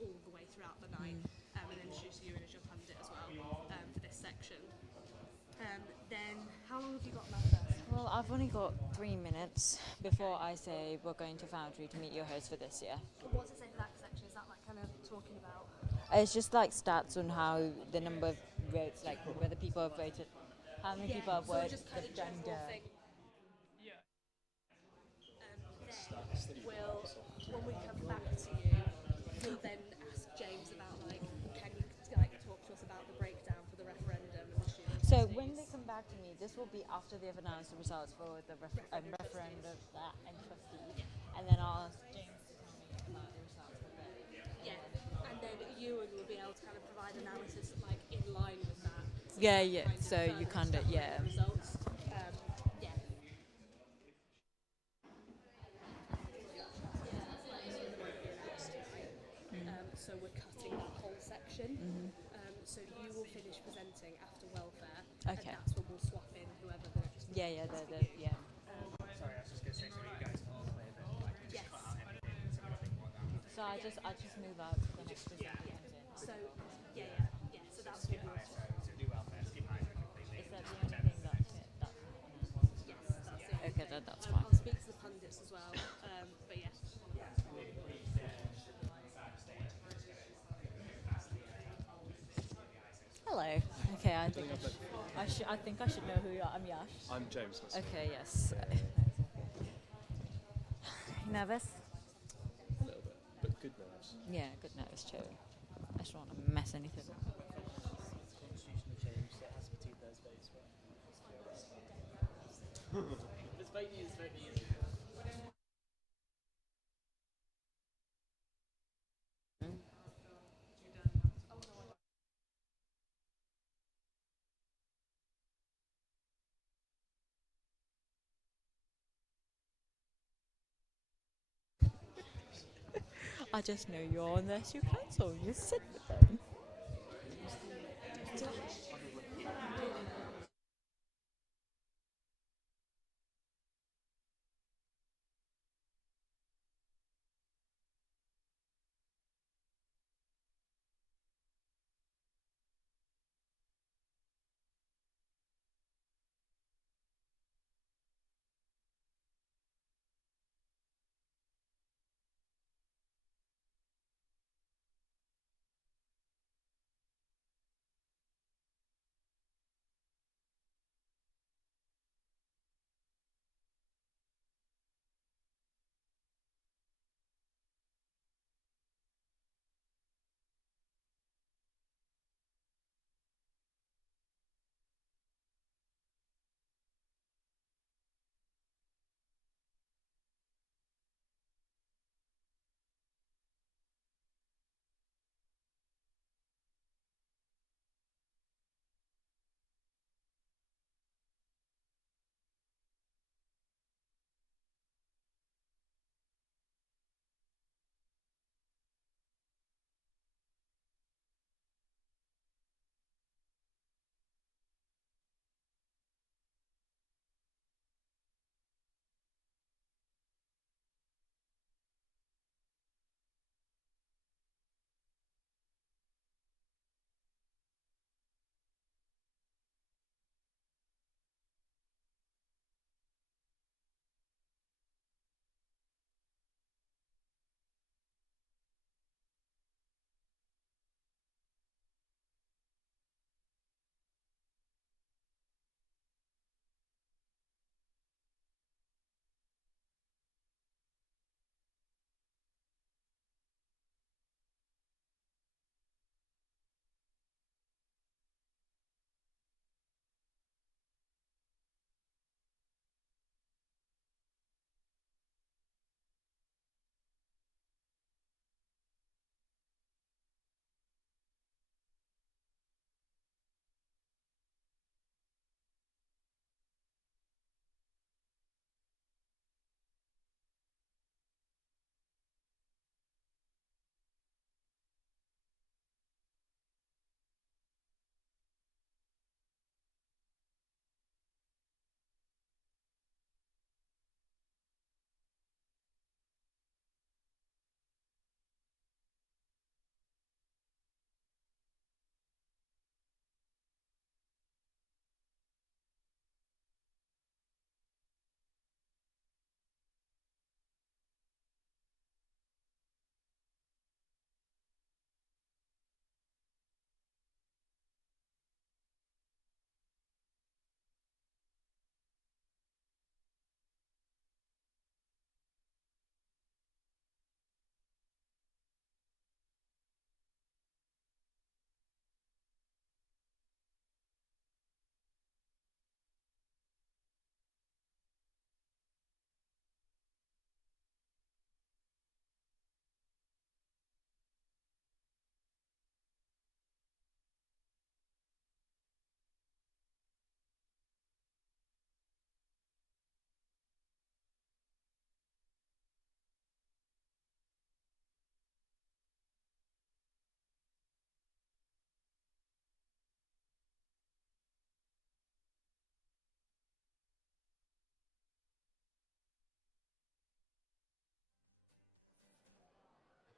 all the way throughout the night, and introduce you as your pundit as well for this section. Then, how long have you got left? Well, I've only got 3 minutes before I say we're going to Foundry to meet your host for this year. What does it say for that section? Is that like kind of talking about? It's just like stats on how the number of votes, like whether people have voted, how many people have voted, just the kind of gender. thing. Then we'll, when we come back to you, we'll then ask James about like, can you like talk to us about the breakdown for the referendum and the student So trustees? when they come back to me, this will be after they've announced the results for the referendum and trustees, and then I'll ask James to tell me about the results of it. Yeah, and then Ewan will be able to kind of provide analysis like in line with that. Yeah, yeah. So you kind of, yeah. Results. Yeah. So we're cutting that whole section. So you will finish presenting after welfare, Okay. and that's when we'll swap in whoever the next. Yeah, yeah, yeah. Sorry, I was just going to say, so you guys all play a bit like Yes. So I just move out to the next presenter comes in. So yeah. So that's what we'll swap. So do welfare, skip either completely. Is that the only thing that's it? That's Yes, that's the only okay, thing. that's fine. I'll speak to the pundits as well. But yeah. Hello. Okay, I think I should know who you are. I'm Yash. I'm James. Okay, yes. Nervous? A little bit, but good nerves. Yeah, good nervous too. I just don't want to mess anything up. Constitutional change that has to be 2 Thursdays, right? It's very easy. I just know you're on their student council. You sit with them.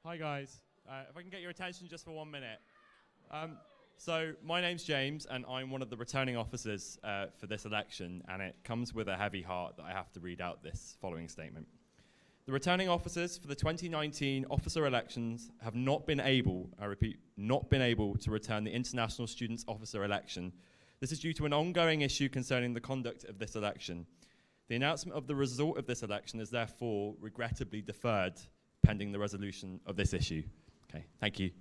Hi guys. If I can get your attention just for 1 minute. So my name's James, and I'm one of the returning officers for this election, and it comes with a heavy heart that I have to read out this following statement. The returning officers for the 2019 officer elections have not been able, I repeat, not been able to return the International Students Officer election. This is due to an ongoing issue concerning the conduct of this election. The announcement of the result of this election is therefore regrettably deferred pending the resolution of this issue. Okay, thank you.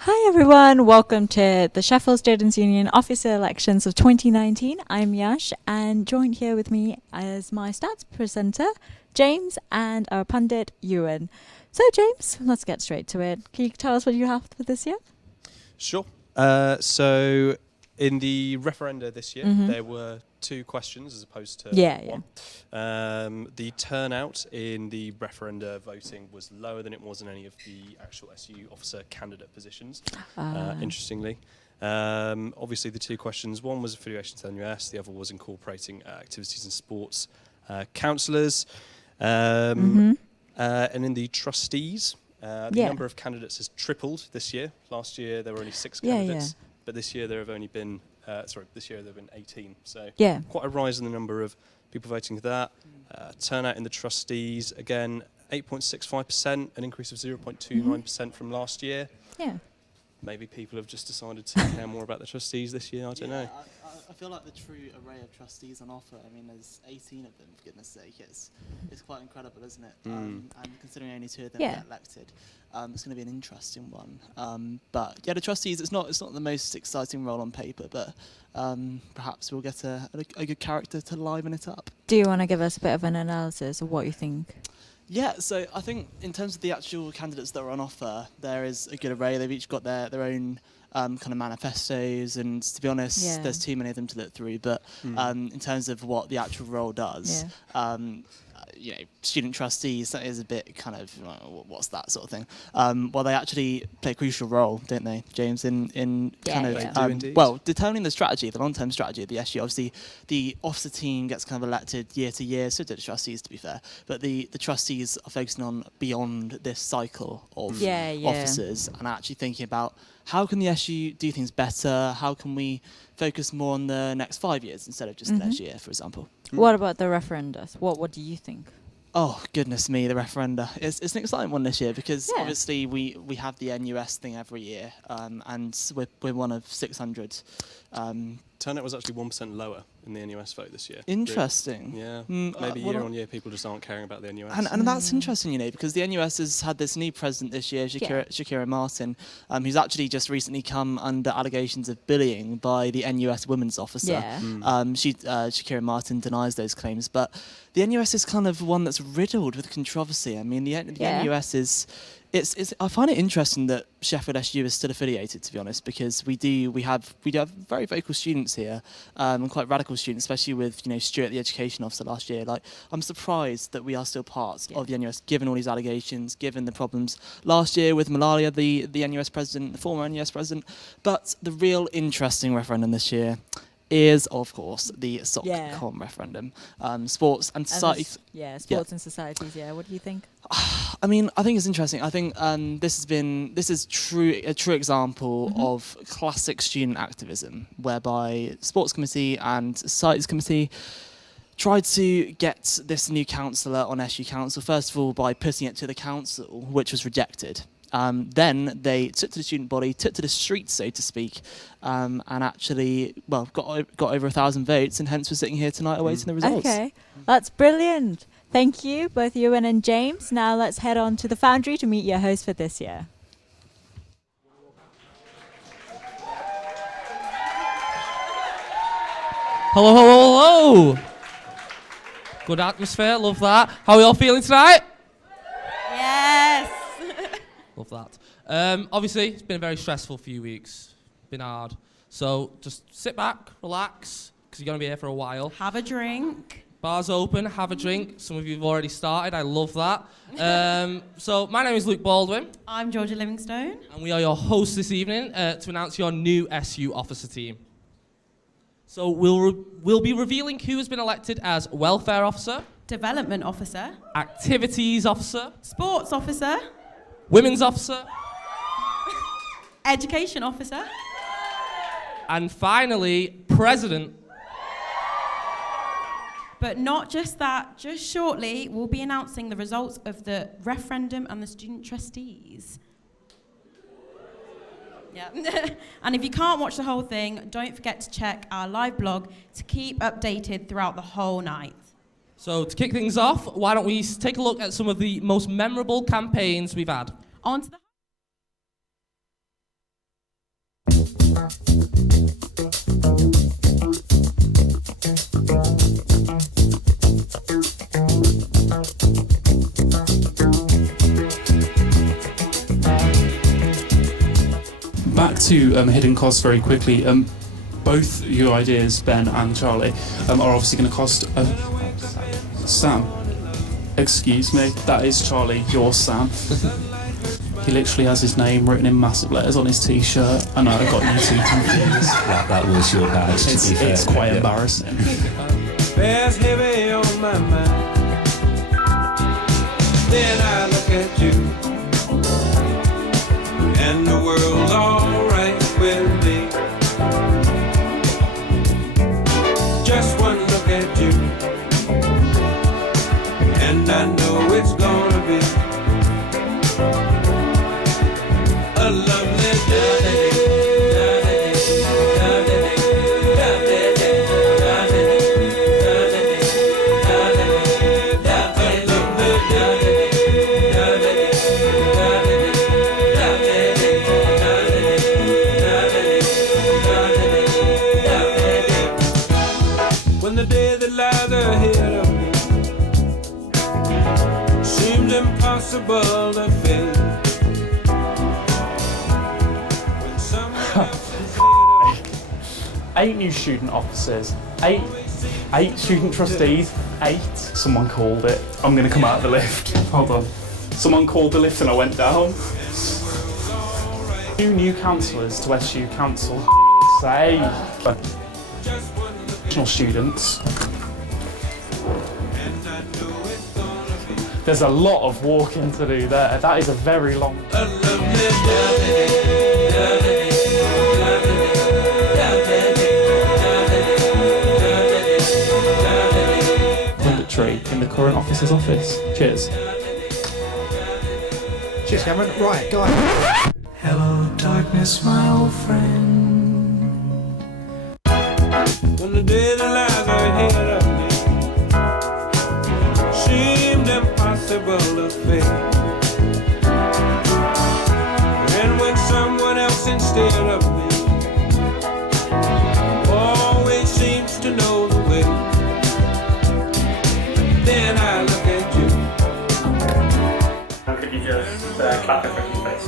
Hi everyone, welcome to the Sheffield Students' Union officer elections of 2019. I'm Yash, and joined here with me as my stats presenter, James, and our pundit, Ewan. So James, let's get straight to it. Can you tell us what you have for this year? Sure. So in the referenda this year, there were 2 questions as opposed to one. The turnout in the referenda voting was lower than it was in any of the actual SU officer candidate positions, interestingly. Obviously, the 2 questions, one was affiliation to the NUS, the other was incorporating activities and sports councillors. And in the trustees, the number of candidates has tripled this year. Last year, there were only 6 candidates. But this year there have only been, this year there have been 18. So quite a rise in the number of people voting for that. Turnout in the trustees, again, 8.65%, an increase of 0.29% from last year. Maybe people have just decided to care more about the trustees this year, I don't know. I feel like the true array of trustees on offer, I mean, there's 18 of them, for goodness sake. It's quite incredible, isn't it? And considering only 2 of them get elected, it's going to be an interesting one. But yeah, the trustees, it's not the most exciting role on paper, but perhaps we'll get a good character to liven it up. Do you want to give us a bit of an analysis of what you think? Yeah, so I think in terms of the actual candidates that are on offer, there is a good array. They've each got their own kind of manifestos, and to be honest, there's too many of them to look through. But in terms of what the actual role does, student trustees, that is a bit kind of, what's that sort of thing? Well, they actually play a crucial role, don't they, James, in determining the strategy, the long-term strategy of the SU. Obviously, the officer team gets kind of elected year to year, so do the trustees, to be fair. But the trustees are focusing on beyond this cycle of officers and actually thinking about how can the SU do things better? How can we focus more on the next 5 years instead of just the next year, for example? What about the referendums? What do you think? Oh, goodness me, the referenda. It's an exciting one this year because obviously we have the NUS thing every year, and we're one of 600. Turnout was actually 1% lower in the NUS vote this year. Interesting. Really. Yeah. Maybe year on year people just aren't caring about the NUS. And that's interesting, because the NUS has had this new president this year, Shakira Martin, who's actually just recently come under allegations of bullying by the NUS women's officer. Shakira Martin denies those claims, but the NUS is kind of one that's riddled with controversy. I mean, the NUS is... I find it interesting that Sheffield SU is still affiliated, to be honest, because we have very vocal students here, and quite radical students, especially with Stuart, the education officer, last year. Like, I'm surprised that we are still part of the NUS, given all these allegations, given the problems last year with Malalia, the NUS president, the former NUS president. But the real interesting referendum this year is, of course, the SOCCOM referendum. Sports and societies. Sports and societies, what do you think? I mean, I think it's interesting. I think this is a true example of classic student activism, whereby Sports Committee and Societies Committee tried to get this new councillor on SU Council, first of all, by putting it to the council, which was rejected. Then they took to the student body, took to the streets, so to speak, and actually, got over 1,000 votes, and hence we're sitting here tonight awaiting the results. Okay, that's brilliant. Thank you, both Ewan and James. Now let's head on to the Foundry to meet your host for this year. Hello, hello, hello. Good atmosphere, love that. How are you all feeling tonight? Yes. Love that. Obviously, it's been a very stressful few weeks. Been hard. So just sit back, relax, because you're going to be here for a while. Have a drink. Bar's open, have a drink. Some of you have already started, I love that. So my name is Luke Baldwin. I'm Georgia Livingstone. And we are your hosts this evening to announce your new SU officer team. So we'll be revealing who has been elected as welfare officer, Development officer. activities officer, Sports officer. women's officer, Education officer. and finally, president. But not just that, just shortly we'll be announcing the results of the referendum and the student trustees. Yeah. And if you can't watch the whole thing, don't forget to check our live blog to keep updated throughout the whole night. So to kick things off, why don't we take a look at some of the most memorable campaigns we've had. On to the Back to hidden costs very quickly. Both your ideas, Ben and Charlie, are obviously going to cost Sam. Excuse me, that is Charlie. You're Sam. He literally has his name written in massive letters on his T-shirt. I know I got you two confused. That was your badge. It's quite embarrassing. Bears heavy on my mind. Then I look at you, and the world's alright with me. Just one look at you, and I know it's gonna be a lovely day. When the day that lies ahead of me seems impossible to face. When someone else is ahead of 8 new student officers, 8 student trustees, 8. Someone called it. I'm going to come out of the lift. Hold on. Someone called the lift and I went down. 2 new councillors to SU Council. Say. Students. There's a lot of walking to do there. That is a very long. Tree in the current officer's office. Cheers. Cheers, Cameron. Right, go on. Hello, darkness, my old friend. when the day that lies ahead of me seemed impossible to face. And when someone else instead of me always seems to know the way, then I look at you. Could you just clap in front of your face?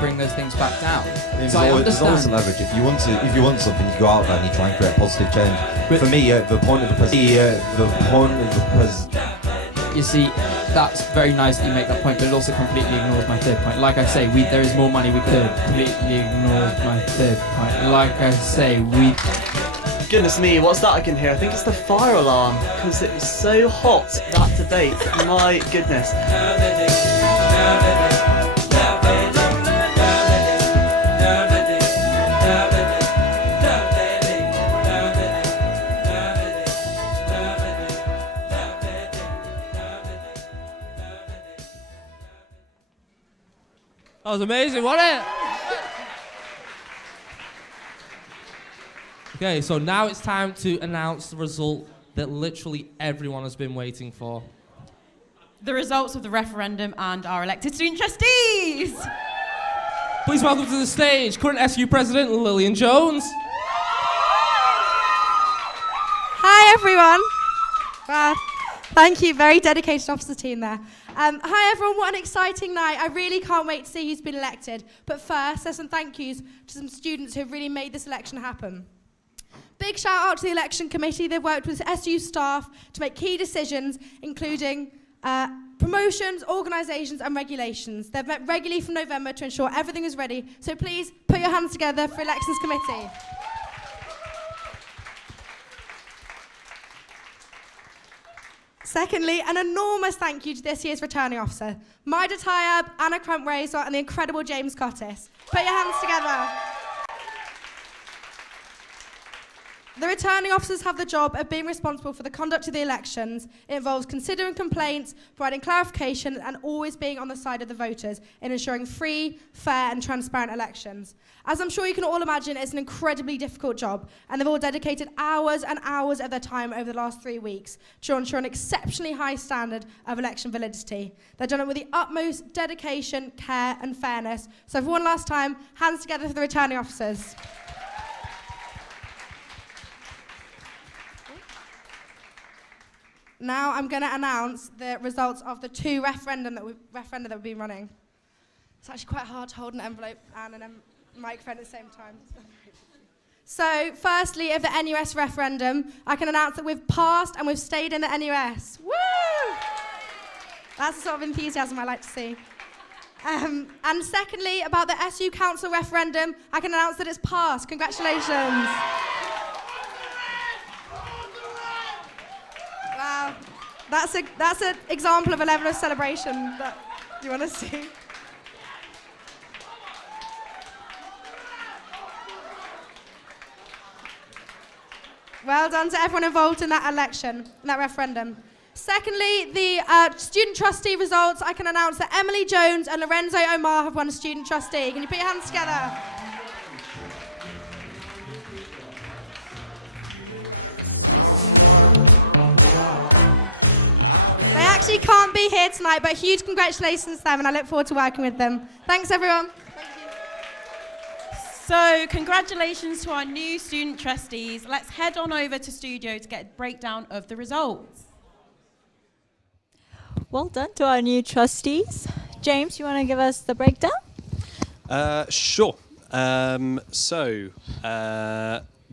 Bring those things back down. There's always a leverage. If you want something, you go out there and you try and create a positive change. But for me, the point of the president. You see, that's very nice that you make that point, but it also completely ignores my third point. Like I say, there is more money we could. Completely ignores my third point. Like I say, Goodness me, what's that I can hear? I think it's the fire alarm, because it was so hot, that debate. My goodness. That was amazing, wasn't it? Okay, so now it's time to announce the result that literally everyone has been waiting for. The results of the referendum and our elected student trustees. Please welcome to the stage current SU President Lillian Jones. Hi everyone. Wow. Thank you, very dedicated officer team there. Hi everyone, what an exciting night. I really can't wait to see who's been elected. But first, there's some thank yous to some students who've really made this election happen. Big shout out to the election committee. They've worked with SU staff to make key decisions, including promotions, organisations and regulations. They've met regularly from November to ensure everything is ready. So please put your hands together for elections committee. Secondly, an enormous thank you to this year's returning officer, Maida Tayeb, Anna Crump-Razor and the incredible James Cottis. Put your hands together. The returning officers have the job of being responsible for the conduct of the elections. It involves considering complaints, providing clarification, and always being on the side of the voters in ensuring free, fair, and transparent elections. As I'm sure you can all imagine, it's an incredibly difficult job, and they've all dedicated hours and hours of their time over the last 3 weeks to ensure an exceptionally high standard of election validity. They've done it with the utmost dedication, care, and fairness. So for one last time, hands together for the returning officers. Now I'm going to announce the results of the 2 referenda that we've been running. It's actually quite hard to hold an envelope and a microphone at the same time. So, firstly, of the NUS referendum, I can announce that we've passed and we've stayed in the NUS. Woo! That's the sort of enthusiasm I like to see. And secondly, about the SU Council referendum, I can announce that it's passed. Congratulations. Wow, that's an example of a level of celebration that you want to see. Well done to everyone involved in that election, in that referendum. Secondly, the student trustee results, I can announce that Emily Jones and Lorenzo Omar have won a student trustee. Can you put your hands together? They actually can't be here tonight, but huge congratulations to them, and I look forward to working with them. Thanks, everyone. So, congratulations to our new student trustees. Let's head on over to studio to get a breakdown of the results. Well done to our new trustees. James, you want to give us the breakdown? Sure.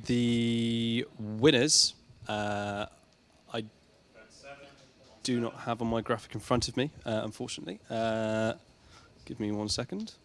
The winners, I do not have on my graphic in front of me, unfortunately. Give me 1 second.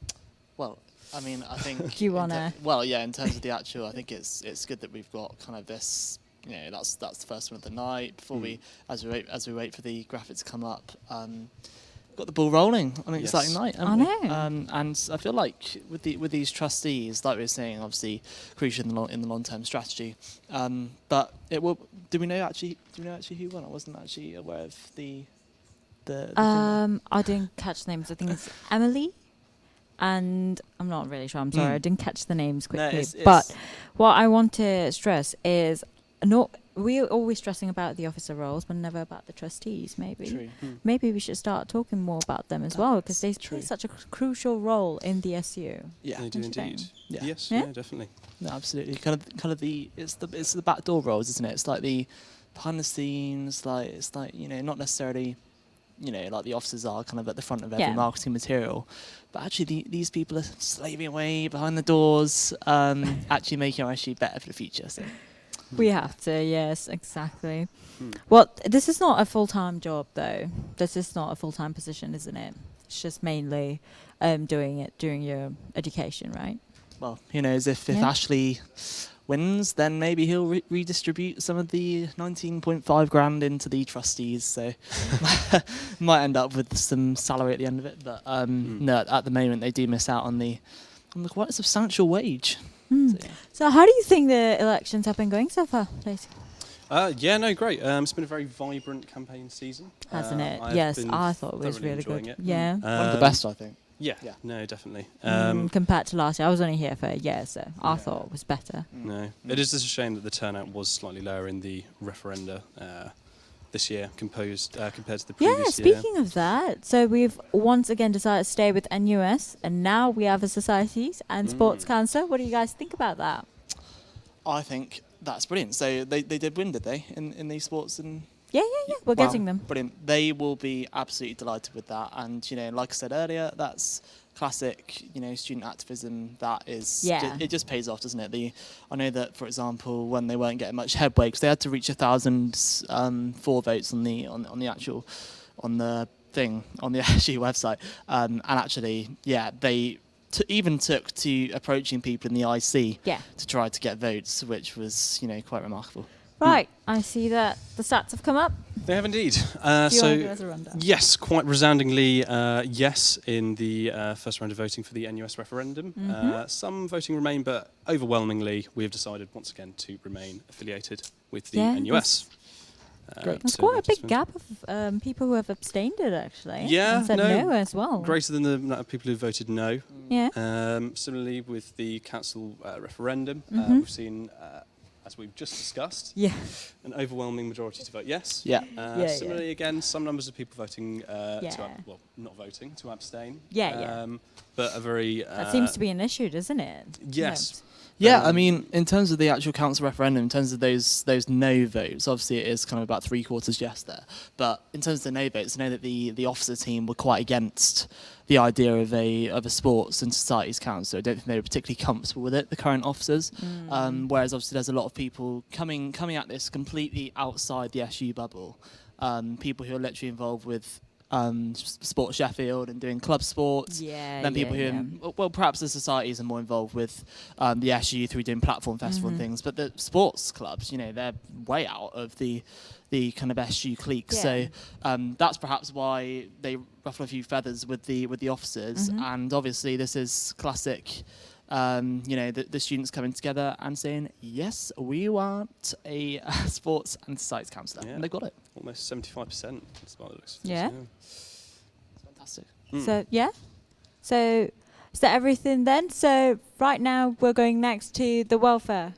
Well, I mean, I think. Do you want to? Well, yeah. In terms of the actual, I think it's good that we've got kind of this. You know, that's the first one of the night. Before we wait for the graphics to come up, got the ball rolling on an exciting night. I know. And I feel like with these trustees, like we were saying, obviously crucial in the long-term strategy. But it will. Do we know actually who won? I wasn't actually aware of the I didn't catch the names. I think it's Emily. And I'm not really sure. I'm sorry, I didn't catch the names quickly. But what I want to stress is, we're always stressing about the officer roles, but never about the trustees. Maybe, maybe we should start talking more about them as well, because they play such a crucial role in the SU. Yeah, they do indeed. Yeah. Yes, yeah, definitely. No, absolutely. Kind of it's the backdoor roles, isn't it? It's like the behind the scenes, not necessarily. Like the officers are kind of at the front of every marketing material. But actually, these people are slaving away behind the doors, actually making our SU better for the future. So. We have to, yes, exactly. Well, this is not a full-time job, though. This is not a full-time position, isn't it? It's just mainly doing it during your education, right? Well, who knows, if Ashley wins, then maybe he'll redistribute some of the 19.5 grand into the trustees, so might end up with some salary at the end of it. But no, at the moment they do miss out on the quite substantial wage. So how do you think the elections have been going so far, Lacey? Great. It's been a very vibrant campaign season. Hasn't it? Yes, I thought it was really good. It. Yeah. One of the best, I think. Yeah, no, definitely. Compared to last year, I was only here for a year, so I thought it was better. No, it is just a shame that the turnout was slightly lower in the referenda this year compared to the previous year. Yeah, speaking of that, so we've once again decided to stay with NUS, and now we have a societies and sports council. What do you guys think about that? I think that's brilliant. So they did win, did they, in these sports? And Yeah. We're getting them. Brilliant. They will be absolutely delighted with that. And, like I said earlier, that's classic, student activism. That is, it just pays off, doesn't it? I know that, for example, when they weren't getting much headway, because they had to reach 1,000 for votes on the SU website, and actually, they even took to approaching people in the IC to try to get votes, which was, quite remarkable. Right, I see that the stats have come up. They have indeed. Do you want to give us a rundown? Yes, quite resoundingly yes in the first round of voting for the NUS referendum. Some voting remain, but overwhelmingly we have decided once again to remain affiliated with the NUS. There's quite a big gap of people who have abstained it, actually. Yeah, and said no as well. Greater than the amount of people who voted no. Yeah. Similarly, with the council referendum, we've seen, as we've just discussed, an overwhelming majority to vote yes. Similarly, again, some numbers of people voting not voting, to abstain. But a very... that seems to be an issue, doesn't it? Yes. Yeah, I mean, in terms of the actual council referendum, in terms of those no votes, obviously it is kind of about 3/4 yes there. But in terms of the no votes, I know that the officer team were quite against the idea of a sports and societies council. I don't think they were particularly comfortable with it, the current officers. Whereas obviously there's a lot of people coming at this completely outside the SU bubble. People who are literally involved with Sport Sheffield and doing club sports. Then people who, perhaps the societies are more involved with the SU through doing platform festival and things. But the sports clubs, they're way out of the kind of SU clique. So that's perhaps why they ruffle a few feathers with the officers. And obviously this is classic. The students coming together and saying, yes, we want a sports and societies councillor. And they got it. Almost 75%. That's what it looks like. Yeah. It's fantastic. So, So, is that everything then? So, right now, we're going next to the welfare.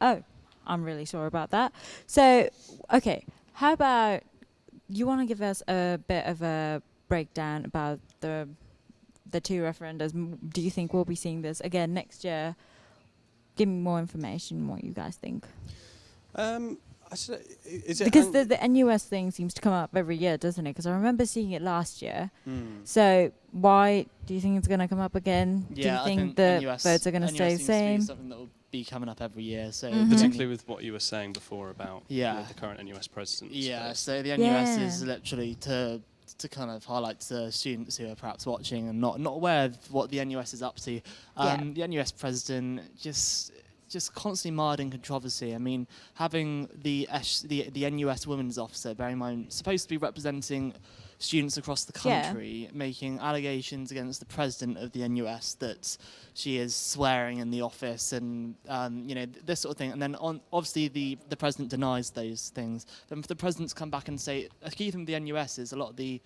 Oh, I'm really sorry about that. So, okay, how about you want to give us a bit of a breakdown about the two referendums? Do you think we'll be seeing this again next year? Give me more information, what you guys think. Because the NUS thing seems to come up every year, doesn't it? Because I remember seeing it last year. So why do you think it's going to come up again? Do you think the votes are going to stay the same? Something that will be coming up every year. So particularly with what you were saying before about the current NUS president. So the NUS is literally to kind of highlight to students who are perhaps watching and not aware of what the NUS is up to. The NUS president just constantly mired in controversy. I mean, having the NUS women's officer, bear in mind, supposed to be representing students across the country, making allegations against the president of the NUS that she is swearing in the office and this sort of thing. And then obviously the president denies those things. Then for the president to come back and say, a key thing with the NUS is a lot of the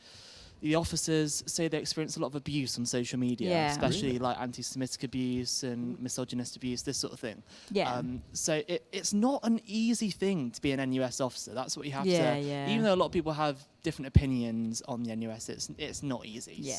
officers say they experience a lot of abuse on social media, especially like anti-Semitic abuse and misogynist abuse, this sort of thing. So it's not an easy thing to be an NUS officer. That's what you have to. Even though a lot of people have different opinions on the NUS, it's not easy.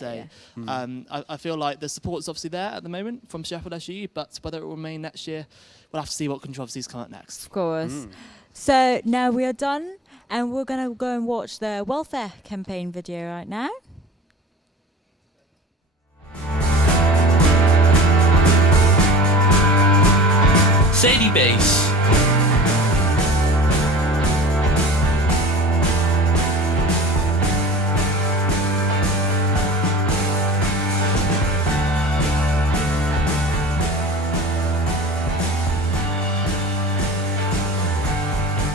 I feel like the support's obviously there at the moment from Sheffield SU, but whether it will remain next year, we'll have to see what controversies come up next. Of course. So now we are done. And we're going to go and watch the welfare campaign video right now. Sadie Bass.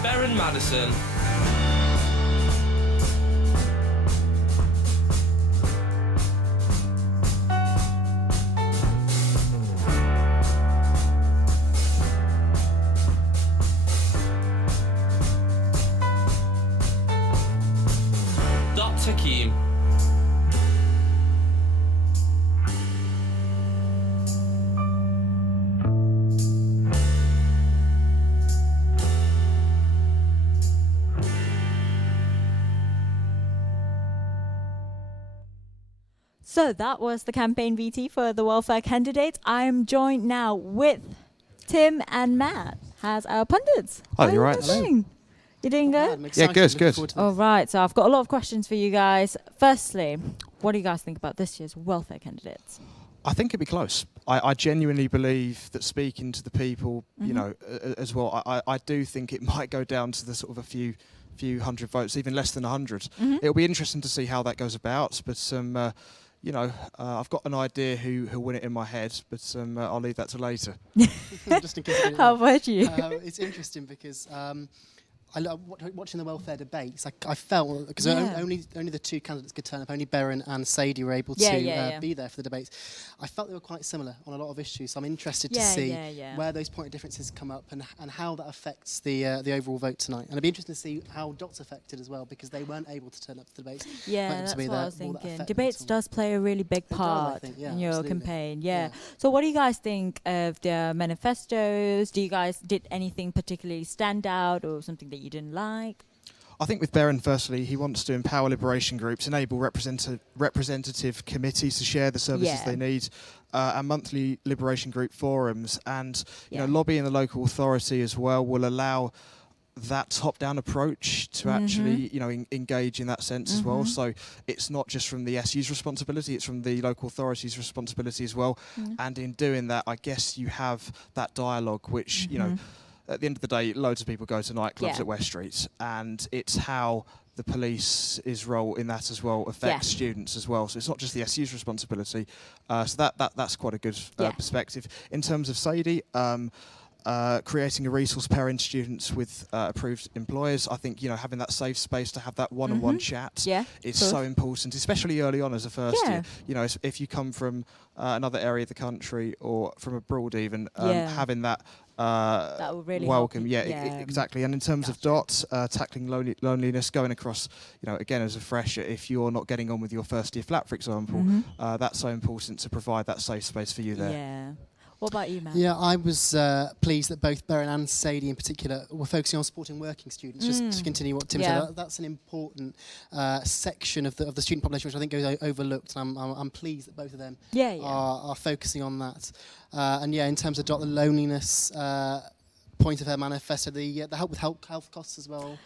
Baron Madison. Hakeem. So that was the campaign VT for the welfare candidates. I'm joined now with Tim and Matt as our pundits. Oh, you're right. You doing good? Yeah, good. All right, so I've got a lot of questions for you guys. Firstly, what do you guys think about this year's welfare candidates? I think it'd be close. I genuinely believe that speaking to the people, you know, as well, I do think it might go down to the sort of a few hundred votes, even less than 100. It'll be interesting to see how that goes about, but you know, I've got an idea who'll win it in my head, but I'll leave that to later. Just in case How about you? It's interesting because I love watching the welfare debates. I felt, because only the two candidates could turn up, only Beren and Sadie were able to be there for the debates. I felt they were quite similar on a lot of issues, so I'm interested to see where those point of differences come up and how that affects the overall vote tonight. And it'd be interesting to see how Dot's affected as well, because they weren't able to turn up to the debates. Yeah, that's what I was thinking. Debates does play a really big part in your campaign. Yeah. So what do you guys think of their manifestos? Did anything particularly stand out or something that you didn't like? I think with Beren, firstly, he wants to empower liberation groups, enable representative committees to share the services they need, and monthly liberation group forums, and you know, lobbying the local authority as well will allow that top-down approach to actually, you know, engage in that sense as well. So it's not just from the SU's responsibility; it's from the local authority's responsibility as well. And in doing that, I guess you have that dialogue, which you know. At the end of the day, loads of people go to nightclubs at West Street, and it's how the police's role in that as well affects students as well. So it's not just the SU's responsibility. So that's quite a good perspective. In terms of Sadie, creating a resource pairing students with approved employers, I think, you know, having that safe space to have that one-on-one chat is so important, especially early on as a first year. You know, if you come from another area of the country or from abroad even, having that that will really welcome, exactly. And in terms of Dot, tackling loneliness, going across, you know, again as a fresher, if you're not getting on with your first year flat, for example, that's so important to provide that safe space for you there. Yeah. What about you, Matt? Yeah, I was pleased that both Beren and Sadie in particular were focusing on supporting working students. Just to continue what Tim said, that's an important section of the student population which I think goes overlooked. I'm pleased that both of them are focusing on that. And in terms of Dot, the loneliness point of her manifesto, the help with health costs as well,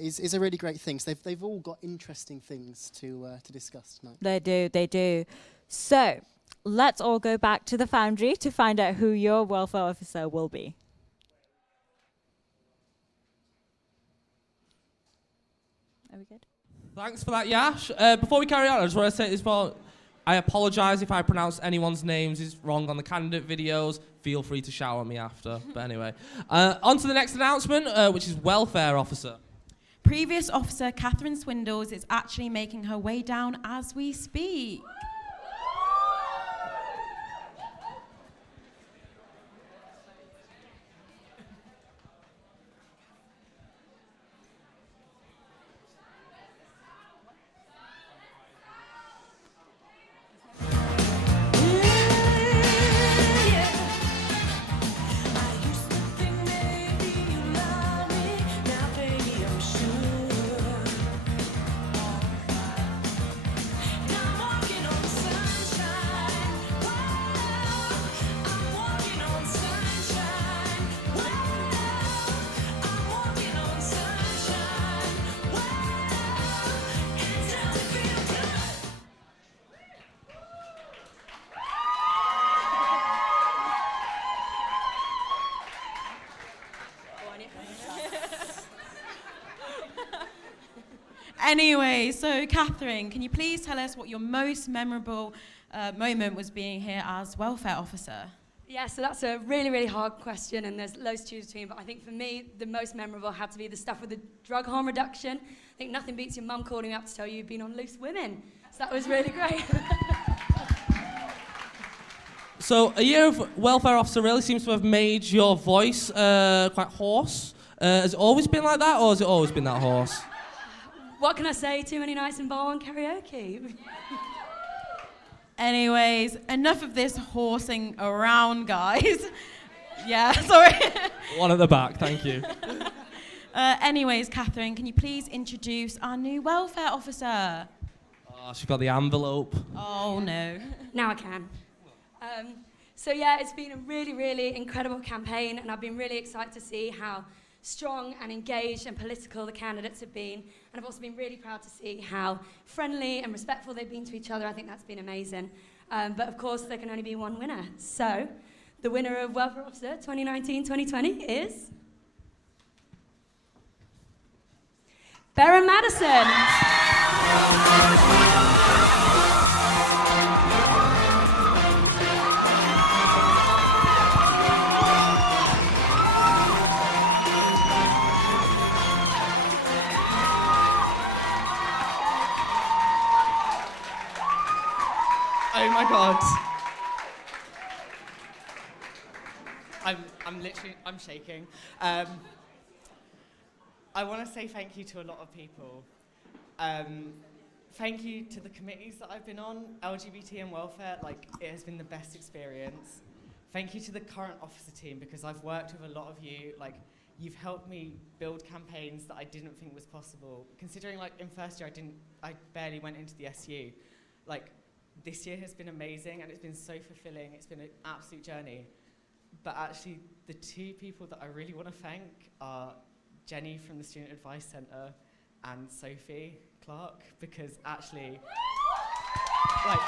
is a really great thing. So they've all got interesting things to discuss tonight. They do. So let's all go back to the Foundry to find out who your welfare officer will be. Are we good? Thanks for that, Yash. Before we carry on, I just want to say this part. I apologise if I pronounce anyone's names wrong on the candidate videos. Feel free to shout at me after. But anyway, on to the next announcement, which is welfare officer. Previous officer Catherine Swindles is actually making her way down as we speak. Anyway, so Catherine, can you please tell us what your most memorable moment was being here as welfare officer? Yeah, so that's a really, really hard question, and there's loads to choose between, but I think for me, the most memorable had to be the stuff with the drug harm reduction. I think nothing beats your mum calling you up to tell you you've been on Loose Women. So that was really great. So a year of welfare officer really seems to have made your voice quite hoarse. Has it always been like that, or has it always been that hoarse? What can I say? Too many nights in bar and karaoke. Anyways, enough of this horsing around, guys. Yeah, sorry. One at the back, thank you. Anyways, Catherine, can you please introduce our new welfare officer? Oh, she got the envelope. Oh, no. Now I can. So yeah, it's been a really, really incredible campaign, and I've been really excited to see how strong and engaged and political the candidates have been. And I've also been really proud to see how friendly and respectful they've been to each other. I think that's been amazing. But of course, there can only be one winner. So the winner of Welfare Officer 2019-2020 is Berin Madison. Oh my God. I'm shaking. I want to say thank you to a lot of people. Thank you to the committees that I've been on, LGBT and welfare, like it has been the best experience. Thank you to the current officer team, because I've worked with a lot of you, like you've helped me build campaigns that I didn't think was possible. Considering like in first year I barely went into the SU. Like this year has been amazing and it's been so fulfilling. It's been an absolute journey. But actually the two people that I really want to thank are Jenny from the Student Advice Centre and Sophie Clark, because actually, like,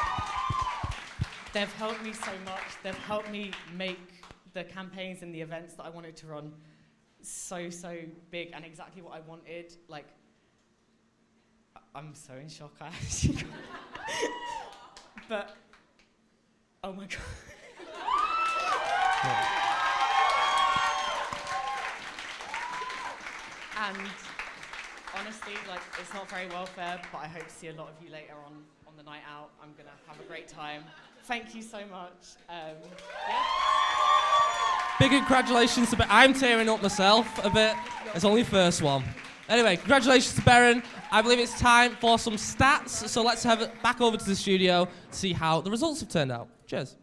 they've helped me so much. They've helped me make the campaigns and the events that I wanted to run so big and exactly what I wanted. Like, I'm so in shock, actually. But, oh my God. And honestly, like, it's not very welfare, but I hope to see a lot of you later on the night out. I'm gonna have a great time. Thank you so much. Yeah. Big congratulations to I'm tearing up myself a bit. It's only the first one. Anyway, congratulations to Berin. I believe it's time for some stats, so let's have it back over to the studio to see how the results have turned out. Cheers.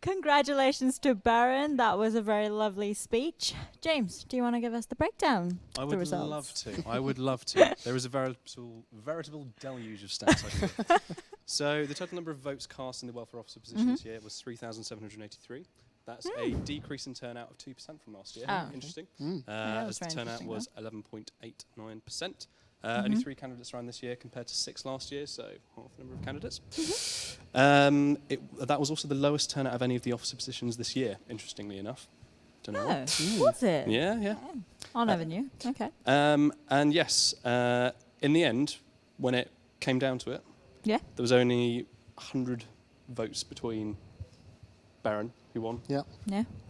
Congratulations to Berin. That was a very lovely speech. James, do you want to give us the breakdown? I of the would results? love to. I would love to. There is a veritable deluge of stats I can give. So the total number of votes cast in the welfare officer position this year was 3,783. That's a decrease in turnout of 2% from last year. Oh, interesting. Yeah, as the very turnout was interesting 11.89%. Only 3 candidates ran this year compared to 6 last year, so half the number of candidates. That was also the lowest turnout of any of the officer positions this year, interestingly enough. Don't know why. Was it? Yeah. I never knew. Okay. And yes, in the end, when it came down to it, there was only 100 votes between Berin, who won,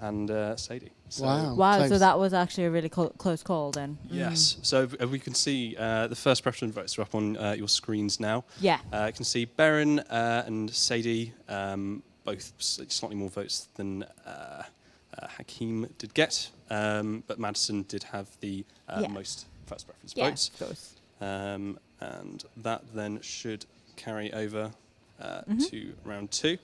and Sadie. So Wow, so that was actually a really close call then. Yes, so we can see the first preference votes are up on your screens now. Yeah. You can see Berin and Sadie, both slightly more votes than Hakeem did get, but Madison did have the most first preference votes. Of course. And that then should carry over to round 2.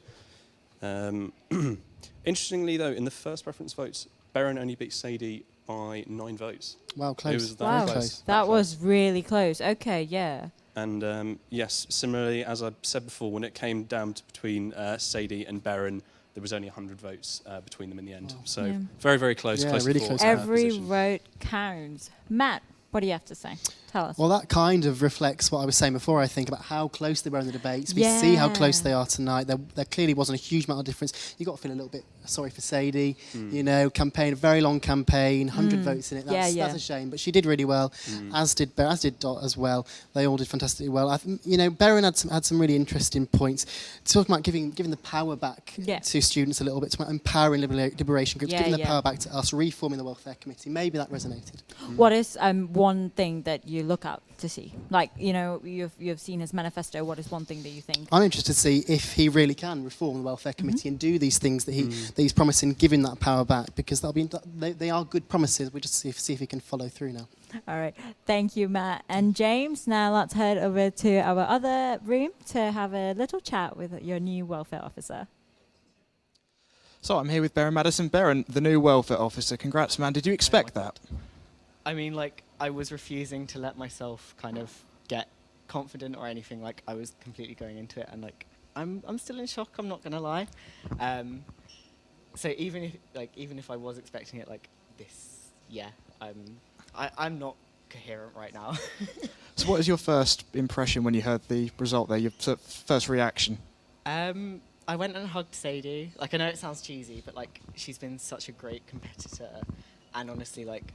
Interestingly, though, in the first preference votes, Berin only beat Sadie by 9 votes. Wow, close. It was that close. That was really close. Okay, yeah. And yes, similarly, as I said before, when it came down to between Sadie and Berin, there was only 100 votes between them in the end. So very, very close. Yeah, close really to close. Every position. vote counts. Matt, what do you have to say? Tell us. Well, that kind of reflects what I was saying before, I think, about how close they were in the debates. We see how close they are tonight. There clearly wasn't a huge amount of difference. You've got to feel a little bit sorry for Sadie. You know, a very long campaign, 100 votes in it. That's a shame. But she did really well, as did Dot as well. They all did fantastically well. Berin had some really interesting points. Talking about giving the power back to students a little bit, empowering liberation groups, giving the power back to us, reforming the welfare committee. Maybe that resonated. What is one thing that you look up to see? Like, you've seen his manifesto. What is one thing that you think? I'm interested to see if he really can reform the welfare committee and do these things that he's promising, giving that power back, because they are good promises. We just see if he can follow through now. All right. Thank you, Matt and James. Now let's head over to our other room to have a little chat with your new welfare officer. So I'm here with Berin Madison. Berin, the new welfare officer. Congrats, man. Did you expect that? I mean, like, I was refusing to let myself kind of get confident or anything. Like, I was completely going into it, and like, I'm still in shock. I'm not gonna lie. So even if I was expecting it like this, yeah, I'm not coherent right now. So what is your first impression when you heard the result there? Your first reaction? I went and hugged Sadie. Like, I know it sounds cheesy, but like, she's been such a great competitor, and honestly, like,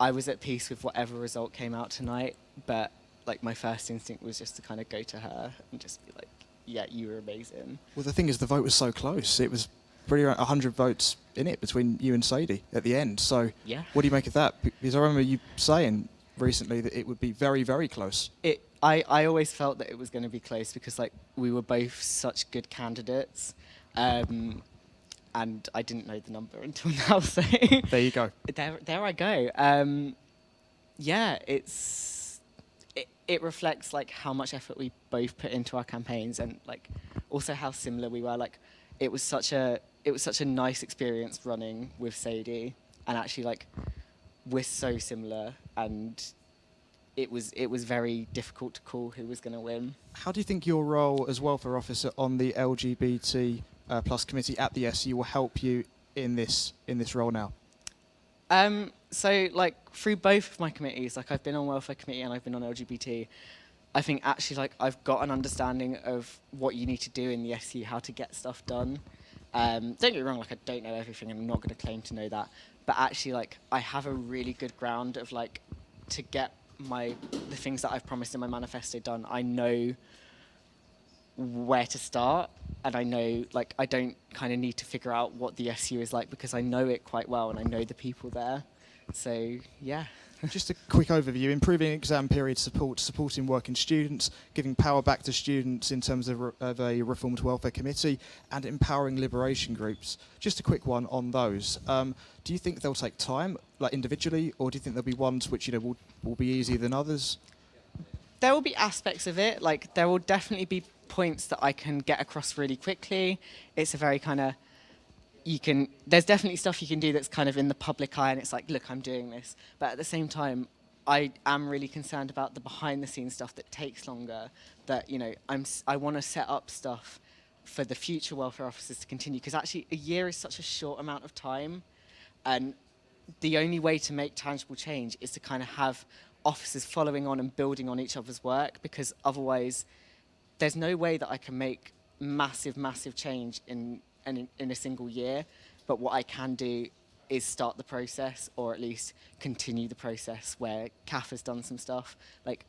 I was at peace with whatever result came out tonight. But like, my first instinct was just to kind of go to her and just be like, "Yeah, you were amazing." Well, the thing is, the vote was so close. It was pretty around 100 votes in it between you and Sadie at the end. So, yeah. What do you make of that? Because I remember you saying recently that it would be very, very close. I always felt that it was going to be close because like, we were both such good candidates, and I didn't know the number until now. So there you go. There I go. Yeah, it reflects like how much effort we both put into our campaigns, and like also how similar we were. Like, it was such a nice experience running with Sadie, and actually like, we're so similar, and it was very difficult to call who was going to win. How do you think your role as welfare officer on the LGBT plus committee at the SU will help you in this role now? So like, through both of my committees, like, I've been on welfare committee and I've been on LGBT. I think actually like, I've got an understanding of what you need to do in the SU, how to get stuff done. Don't get me wrong, like, I don't know everything, and I'm not going to claim to know that. But actually, like, I have a really good ground of like, to get the things that I've promised in my manifesto done. I know where to start, and I know like, I don't kind of need to figure out what the SU is like, because I know it quite well and I know the people there. So yeah. Just a quick overview: improving exam period support, supporting working students, giving power back to students in terms of a reformed welfare committee, and empowering liberation groups. Just a quick one on those. Do you think they'll take time, like individually, or do you think there'll be ones which will be easier than others? There will be aspects of it. Like, there will definitely be points that I can get across really quickly. It's a very kind of, there's definitely stuff you can do that's kind of in the public eye, and it's like, look, I'm doing this. But at the same time, I am really concerned about the behind the scenes stuff that takes longer, that, I want to set up stuff for the future welfare officers to continue, because actually a year is such a short amount of time, and the only way to make tangible change is to kind of have officers following on and building on each other's work, because otherwise there's no way that I can make massive change in a single year. But what I can do is start the process, or at least continue the process where CAF has done some stuff. Like,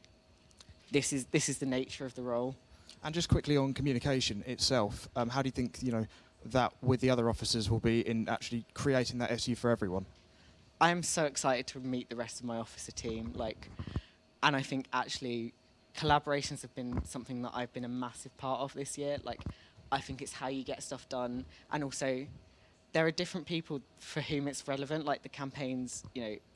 this is the nature of the role. And just quickly on communication itself, how do you think that with the other officers will be in actually creating that SU for everyone? I am so excited to meet the rest of my officer team. Like, and I think actually collaborations have been something that I've been a massive part of this year. Like, I think it's how you get stuff done, and also there are different people for whom it's relevant. Like, the campaigns,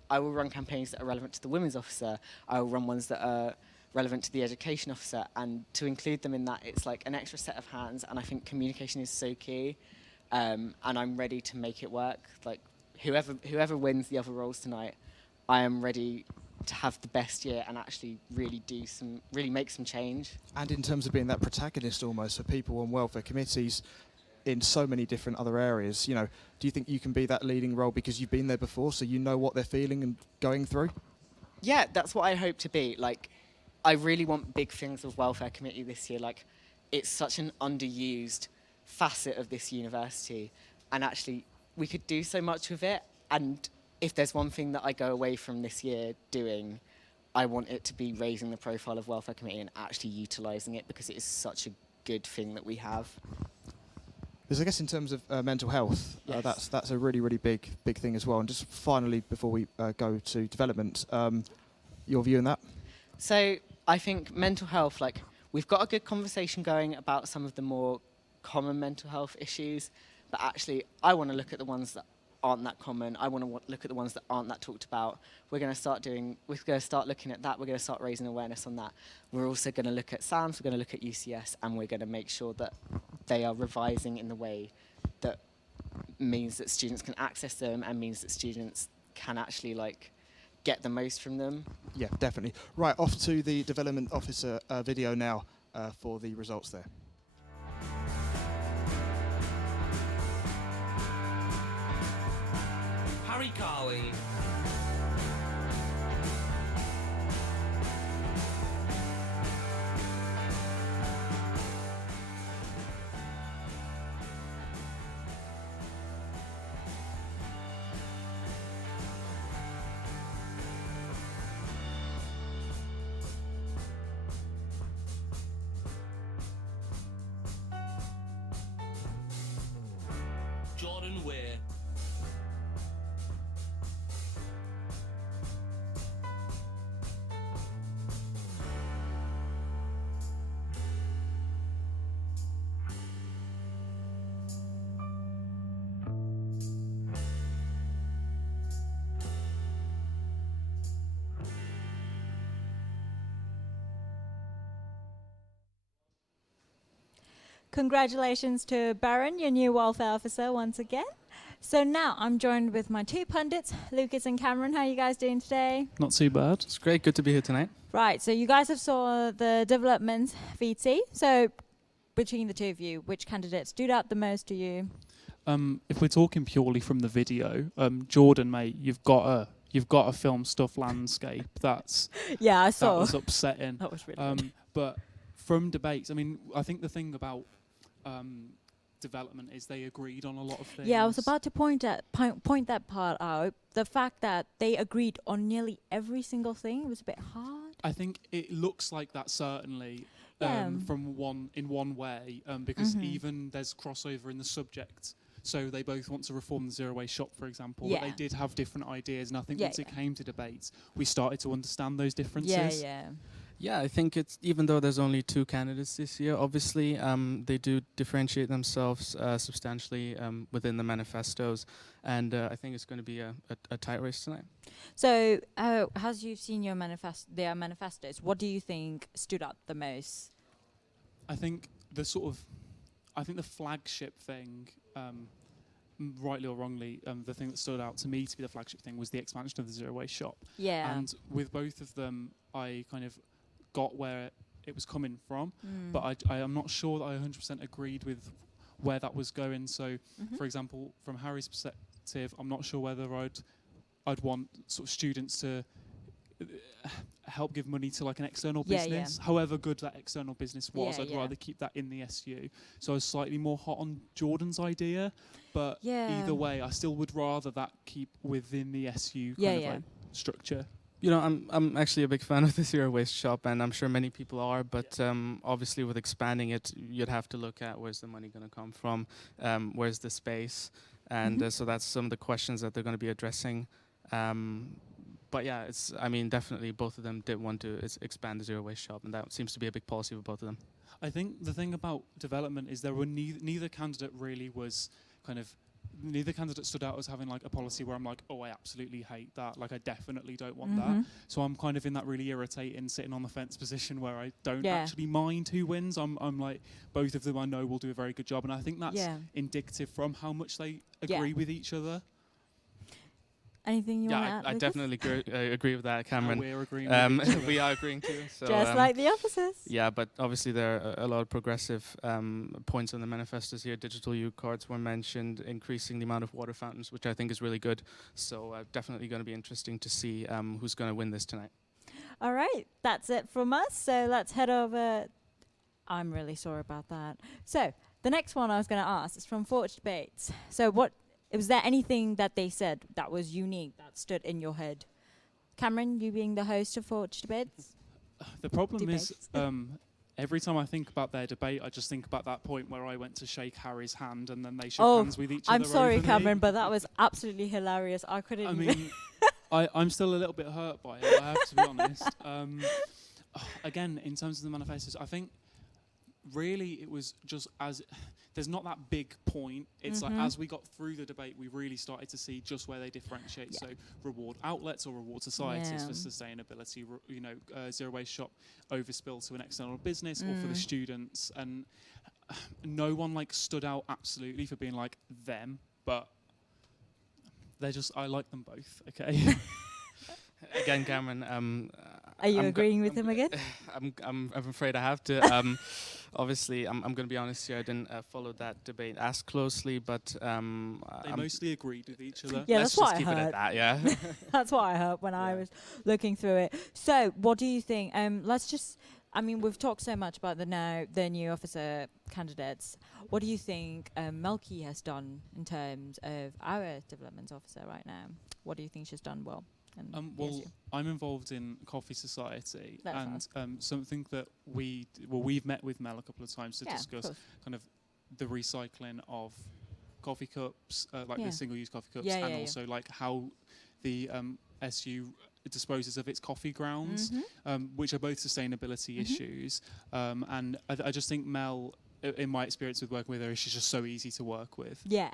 I will run campaigns that are relevant to the women's officer. I will run ones that are relevant to the education officer, and to include them in that, it's like an extra set of hands. And I think communication is so key, and I'm ready to make it work. Like, whoever wins the other roles tonight, I am ready to have the best year and actually really make some change. And in terms of being that protagonist almost for people on welfare committees in so many different other areas, do you think you can be that leading role because you've been there before, so you know what they're feeling and going through? Yeah, that's what I hope to be. Like, I really want big things with welfare committee this year. Like, it's such an underused facet of this university, and actually we could do so much with it. And if there's one thing that I go away from this year doing, I want it to be raising the profile of welfare committee and actually utilising it, because it is such a good thing that we have. Because I guess in terms of mental health, yes. That's a really big thing as well. And just finally, before we go to development, your view on that? So I think mental health, like, we've got a good conversation going about some of the more common mental health issues, but actually I want to look at the ones that aren't that common. I want to look at the ones that aren't that talked about. We're going to start looking at that. We're going to start raising awareness on that. We're also going to look at SAMS, we're going to look at UCS, and we're going to make sure that they are revising in the way that means that students can access them, and means that students can actually, like, get the most from them. Yeah, definitely. Right, off to the development officer video now for the results there. Harry Carley. Jordan Weir. Congratulations to Baron, your new welfare officer, once again. So now I'm joined with my two pundits, Lucas and Cameron. How are you guys doing today? Not too bad. It's great. Good to be here tonight. Right, so you guys have saw the development VT. So between the two of you, which candidate stood out the most to you? If we're talking purely from the video, Jordan, mate, you've got a film stuff landscape. That's yeah, I saw. That was upsetting. That was really good. But from debates, I mean, I think the thing about development is they agreed on a lot of things. Yeah, I was about to point that part out. The fact that they agreed on nearly every single thing was a bit hard. I think it looks like that certainly from one way because even there's crossover in the subject. So they both want to reform the zero-waste shop, for example. Yeah. But they did have different ideas, and I think once it came to debates, we started to understand those differences. Yeah, I think it's, even though there's only two candidates this year, obviously they do differentiate themselves substantially within the manifestos, and I think it's going to be a tight race tonight. So, as you've seen their manifestos, what do you think stood out the most? I think the flagship thing, rightly or wrongly, the thing that stood out to me to be the flagship thing was the expansion of the zero-waste shop. Yeah. And with both of them, I kind of got where it was coming from, but I am not sure that I 100% agreed with where that was going. So, for example, from Harry's perspective, I'm not sure whether I'd want sort of students to help give money to like an external business. However good that external business was, I'd rather keep that in the SU. So I was slightly more hot on Jordan's idea, but either way, I still would rather that keep within the SU kind of like structure. You know, I'm actually a big fan of the zero-waste shop, and I'm sure many people are, but obviously with expanding it, you'd have to look at where's the money going to come from, where's the space, and so that's some of the questions that they're going to be addressing. But yeah, definitely both of them did want to expand the zero-waste shop, and that seems to be a big policy for both of them. I think the thing about development is there were neither candidate really was neither candidate stood out as having like a policy where I'm like, oh, I absolutely hate that. Like, I definitely don't want that. So I'm kind of in that really irritating, sitting on the fence position where I don't actually mind who wins. I'm like, both of them I know will do a very good job. And I think that's indicative from how much they agree with each other. Anything you want to add, I definitely agree with that, Cameron. We're agreeing with each other. We are agreeing too. So, just like the officers. Yeah, but obviously there are a lot of progressive points on the manifestos here. Digital U cards were mentioned, increasing the amount of water fountains, which I think is really good. So definitely going to be interesting to see who's going to win this tonight. All right, that's it from us. So let's head over. I'm really sorry about that. So the next one I was going to ask is from Forge Debates. So was there anything that they said that was unique that stood in your head? Cameron, you being the host of Forge Debates? The problem is every time I think about their debate, I just think about that point where I went to shake Harry's hand and then they shook hands with each other. I'm sorry, over Cameron, me. but that was absolutely hilarious. I couldn't mean, I'm still a little bit hurt by it, I have to be honest. Again, in terms of the manifestos, I think really it was just there's not that big point. It's like as we got through the debate, we really started to see just where they differentiate. So reward outlets or reward societies for sustainability, zero waste shop overspill to an external business or for the students. And no one stood out absolutely for being like them, but they're just, I like them both, okay? Again, Cameron. Are you agreeing with him again? I'm afraid I have to. Obviously, I'm going to be honest here. I didn't follow that debate as closely, but they mostly agreed with each other. Yeah, Let's that's what just keep I it heard. at that. Yeah. That's what I heard when I was looking through it. So, what do you think? Let's just. I mean, we've talked so much about the new officer candidates. What do you think Melky has done in terms of our development officer right now? What do you think she's done well? Well, I'm involved in Coffee Society, That's and something that we've met with Mel a couple of times to discuss kind of the recycling of coffee cups, like the single-use coffee cups, and also like how the SU disposes of its coffee grounds, which are both sustainability issues. And I just think Mel, in my experience with working with her, she's just so easy to work with. Yeah.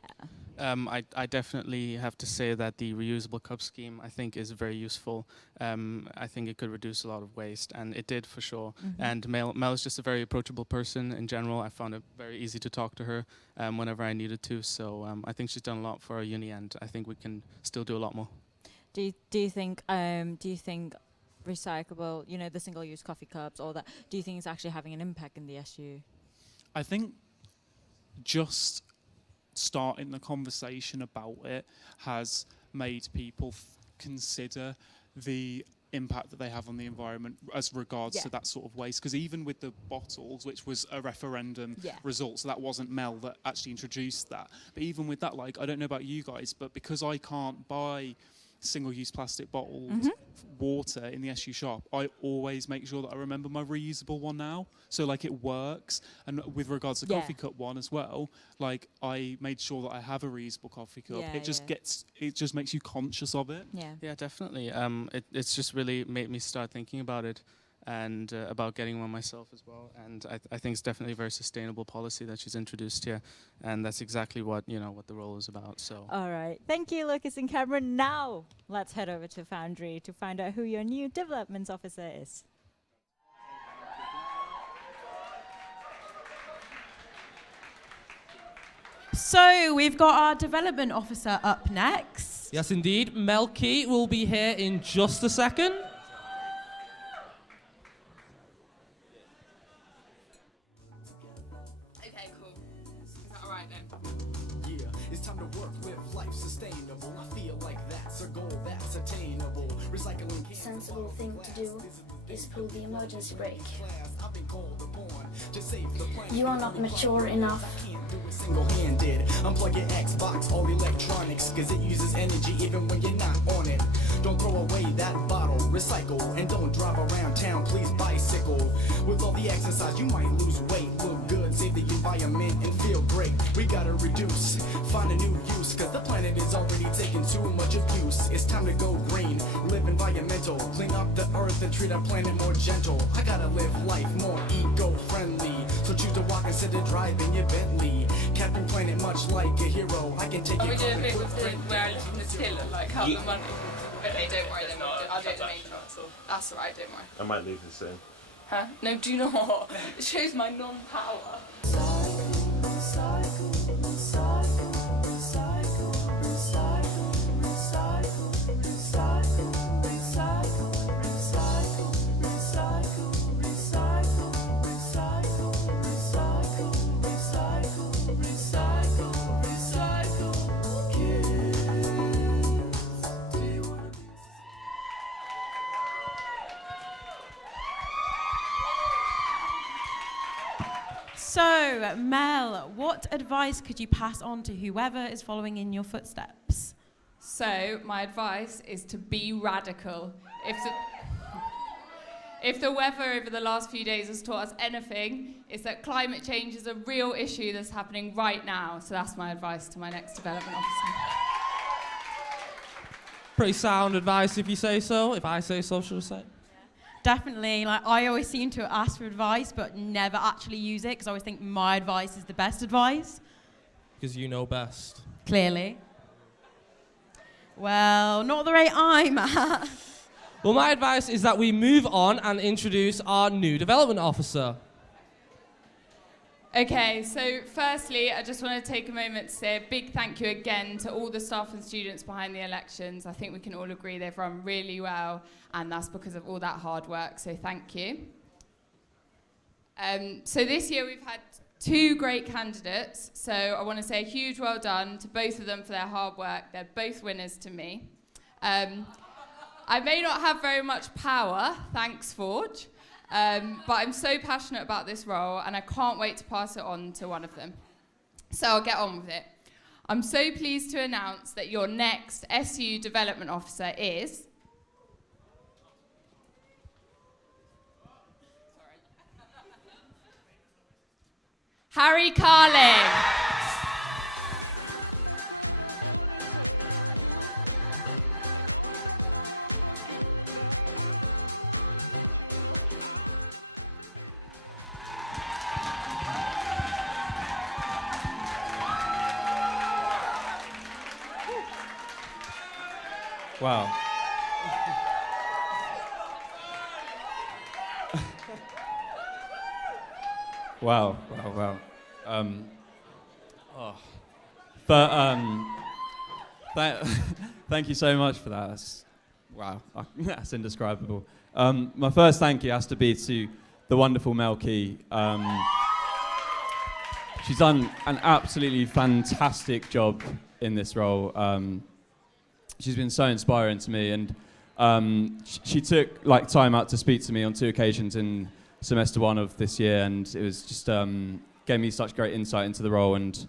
I definitely have to say that the reusable cup scheme, I think, is very useful. I think it could reduce a lot of waste, and it did for sure. And Mel is just a very approachable person in general. I found it very easy to talk to her whenever I needed to. So I think she's done a lot for our uni, and I think we can still do a lot more. Do you think recyclable, the single-use coffee cups, all that? Do you think it's actually having an impact in the SU? I think just starting the conversation about it has made people consider the impact that they have on the environment as regards to that sort of waste. Because even with the bottles, which was a referendum result, so that wasn't Mel that actually introduced that. But even with that, like, I don't know about you guys, but because I can't buy single-use plastic bottles, water in the SU shop, I always make sure that I remember my reusable one now. So like it works. And with regards to coffee cup one as well, like I made sure that I have a reusable coffee cup. It just makes you conscious of it. Yeah, definitely. It's just really made me start thinking about it and about getting one myself as well. And I think it's definitely a very sustainable policy that she's introduced here, and that's exactly what what the role is about. So. All right, thank you, Lucas and Cameron. Now let's head over to Foundry to find out who your new development officer is. So we've got our development officer up next. Yes, indeed. Melky will be here in just a second. Sensible thing to do is pull the emergency brake. You are not mature enough. Single-handed, unplug your Xbox, all electronics, cause it uses energy even when you're not on it. Don't throw away that bottle, recycle, and don't drive around town, please bicycle. With all the exercise, you might lose weight, look good, save the environment, and feel great. We gotta reduce, find a new use, cause the planet is already taking too much abuse. It's time to go green, live environmental, clean up the earth and treat our planet more gentle. I gotta live life more eco-friendly, so choose to walk instead of driving your Bentley. Captain Planet, much like a hero, I can take it. Are we doing a bit with the where the till and like how the money? Okay, don't worry then. I'll do it later. That's alright, don't worry. I might leave this soon. Huh? No, do not. It shows my non-power. So, Mel, what advice could you pass on to whoever is following in your footsteps? So, my advice is to be radical. If the weather over the last few days has taught us anything, it's that climate change is a real issue that's happening right now. So that's my advice to my next development officer. Pretty sound advice if you say so. If I say so, should I say? Definitely. Like, I always seem to ask for advice but never actually use it because I always think my advice is the best advice. Because you know best. Clearly. Well, not the rate I'm at. Well, my advice is that we move on and introduce our new development officer. Okay, so firstly, I just want to take a moment to say a big thank you again to all the staff and students behind the elections. I think we can all agree they've run really well, and that's because of all that hard work, so thank you. So this year we've had 2 great candidates, so I want to say a huge well done to both of them for their hard work. They're both winners to me. I may not have very much power, thanks Forge, but I'm so passionate about this role and I can't wait to pass it on to one of them. So I'll get on with it. I'm so pleased to announce that your next SU Development Officer is... Harry Carling. Wow. Wow. Thank you so much for that. Wow, that's indescribable. My first thank you has to be to the wonderful Mel Key. She's done an absolutely fantastic job in this role. She's been so inspiring to me, and she took time out to speak to me on 2 occasions in semester 1 of this year, and it was just gave me such great insight into the role and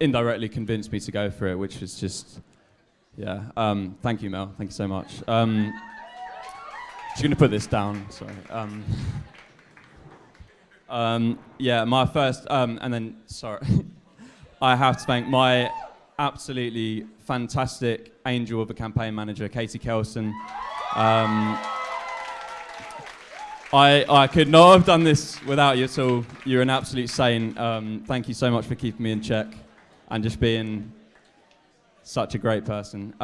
indirectly convinced me to go for it, which was just, yeah. Thank you, Mel. Thank you so much. She's going to put this down. Sorry. Yeah, my first, and then sorry, I have to thank my absolutely fantastic angel of a campaign manager, Katie Kelson. I could not have done this without you at all. You're an absolute saint. Thank you so much for keeping me in check and just being such a great person.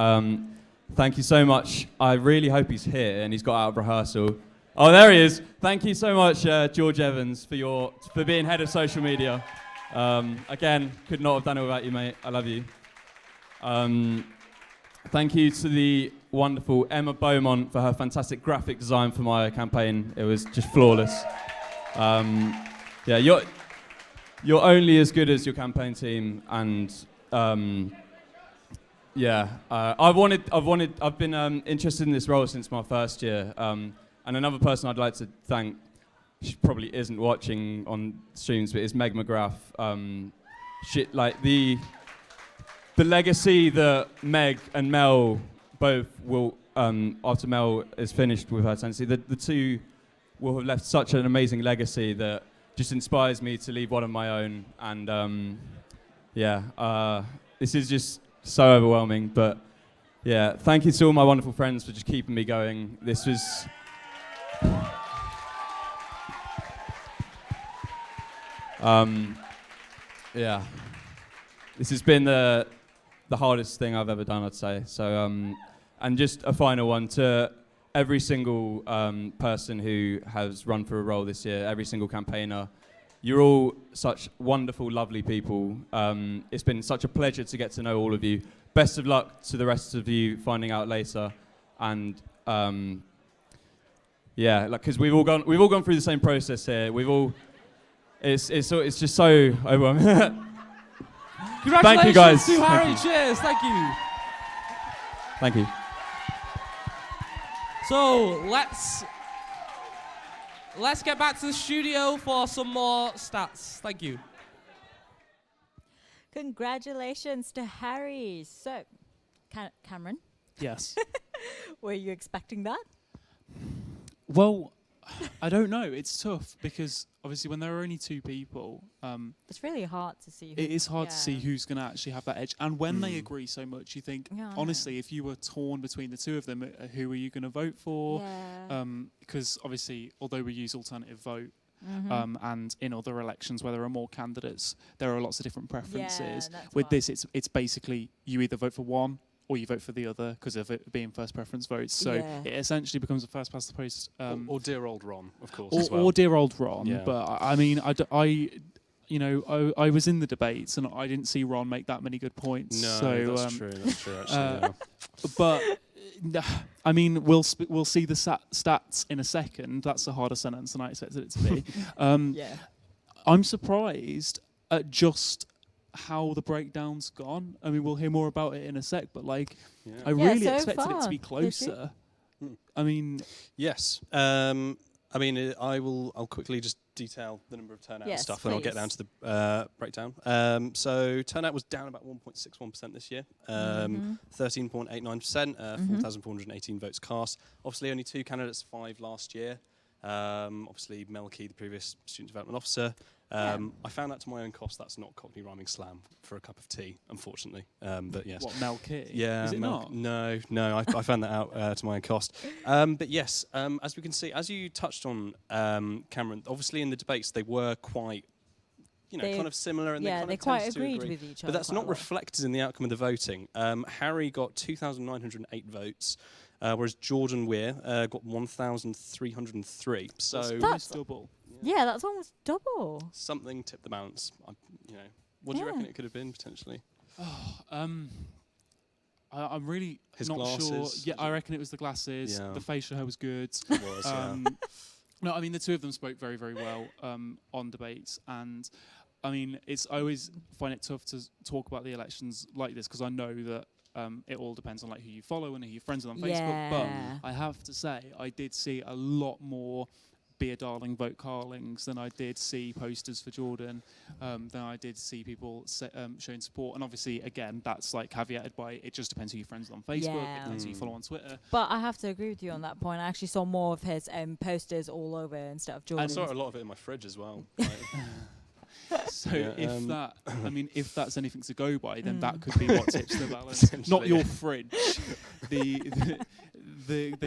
Thank you so much. I really hope he's here and he's got out of rehearsal. Oh, there he is. Thank you so much, George Evans, for being head of social media. Again, could not have done it without you, mate. I love you. Thank you to the wonderful Emma Beaumont for her fantastic graphic design for my campaign. It was just flawless. Yeah, you're only as good as your campaign team, and yeah, I've been interested in this role since my first year. And another person I'd like to thank, she probably isn't watching on streams, but is Meg McGrath. The legacy that Meg and Mel both will, after Mel is finished with her tenancy, the two will have left such an amazing legacy that just inspires me to leave one of my own. And yeah, this is just so overwhelming. But yeah, thank you to all my wonderful friends for just keeping me going. This was... yeah, this has been the hardest thing I've ever done, I'd say. So, and just a final one to every single person who has run for a role this year, every single campaigner. You're all such wonderful, lovely people. It's been such a pleasure to get to know all of you. Best of luck to the rest of you finding out later, and yeah, because we've all gone through the same process here. It's just so overwhelming. Congratulations Thank you, guys. to Harry. Cheers. Thank you. Thank you. So let's get back to the studio for some more stats. Thank you. Congratulations to Harry. So, Cameron? Yes. Were you expecting that? Well, I don't know. It's tough because obviously when there are only 2 people, it's really hard to see. It is hard to see who's going to actually have that edge. And when they agree so much, you think, honestly, if you were torn between the 2 of them, who are you going to vote for? Because obviously, although we use alternative vote, and in other elections where there are more candidates, there are lots of different preferences. With this, it's basically you either vote for one or you vote for the other because of it being first preference votes. So it essentially becomes a first past the post. Or dear old Ron, of course, or, as well. or dear old Ron. Yeah. But I mean, I was in the debates and I didn't see Ron make that many good points. No, so, that's true. That's true. Actually, but I mean, we'll see the stats in a second. That's a harder sentence than I expected it to be. I'm surprised at just how the breakdown's gone. I mean, we'll hear more about it in a sec, but I really so expected it to far, be closer. I mean, yes. I mean, I'll quickly just detail the number of turnout and stuff, and I'll get down to the breakdown. So turnout was down about 1.61% this year, 13.89%, 4,418 votes cast. Obviously, only 2 candidates, 5 last year. Obviously, Melky, the previous student development officer. I found out to my own cost that's not Cockney rhyming slang for a cup of tea, unfortunately. But yes. What, Melky? Yeah. Is it not? No, I found that out to my own cost. But yes, as we can see, as you touched on, Cameron, obviously in the debates they were quite, kind of similar, and they quite agreed with each other. But that's not reflected in the outcome of the voting. Harry got 2,908 votes. Whereas Jordan Weir got 1,303. So that's double. Yeah, that's almost double. Something tipped the balance. What do you reckon it could have been potentially? I'm really His not glasses. sure. Yeah, I reckon it was the glasses. Yeah. The facial hair was good. It was, No, I mean the two of them spoke very, very well on debates, and I mean I always find it tough to talk about the elections like this because I know that it all depends on who you follow and who you're friends with on Facebook. But I have to say, I did see a lot more "Be a Darling, Vote Carlings" than I did see posters for Jordan, than I did see people showing support. And obviously, again, that's caveated by it just depends who you're friends with on Facebook, it depends who you follow on Twitter. But I have to agree with you on that point. I actually saw more of his posters all over instead of Jordan. I saw a lot of it in my fridge as well. So if that's anything to go by, then that could be what tips the balance. Not your fridge, the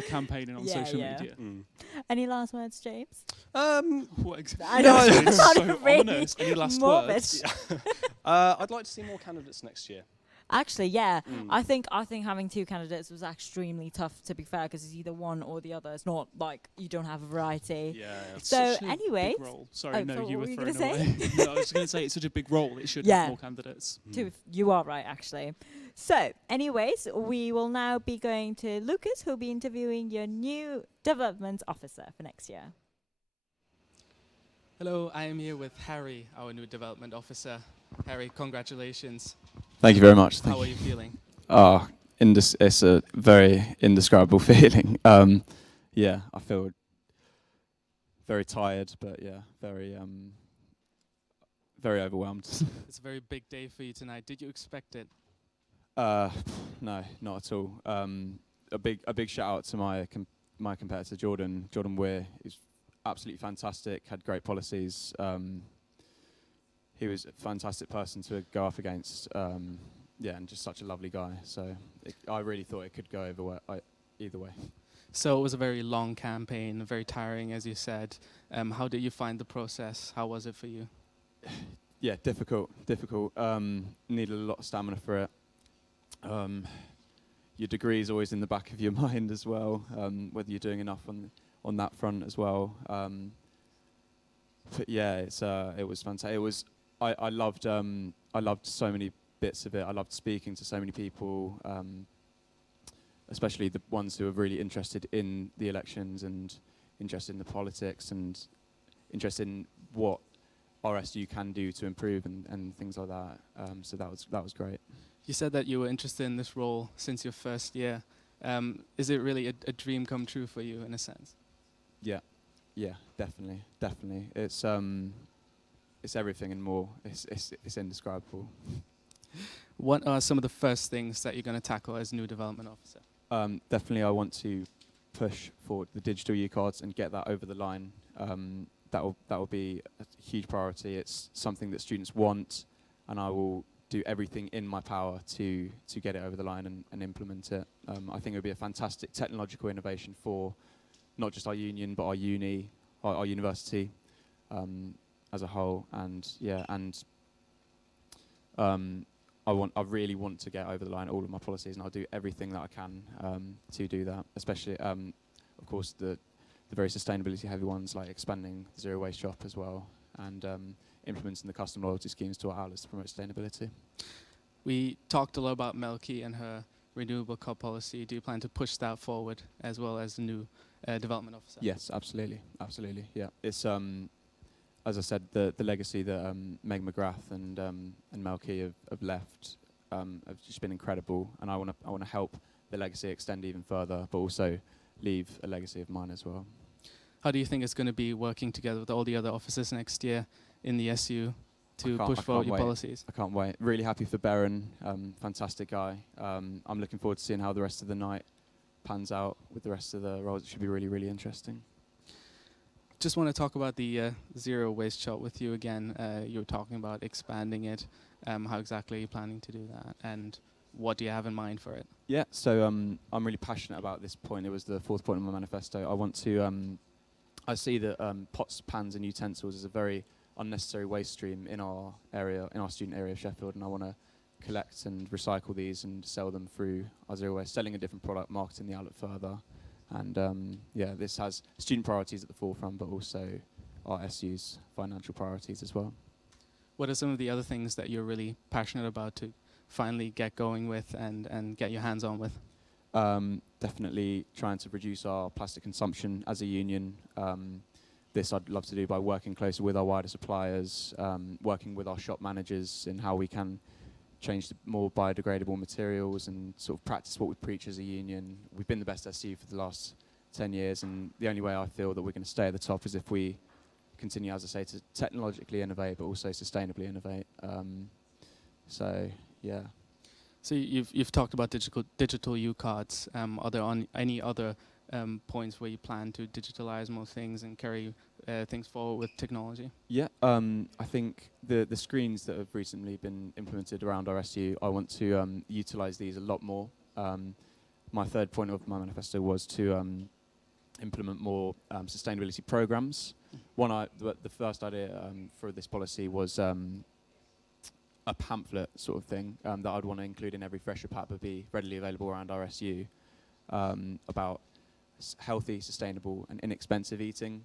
campaigning on social media. Any last words, James? What exactly? I know it's so really ominous. Any last words? I'd like to see more candidates next year. Actually, yeah. I think having 2 candidates was extremely tough, to be fair, because it's either one or the other. It's not like you don't have a variety. Yeah. So anyway, sorry, no, you were going thrown to away. No, I was going to say it's such a big role. It should have more candidates. You are right, actually. So, anyways, we will now be going to Lucas, who'll be interviewing your new development officer for next year. Hello, I am here with Harry, our new development officer. Harry, congratulations. Thank you very much. How are you feeling? It's a very indescribable feeling. I feel very tired, but very overwhelmed. It's a very big day for you tonight. Did you expect it? No, not at all. A big shout out to my competitor Jordan Weir. He's absolutely fantastic. Had great policies. He was a fantastic person to go up against. And just such a lovely guy. So I really thought it could go either way. So it was a very long campaign, very tiring, as you said. How did you find the process? How was it for you? Yeah, difficult. Needed a lot of stamina for it. Your degree is always in the back of your mind as well, whether you're doing enough on that front as well. But yeah, it was fantastic. I loved so many bits of it. I loved speaking to so many people, especially the ones who are really interested in the elections and interested in the politics and interested in what RSU can do to improve and things like that. So that was great. You said that you were interested in this role since your first year. Is it really a dream come true for you in a sense? Yeah, definitely. It's everything and more. It's indescribable. What are some of the first things that you're going to tackle as new development officer? Definitely, I want to push for the digital U-cards and get that over the line. That will be a huge priority. It's something that students want, and I will do everything in my power to get it over the line and implement it. I think it would be a fantastic technological innovation for not just our union, but our university as a whole. And I really want to get over the line all of my policies, and I'll do everything that I can to do that. Especially, of course, the very sustainability-heavy ones like expanding the zero waste shop as well, and implementing the custom loyalty schemes to our outlets to promote sustainability. We talked a lot about Melky and her renewable cup policy. Do you plan to push that forward as well as the new development officer? Yes, absolutely, yeah. It's as I said, the legacy that Meg McGrath and Melky have left have just been incredible, and I want to help the legacy extend even further, but also leave a legacy of mine as well. How do you think it's going to be working together with all the other officers next year in the SU to push forward your policies? I can't wait. Really happy for Beren, fantastic guy. I'm looking forward to seeing how the rest of the night pans out with the rest of the roles. It should be really, really interesting. Just want to talk about the zero waste shop with you again. You were talking about expanding it. How exactly are you planning to do that, and what do you have in mind for it? Yeah, so I'm really passionate about this point. It was the fourth point of my manifesto. I want to. I see that pots, pans, and utensils is a very unnecessary waste stream in our area, in our student area of Sheffield, and I want to collect and recycle these and sell them through our zero waste, selling a different product, marketing the outlet further. And yeah, this has student priorities at the forefront, but also our SU's financial priorities as well. What are some of the other things that you're really passionate about to finally get going with and get your hands on with? Definitely trying to reduce our plastic consumption as a union. This I'd love to do by working closer with our wider suppliers, working with our shop managers in how we can change to more biodegradable materials and sort of practice what we preach as a union. We've been the best SU for the last 10 years, and the only way I feel that we're going to stay at the top is if we continue, as I say, to technologically innovate, but also sustainably innovate. So, yeah. So you've talked about digital U-cards. Are there any other points where you plan to digitalize more things and carry things forward with technology? Yeah, I think the screens that have recently been implemented around our SU, I want to utilize these a lot more. My third point of my manifesto was to implement more sustainability programs. The first idea for this policy was a pamphlet sort of thing that I'd want to include in every fresher pack, but be readily available around our SU about healthy, sustainable and inexpensive eating.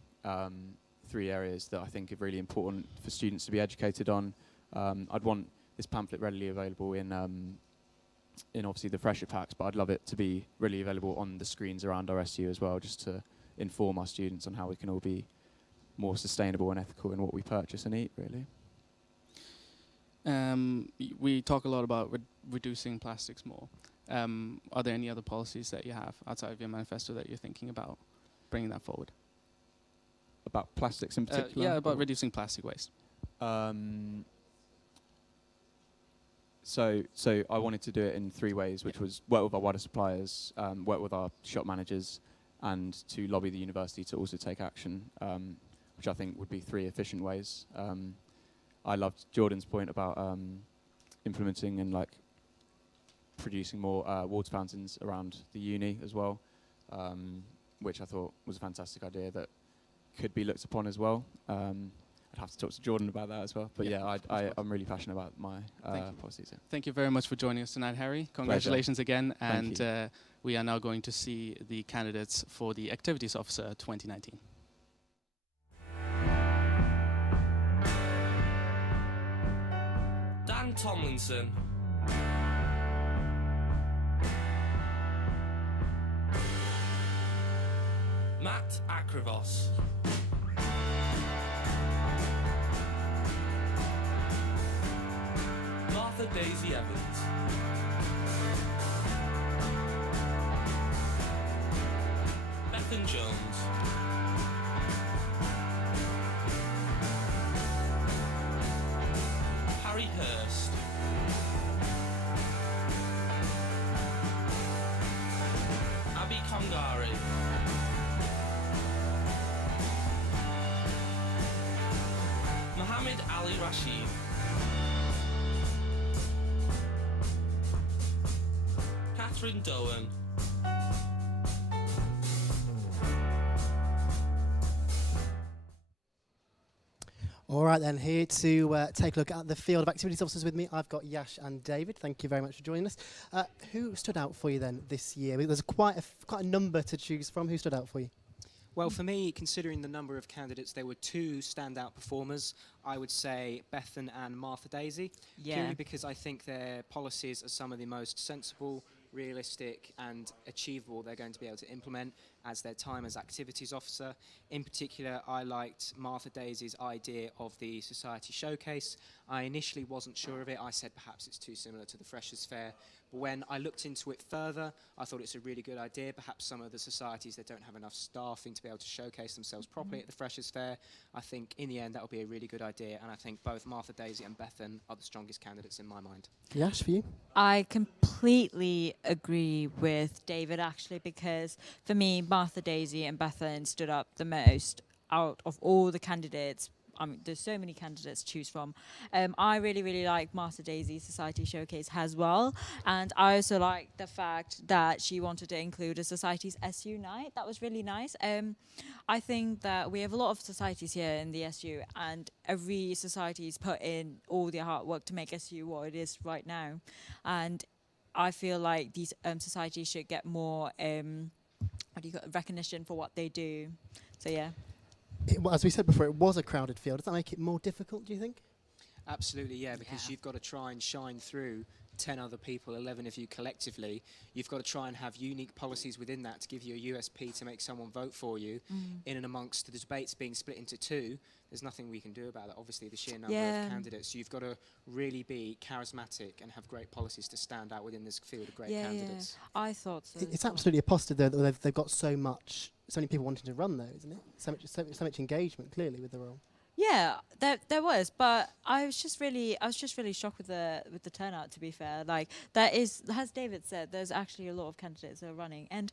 3 areas that I think are really important for students to be educated on. I'd want this pamphlet readily available in obviously the fresher packs, but I'd love it to be readily available on the screens around our SU as well, just to inform our students on how we can all be more sustainable and ethical in what we purchase and eat, really. We talk a lot about reducing plastics more. Are there any other policies that you have outside of your manifesto that you're thinking about bringing that forward? About plastics in particular? Yeah, about reducing plastic waste. So I wanted to do it in 3 ways, which was work with our wider suppliers, work with our shop managers, and to lobby the university to also take action, which I think would be 3 efficient ways. I loved Jordan's point about implementing and producing more water fountains around the uni as well, which I thought was a fantastic idea that could be looked upon as well. I'd have to talk to Jordan about that as well. But yeah, I'm really passionate about my policies. Yeah. Thank you very much for joining us tonight, Harry. Congratulations again. And we are now going to see the candidates for the Activities Officer 2019. Dan Tomlinson. Matt Akrivos. Martha Daisy Evans. Bethan Jones. Harry Hurst. Abby Kongari. Mohammed Ali Rashid. Catherine Doan. All right then, here to take a look at the field of activities officers with me, I've got Yash and David. Thank you very much for joining us. Who stood out for you then this year? There's quite a number to choose from. Who stood out for you? Well, for me, considering the number of candidates, there were two standout performers. I would say Bethan and Martha Daisy, purely because I think their policies are some of the most sensible, realistic and achievable they're going to be able to implement as their time as activities officer. In particular, I liked Martha Daisy's idea of the society showcase. I initially wasn't sure of it. I said perhaps it's too similar to the Freshers' Fair. But when I looked into it further, I thought it's a really good idea. Perhaps some of the societies that don't have enough staffing to be able to showcase themselves properly at the Freshers' Fair. I think in the end that will be a really good idea, and I think both Martha Daisy and Bethan are the strongest candidates in my mind. Yash, for you? I completely agree with David, actually, because for me, Martha Daisy and Bethan stood up the most out of all the candidates. I mean, there's so many candidates to choose from. I really, really like Martha Daisy's Society Showcase as well. And I also like the fact that she wanted to include a society's SU night. That was really nice. I think that we have a lot of societies here in the SU, and every society's put in all their hard work to make SU what it is right now. And I feel like these societies should get more recognition for what they do. So, yeah. As we said before, it was a crowded field. Does that make it more difficult, do you think? Absolutely, yeah, because you've got to try and shine through 10 other people, 11 of you collectively. You've got to try and have unique policies within that to give you a USP to make someone vote for you. In and amongst the debates being split into two, there's nothing we can do about that. Obviously, the sheer number of candidates. You've got to really be charismatic and have great policies to stand out within this field of great candidates. Yeah, I thought so. It's absolutely a positive, though, that they've got so many people wanting to run, though, isn't it? So much engagement, clearly, with the role. Yeah, there was, but I was just really shocked with the turnout. To be fair, like as David said, there's actually a lot of candidates that are running, and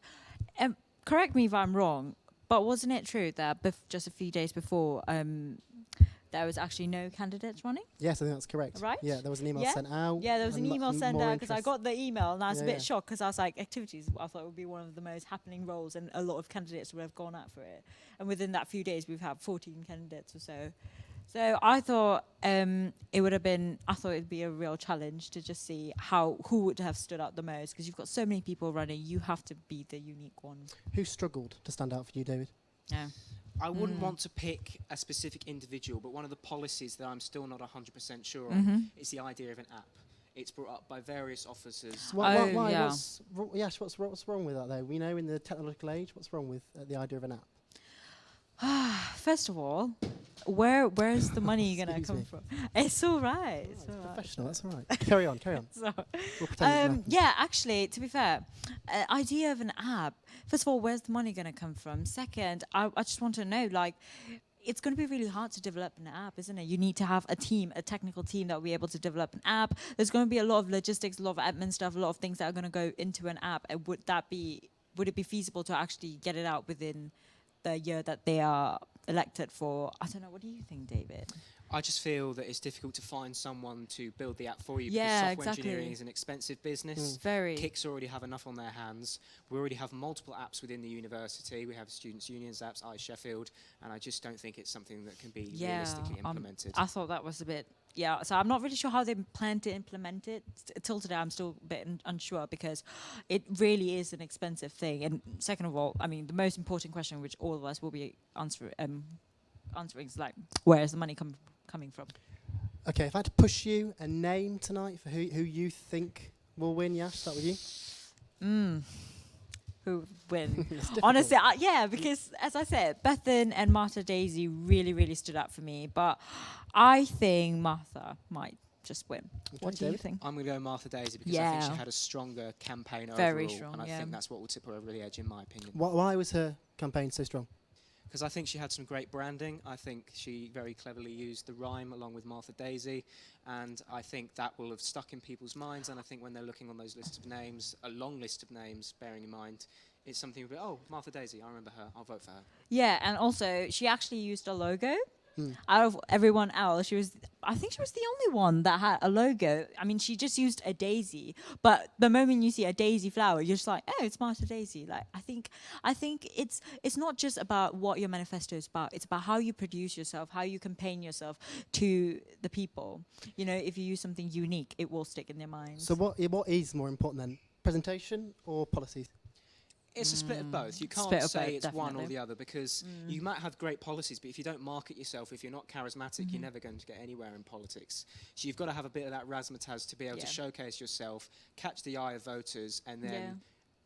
correct me if I'm wrong, but wasn't it true that just a few days before there was actually no candidates running? Yes, I think that's correct. Right? Yeah, there was an email sent out. Yeah, there was an email sent out because I got the email and I was a bit yeah. shocked because I was like, activities, I thought it would be one of the most happening roles and a lot of candidates would have gone out for it. And within that few days, we've had 14 candidates or so. So I thought it'd be a real challenge to just see who would have stood out the most, because you've got so many people running, you have to be the unique one. Who struggled to stand out for you, David? Yeah. I wouldn't want to pick a specific individual, but one of the policies that I'm still not 100% sure on is the idea of an app. It's brought up by various officers. Why? What's wrong with that, though? We know in the technological age, what's wrong with the idea of an app? First of all, where's the money going to come from? It's all right. It's all right. Professional, that's all right. Carry on. So, we'll pretend yeah, actually, to be fair, idea of an app. First of all, where's the money going to come from? Second, I just want to know, like, it's going to be really hard to develop an app, isn't it? You need to have a technical team that will be able to develop an app. There's going to be a lot of logistics, a lot of admin stuff, a lot of things that are going to go into an app. And would it be feasible to actually get it out within the year that they are elected for? I don't know. What do you think, David? I just feel that it's difficult to find someone to build the app for you, because software engineering is an expensive business. Very. KICS already have enough on their hands. We already have multiple apps within the university. We have Students' Unions apps, Sheffield, and I just don't think it's something that can be realistically implemented. I thought that was a bit... Yeah, so I'm not really sure how they plan to implement it. Till today, I'm still a bit unsure, because it really is an expensive thing. And second of all, I mean, the most important question, which all of us will be answering is like, where is the money coming from? Okay, if I had to push you a name tonight for who you think will win, Yash, start with you. Who win? Honestly, because as I said, Bethan and Martha Daisy really, really stood out for me. But I think Martha might just win. What do you think? I'm going to go Martha Daisy, because I think she had a stronger campaign Very overall, strong, and I think that's what will tip her over the edge, in my opinion. Why was her campaign so strong? Because I think she had some great branding. I think she very cleverly used the rhyme along with Martha Daisy, and I think that will have stuck in people's minds. And I think when they're looking on those lists of names, a long list of names, bearing in mind, it's something a bit, oh, Martha Daisy, I remember her, I'll vote for her. Yeah, and also she actually used a logo out of everyone else, I think she was the only one that had a logo. I mean, she just used a daisy, but the moment you see a daisy flower, you're just like, oh, it's Martha Daisy. Like, I think it's not just about what your manifesto is about. It's about how you produce yourself, how you campaign yourself to the people. You know, if you use something unique, it will stick in their minds. So what is more important then, presentation or policies? It's a split of both. You can't say it's one or the other, because you might have great policies, but if you don't market yourself, if you're not charismatic, you're never going to get anywhere in politics. So you've got to have a bit of that razzmatazz to be able to showcase yourself, catch the eye of voters, and then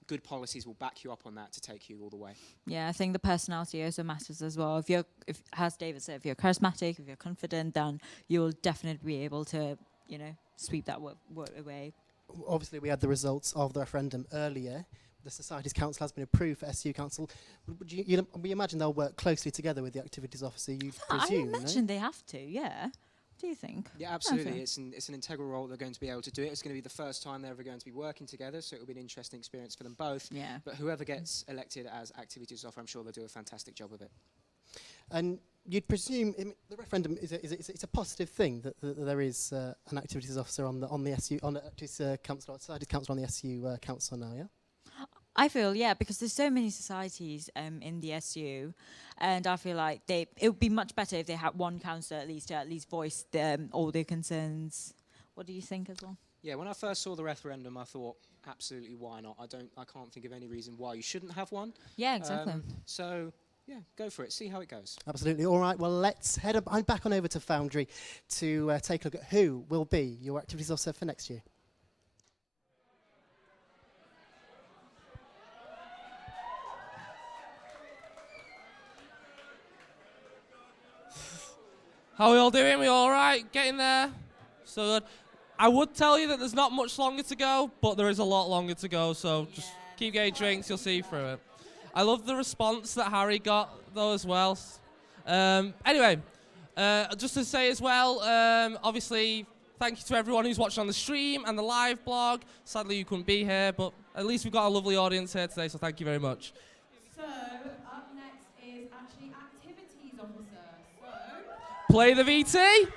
good policies will back you up on that to take you all the way. Yeah, I think the personality also matters as well. If as David said, if you're charismatic, if you're confident, then you'll definitely be able to, you know, sweep that word away. Obviously, we had the results of the referendum earlier. The Societies Council has been approved for SU Council. We imagine they'll work closely together with the Activities Officer, you presume, I imagine they have to, yeah. Do you think? Yeah, absolutely. It's an integral role they're going to be able to do it. It's going to be the first time they're ever going to be working together, so it'll be an interesting experience for them both. Yeah. But whoever gets elected as Activities Officer, I'm sure they'll do a fantastic job of it. And you'd presume the referendum it's a positive thing that there is an Activities Officer on the SU Societies Council on the SU Council now, yeah? I feel, because there's so many societies in the SU, and I feel like it would be much better if they had one councillor at least voice all their concerns. What do you think as well? Yeah, when I first saw the referendum, I thought, absolutely, why not? I can't think of any reason why you shouldn't have one. Yeah, exactly. So, yeah, go for it. See how it goes. Absolutely. All right, well, let's head back on over to Foundry to take a look at who will be your Activities Officer for next year. How are we all doing? We all right? Getting there? So good. I would tell you that there's not much longer to go, but there is a lot longer to go, so just keep getting drinks, you'll see through it. I love the response that Harry got, though, as well. Anyway, just to say as well, obviously, thank you to everyone who's watching on the stream and the live blog. Sadly, you couldn't be here, but at least we've got a lovely audience here today, so thank you very much. So, up next is actually Activities Officer. Play the VT.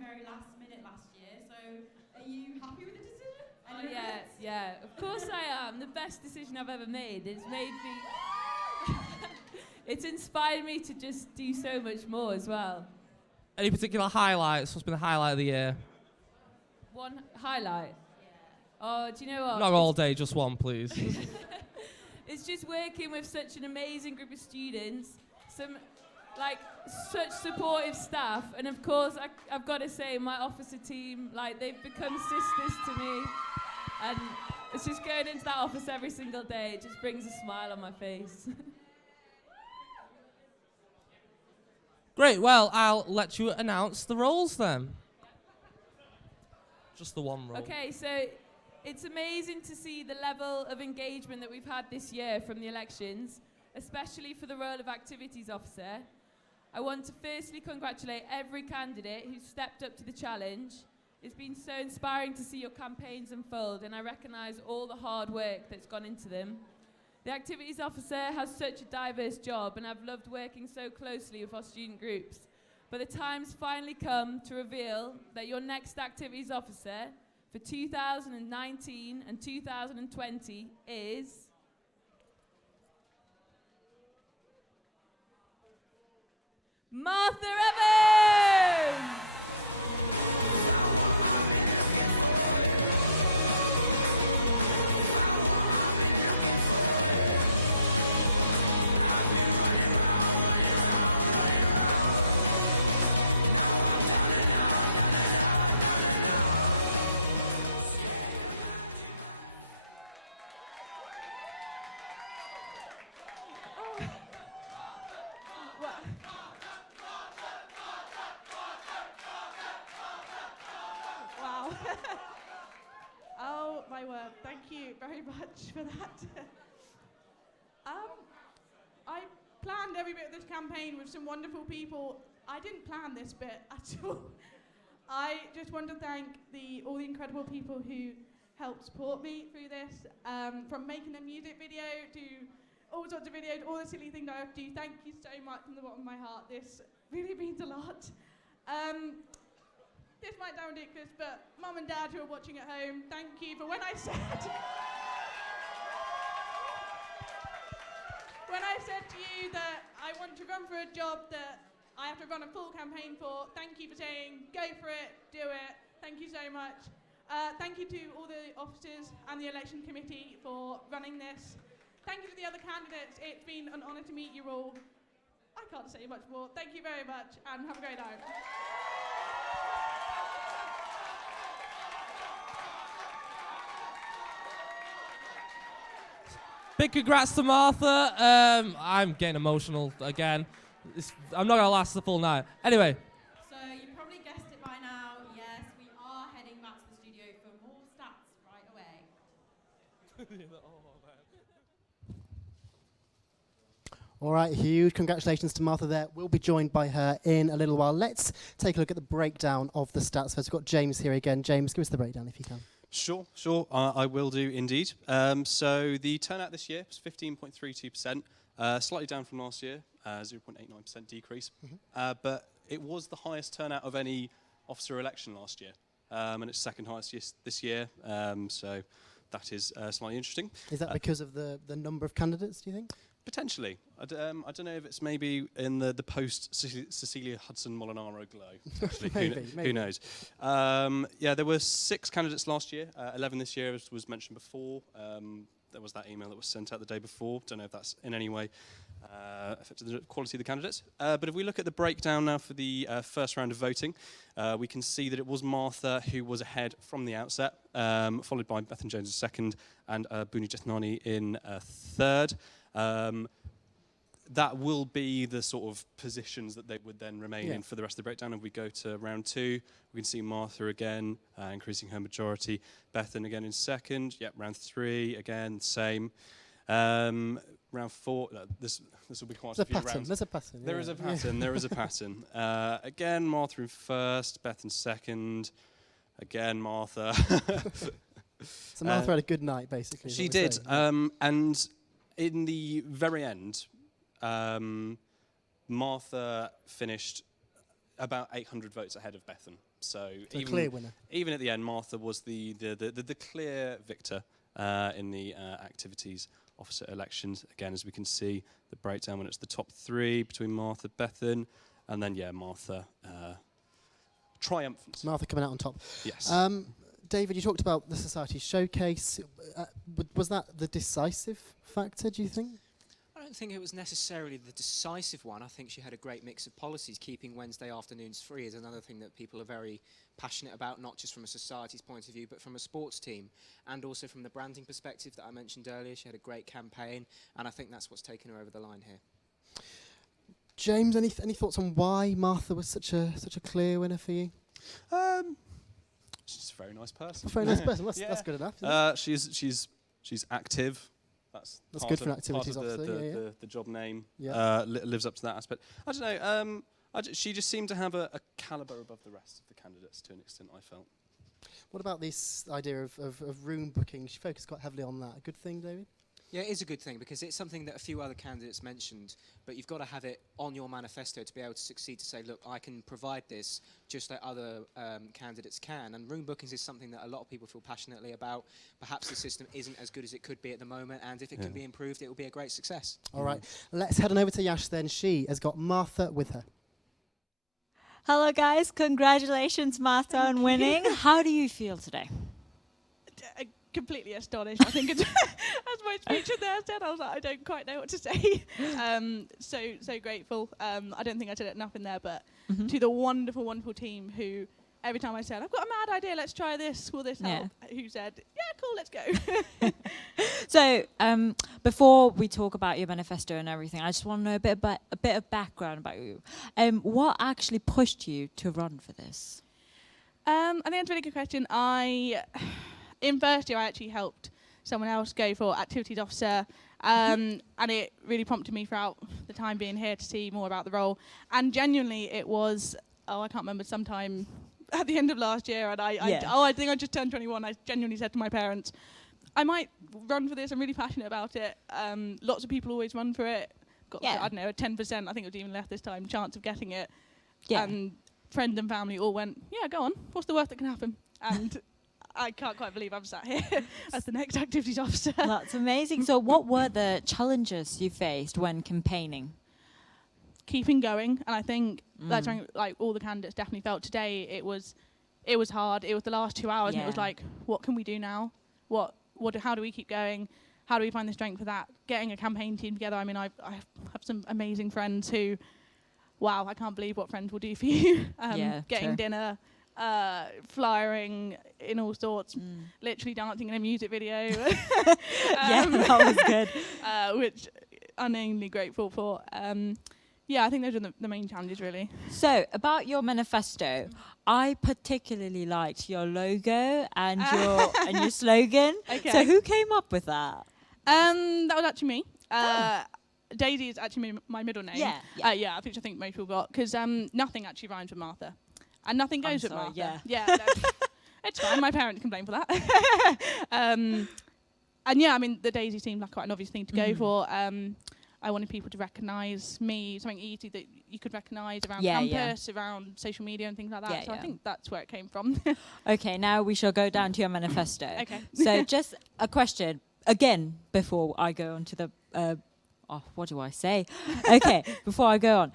Very last minute last year, so are you happy with the decision? Oh yes, yeah, of course I am. The best decision I've ever made. It's made me, it's inspired me to just do so much more as well. Any particular highlights? What's been the highlight of the year? One highlight? Oh, do you know what? Not all day, just one, please. It's just working with such an amazing group of students, such supportive staff, and of course I've got to say my officer team, they've become sisters to me, and it's just going into that office every single day, it just brings a smile on my face. Great. Well, I'll let you announce the roles then. Just the one role. Okay, so it's amazing to see the level of engagement that we've had this year from the elections, especially for the role of activities officer. I want to firstly congratulate every candidate who stepped up to the challenge. It's been so inspiring to see your campaigns unfold, and I recognise all the hard work that's gone into them. The activities officer has such a diverse job, and I've loved working so closely with our student groups. But the time's finally come to reveal that your next activities officer for 2019 and 2020 is Martha Evans! Wow. Oh my word, thank you very much for that. I planned every bit of this campaign with some wonderful people. I didn't plan this bit at all. I just want to thank all the incredible people who helped support me through this, from making a music video to all sorts of videos, all the silly things I have to do. Thank you so much from the bottom of my heart. This really means a lot. This might sound ridiculous, but Mum and Dad who are watching at home, thank you for when I said to you that I want to run for a job that I have to run a full campaign for. Thank you for saying, go for it, do it. Thank you so much. Thank you to all the officers and the election committee for running this. Thank you to the other candidates. It's been an honour to meet you all. I can't say much more. Thank you very much, and have a great night. Big congrats to Martha. I'm getting emotional again. I'm not going to last the full night. Anyway. So you probably guessed it by now. Yes, we are heading back to the studio for more stats right away. All right, huge congratulations to Martha there. We'll be joined by her in a little while. Let's take a look at the breakdown of the stats. First, we've got James here again. James, give us the breakdown if you can. Sure. I will do indeed. So the turnout this year was 15.32%, slightly down from last year, 0.89% decrease. But it was the highest turnout of any officer election last year, and it's second highest this year. So that is slightly interesting. Is that because of the number of candidates, do you think? Potentially. I don't know if it's maybe in the post-Cecilia Hudson-Molinaro glow. Actually, maybe. Who knows? Yeah, there were 6 candidates last year. 11 this year, as was mentioned before. There was that email that was sent out the day before. Don't know if that's in any way affected the quality of the candidates. But if we look at the breakdown now for the first round of voting, we can see that it was Martha who was ahead from the outset, followed by Bethan Jones in second and Buni Jethnani in third. That will be the sort of positions that they would then remain in for the rest of the breakdown. If we go to round 2, we can see Martha again increasing her majority. Bethan again in second. Yep, round 3 again, same. Round 4, this will be quite a few rounds. There's a pattern. There is a pattern. There is a pattern. Again, Martha in first. Bethan second. Again, Martha. So Martha had a good night, basically. She did. And in the very end, Martha finished about 800 votes ahead of Bethan. So even, clear winner. Even at the end, Martha was the clear victor in the activities officer elections. Again, as we can see, the breakdown when it's the top 3 between Martha, Bethan, and then Martha triumphant. Martha coming out on top. Yes. David, you talked about the Society Showcase. Was that the decisive factor, do you think? I don't think it was necessarily the decisive one. I think she had a great mix of policies. Keeping Wednesday afternoons free is another thing that people are very passionate about, not just from a society's point of view, but from a sports team. And also from the branding perspective that I mentioned earlier. She had a great campaign, and I think that's what's taken her over the line here. James, any thoughts on why Martha was such a clear winner for you? She's a very nice person. A very nice person. That's good enough. She's active. That's good for an activities officer. The job name Yeah. lives up to that aspect. I don't know. She just seemed to have a calibre above the rest of the candidates to an extent, I felt. What about this idea of room booking? She focused quite heavily on that. A good thing, David? Yeah, it is a good thing because it's something that a few other candidates mentioned, but you've got to have it on your manifesto to be able to succeed, to say, look, I can provide this just like other candidates can. And room bookings is something that a lot of people feel passionately about. Perhaps the system isn't as good as it could be at the moment, and if it can be improved, it will be a great success. All right, let's head on over to Yash then. She has got Martha with her. Hello, guys. Congratulations, Martha, on winning. How do you feel today? Completely astonished. I think it's as my speech in there said, I was like, I don't quite know what to say. So grateful. I don't think I said enough in there, but to the wonderful, wonderful team who, every time I said, I've got a mad idea, let's try this, will this help? Who said, yeah, cool, let's go. So before we talk about your manifesto and everything, I just want to know a bit of background about you. What actually pushed you to run for this? I think that's a really good question. In first year, I actually helped someone else go for activities officer, and it really prompted me throughout the time being here to see more about the role. And genuinely, it was, I can't remember, sometime at the end of last year, and I think I just turned 21. I genuinely said to my parents, I might run for this. I'm really passionate about it. Lots of people always run for it. Got, I don't know, a 10%, I think it was even less this time, chance of getting it. Yeah. And friends and family all went, yeah, go on. What's the worst that can happen? And I can't quite believe I'm sat here as the next activities officer. That's amazing. So what were the challenges you faced when campaigning? Keeping going, and I think that's something like all the candidates definitely felt today. It was hard. It was the last 2 hours, and it was like, what can we do now? How do we keep going? How do we find the strength for that? Getting a campaign team together. I mean, I have some amazing friends who, wow, I can't believe what friends will do for you. Getting dinner. Flyering in all sorts, literally dancing in a music video. That was good. Which unnameably grateful for. I think those are the main challenges, really. So, about your manifesto, I particularly liked your logo and your slogan. Okay. So, who came up with that? That was actually me. Daisy is actually my middle name. Which I think most people got, because nothing actually rhymes with Martha. And nothing goes with Martha. It's fine. My parents can blame for that. I mean, the Daisy seemed like quite an obvious thing to go for. I wanted people to recognise me, something easy that you could recognise around campus, around social media and things like that. I think that's where it came from. Okay, now we shall go down to your manifesto. Okay. So just a question, again, before I go on to the... what do I say? Okay, before I go on,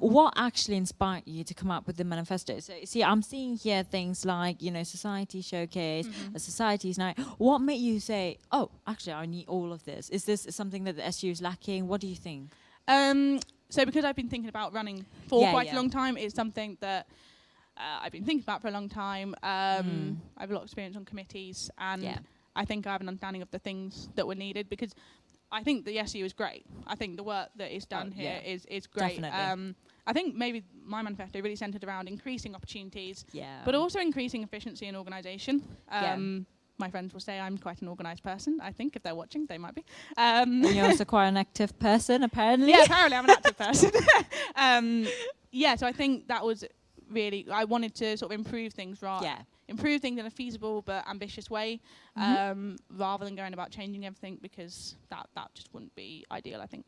what actually inspired you to come up with the manifesto? So, see, I'm seeing here things like, society showcase, a society's night. What made you say, oh, actually, I need all of this? Is this something that the SU is lacking? What do you think? So, because I've been thinking about running for quite a long time, it's something that I've been thinking about for a long time. I have a lot of experience on committees, and I think I have an understanding of the things that were needed, because I think the SU is great. I think the work that is done here is great. Definitely. I think maybe my manifesto really centred around increasing opportunities, but also increasing efficiency and organisation. My friends will say I'm quite an organised person. I think if they're watching, they might be. And you're also quite an active person, apparently. Yeah, apparently I'm an active person. So I think that was really, I wanted to sort of improve things, improve things in a feasible but ambitious way, rather than going about changing everything, because that just wouldn't be ideal, I think.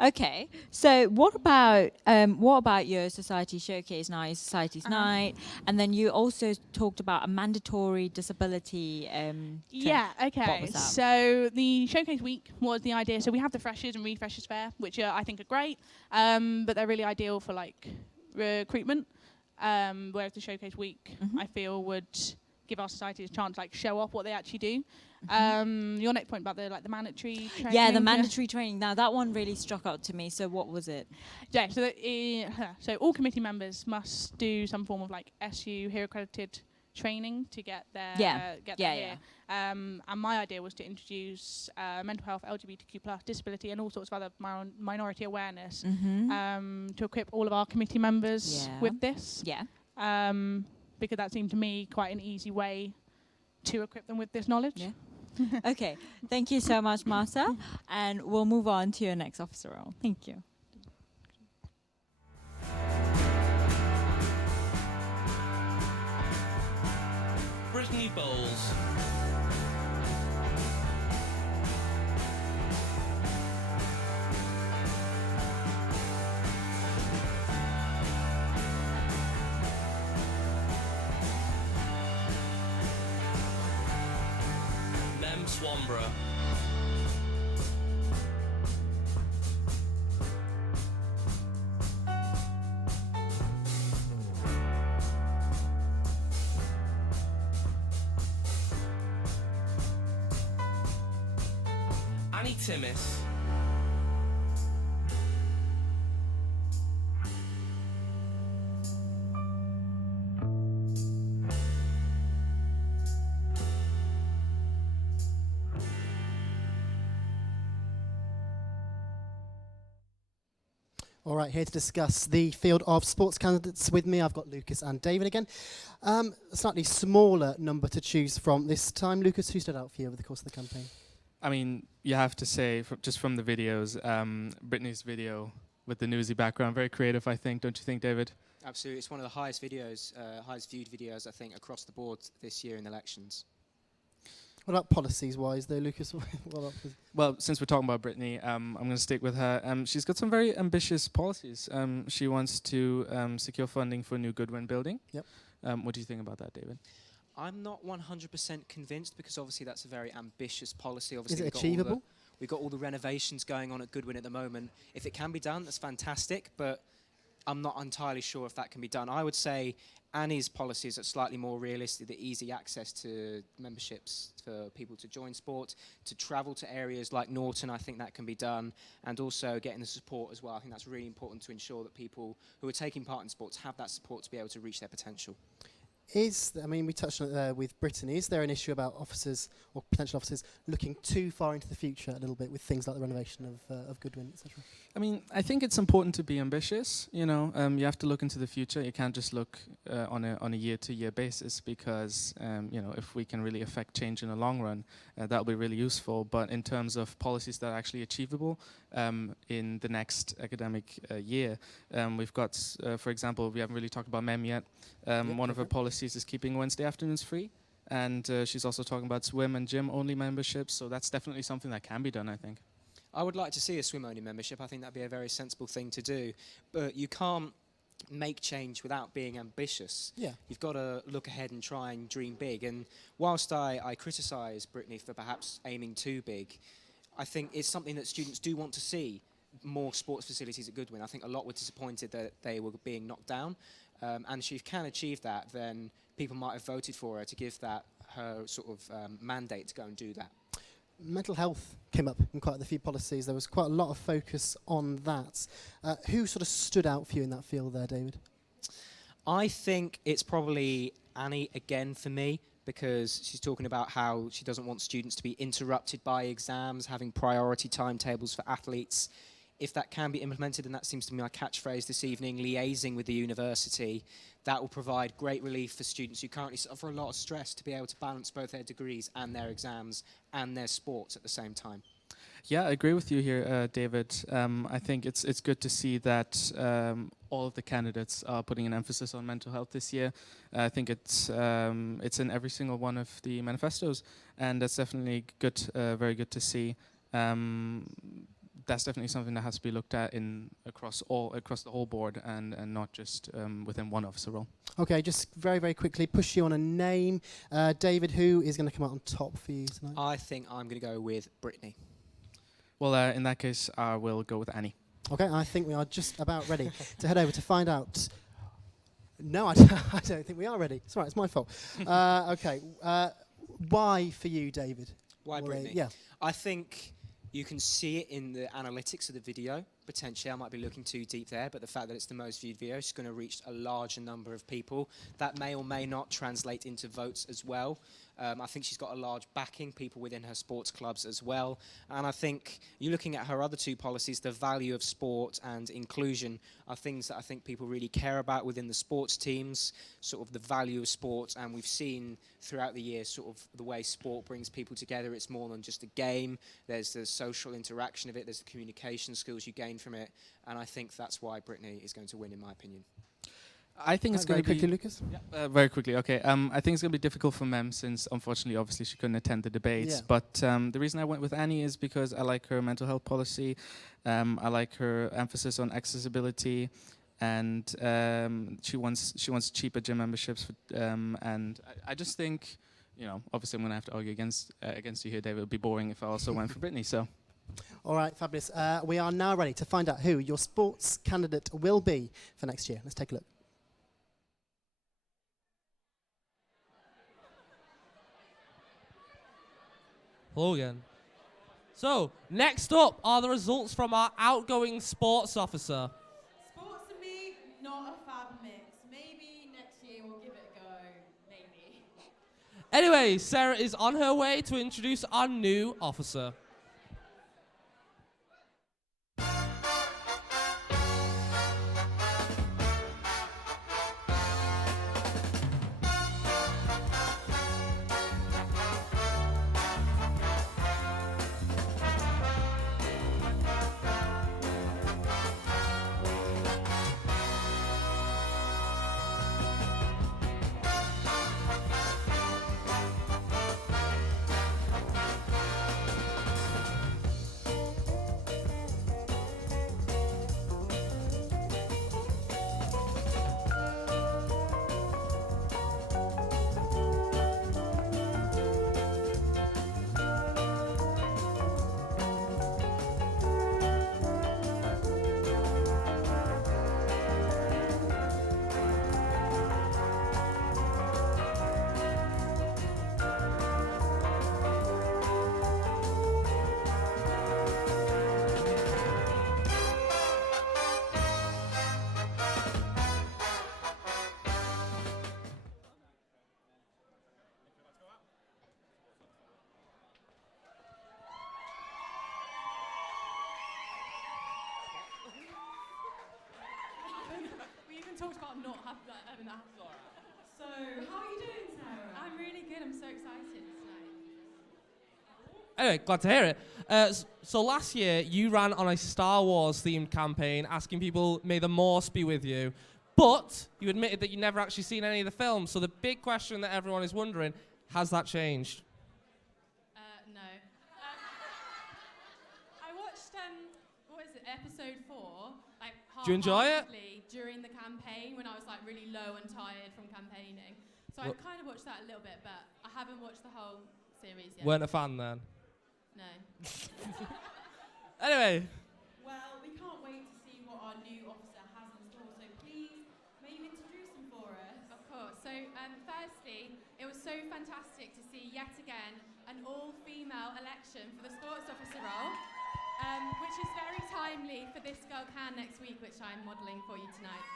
Okay, so what about your society showcase night, your society's night, and then you also talked about a mandatory disability. Okay. What was that? So the showcase week was the idea. So we have the freshers and refreshers fair, which I think are great, but they're really ideal for like recruitment. Whereas the showcase week, I feel, would give our society a chance to like show off what they actually do. Your next point about the mandatory training. Yeah, the mandatory training. Now that one really struck out to me. So what was it? Yeah, so all committee members must do some form of like SU here accredited training to get there. Yeah. Get Yeah, there here. And my idea was to introduce mental health, LGBTQ+, disability, and all sorts of other minority awareness to equip all of our committee members with this. Yeah. Because that seemed to me quite an easy way to equip them with this knowledge. Yeah. Okay. Thank you so much, Martha. And we'll move on to your next officer role. Thank you. Brittany Bowles. Lem Swanborough. Annie Timmis. All right, here to discuss the field of sports candidates with me, I've got Lucas and David again. A slightly smaller number to choose from this time. Lucas, who stood out for you over the course of the campaign? I mean, you have to say, just from the videos, Brittany's video with the newsy background, very creative, I think. Don't you think, David? Absolutely. It's one of the highest videos, highest viewed videos, I think, across the board this year in elections. What about policies-wise, though, Lucas? Well, since we're talking about Brittany, I'm going to stick with her. She's got some very ambitious policies. She wants to secure funding for a new Goodwin building. Yep. What do you think about that, David? I'm not 100% convinced because obviously that's a very ambitious policy. Obviously, Is it achievable? We've got all the renovations going on at Goodwin at the moment. If it can be done, that's fantastic, but I'm not entirely sure if that can be done. I would say Annie's policies are slightly more realistic, the easy access to memberships for people to join sport, to travel to areas like Norton, I think that can be done, and also getting the support as well. I think that's really important to ensure that people who are taking part in sports have that support to be able to reach their potential. We touched on it there with Brittany. Is there an issue about officers or potential officers looking too far into the future a little bit with things like the renovation of Goodwin, etc.? I mean, I think it's important to be ambitious. You know, you have to look into the future. You can't just look on a year-to-year basis because, you know, if we can really affect change in the long run, that'll be really useful. But in terms of policies that are actually achievable in the next academic year, we've got, for example, we haven't really talked about MEM yet. One of her policies is keeping Wednesday afternoons free. And she's also talking about swim and gym only memberships. So that's definitely something that can be done, I think. I would like to see a swim-only membership. I think that'd be a very sensible thing to do. But you can't make change without being ambitious. Yeah. You've got to look ahead and try and dream big. And whilst I criticise Brittany for perhaps aiming too big, I think it's something that students do want to see, more sports facilities at Goodwin. I think a lot were disappointed that they were being knocked down. And if she can achieve that, then people might have voted for her to give that her sort of mandate to go and do that. Mental health came up in quite a few policies. There was quite a lot of focus on that. Who sort of stood out for you in that field there, David? I think it's probably Annie again for me, because she's talking about how she doesn't want students to be interrupted by exams, having priority timetables for athletes. If that can be implemented, and that seems to be my catchphrase this evening, liaising with the university, that will provide great relief for students who currently suffer a lot of stress to be able to balance both their degrees and their exams and their sports at the same time. Yeah, I agree with you here, David. I think it's good to see that all of the candidates are putting an emphasis on mental health this year. I think it's in every single one of the manifestos, and that's definitely good, very good to see. That's definitely something that has to be looked at across the whole board and not just within one officer role. Okay, just very, very quickly, push you on a name. David, who is going to come out on top for you tonight? I think I'm going to go with Brittany. Well, in that case, I will go with Annie. Okay, I think we are just about ready to head over to find out. No, I don't think we are ready. It's all right, it's my fault. Okay, why for you, David? Why Brittany? Yeah. I think you can see it in the analytics of the video. potentially I might be looking too deep there, but the fact that it's the most viewed video is going to reach a larger number of people. That may or may not translate into votes as well. I think she's got a large backing, people within her sports clubs as well. And I think you're looking at her other two policies, the value of sport and inclusion are things that I think people really care about within the sports teams, sort of the value of sport. And we've seen throughout the year sort of the way sport brings people together. It's more than just a game. There's the social interaction of it. There's the communication skills you gain from it. And I think that's why Brittany is going to win, in my opinion. I think it's going to be quickly, Lucas. Very quickly. Okay. I think it's going to be difficult for Mem since, unfortunately, obviously she couldn't attend the debates. Yeah. But the reason I went with Annie is because I like her mental health policy. I like her emphasis on accessibility, and she wants cheaper gym memberships. And I just think, obviously I'm going to have to argue against you here, David. It would be boring if I also went for Brittany. So. All right, fabulous. We are now ready to find out who your sports candidate will be for next year. Let's take a look. Hello again. So, next up are the results from our outgoing sports officer. Sports and me, not a fab mix. Maybe next year we'll give it a go. Maybe. Anyway, Sarah is on her way to introduce our new officer. We even talked about not having that. So, how are you doing, Sarah? I'm really good. I'm so excited tonight. Anyway, glad to hear it. So last year, you ran on a Star Wars themed campaign asking people, may the Morse be with you. But you admitted that you'd never actually seen any of the films. So the big question that everyone is wondering, has that changed? No. I watched, what is it, episode 4, like Do you enjoy it? half-heartedly during the campaign when I was like really low and tired from campaigning. So I kind of watched that a little bit, but I haven't watched the whole series yet. Weren't a fan then? No. Anyway. Well, we can't wait to see what our new officer has in store, so please, may you introduce him for us? Of course. So, firstly, it was so fantastic to see yet again an all-female election for the sports officer role, which is very timely for This Girl Can next week, which I'm modelling for you tonight.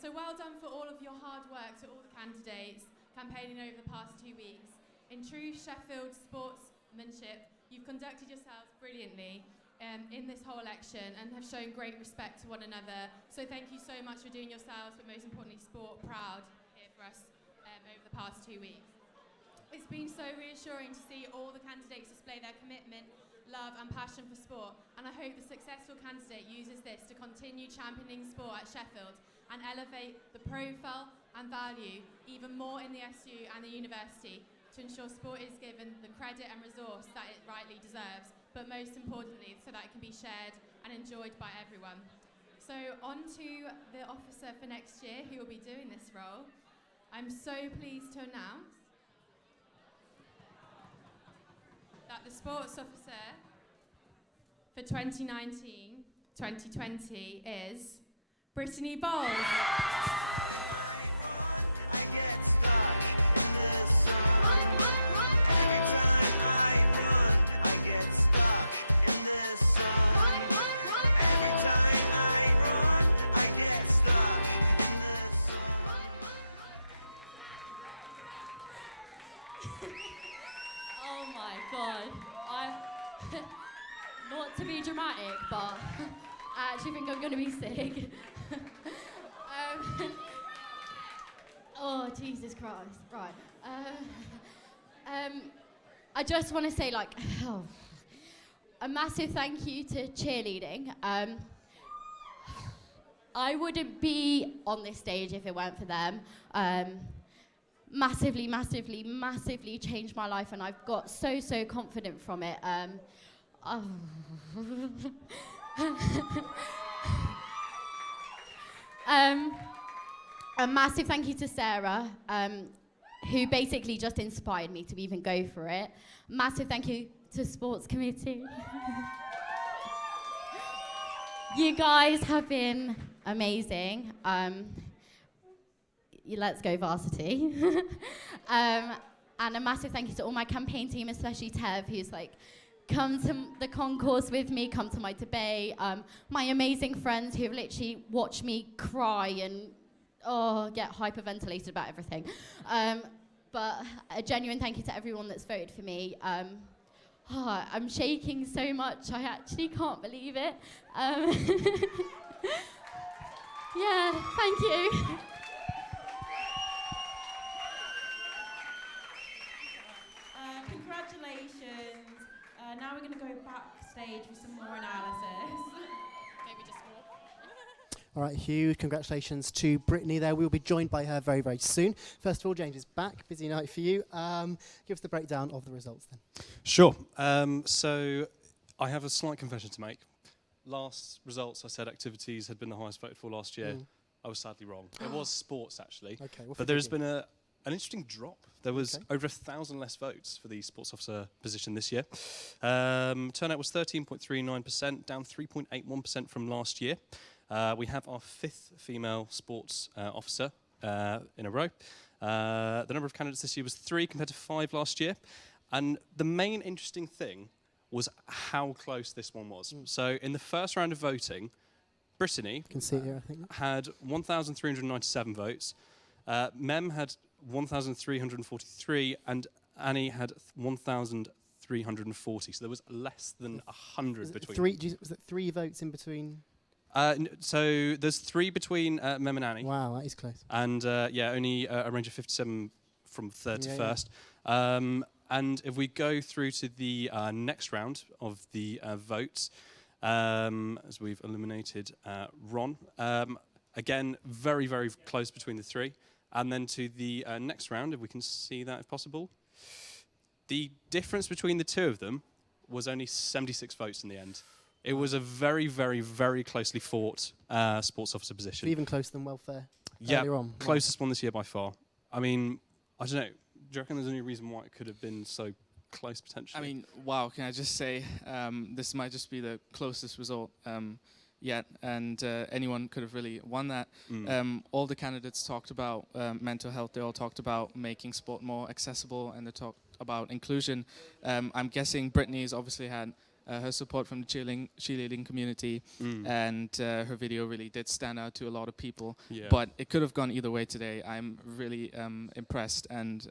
So well done for all of your hard work to all the candidates campaigning over the past 2 weeks. In true Sheffield sportsmanship, you've conducted yourselves brilliantly in this whole election and have shown great respect to one another. So thank you so much for doing yourselves, but most importantly, sport proud here for us over the past 2 weeks. It's been so reassuring to see all the candidates display their commitment, love and passion for sport, and I hope the successful candidate uses this to continue championing sport at Sheffield and elevate the profile and value even more in the SU and the university to ensure sport is given the credit and resource that it rightly deserves, but most importantly so that it can be shared and enjoyed by everyone. So on to the officer for next year who will be doing this role. I'm so pleased to announce that the sports officer for 2019-2020 is Brittany Bowles. Not to be dramatic, but I actually think I'm going to be sick. Oh, Jesus Christ. Right. I just want to say, like, a massive thank you to cheerleading. I wouldn't be on this stage if it weren't for them. Massively, massively, massively changed my life, and I've got so confident from it. A massive thank you to Sarah, who basically just inspired me to even go for it. Massive thank you to sports committee. You guys have been amazing. Let's go varsity. And a massive thank you to all my campaign team, especially Tev, who's like come to the concourse with me, come to my debate. My amazing friends who have literally watched me cry and get hyperventilated about everything. But a genuine thank you to everyone that's voted for me. I'm shaking so much, I actually can't believe it. Yeah, thank you. Congratulations. Now we're going to go backstage for some more analysis. Maybe just more. All right, huge congratulations to Brittany there. We'll be joined by her very, very soon. First of all, James is back. Busy night for you. Give us the breakdown of the results then. Sure. So I have a slight confession to make. Last results, I said activities had been the highest voted for last year. I was sadly wrong. It was sports, actually. Okay, but there's been an interesting drop. There was over 1,000 less votes for the sports officer position this year. Turnout was 13.39%, down 3.81% from last year. We have our 5th female sports officer in a row. The number of candidates this year was 3 compared to 5 last year. And the main interesting thing was how close this one was. So in the first round of voting, Brittany can see it here, I think. Had 1,397 votes. Mem had 1,343, and Annie had 1,340. So there was less than 100 between. Was that 3 votes in between? So there's 3 between Mem and Annie. Wow, that is close. And only a range of 57 from 3rd to 1st. And if we go through to the next round of the votes, as we've eliminated Ron, again, very, very close between the 3. And then to the next round, if we can see that if possible, the difference between the 2 of them was only 76 votes in the end. It was a very, very, very closely fought sports officer position. Even closer than welfare earlier on. Closest one this year by far. I mean, I don't know. Do you reckon there's any reason why it could have been so close potentially? I mean, wow, can I just say, this might just be the closest result yet, and anyone could have really won that. All the candidates talked about mental health, they all talked about making sport more accessible, and they talked about inclusion. I'm guessing Brittany's obviously had her support from the cheerleading community, and her video really did stand out to a lot of people. Yeah. But it could have gone either way today. I'm really impressed and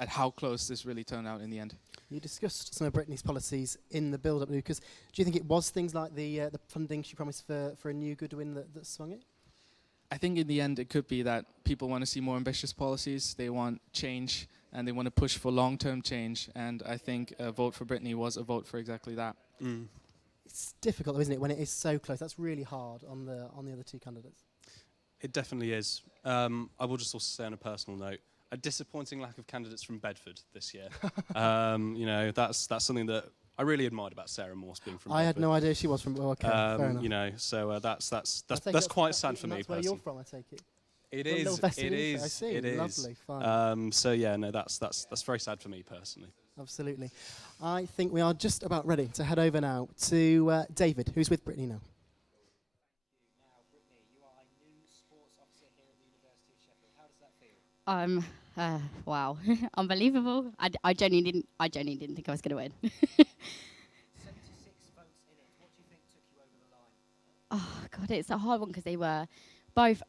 at how close this really turned out in the end. You discussed some of Brittany's policies in the build-up, Lucas. Do you think it was things like the funding she promised for a new Goodwin that swung it? I think in the end it could be that people want to see more ambitious policies, they want change, and they want to push for long-term change. And I think a vote for Brittany was a vote for exactly that. It's difficult, though, isn't it, when it is so close? That's really hard on the other 2 candidates. It definitely is. I will just also say on a personal note, a disappointing lack of candidates from Bedford this year. That's something that I really admired about Sarah Morse being from Bedford. I had no idea she was from. Oh, okay, fair enough. So that's quite sad for me personally. That's where you're from, I take it. It is. I see. It is. Lovely, fine. That's very sad for me personally. Absolutely. I think we are just about ready to head over now to David, who's with Brittany now. Wow, unbelievable! I genuinely didn't think I was going to win. 76 votes in it. What do you think took you over the line? Oh God, it's a hard one because they were both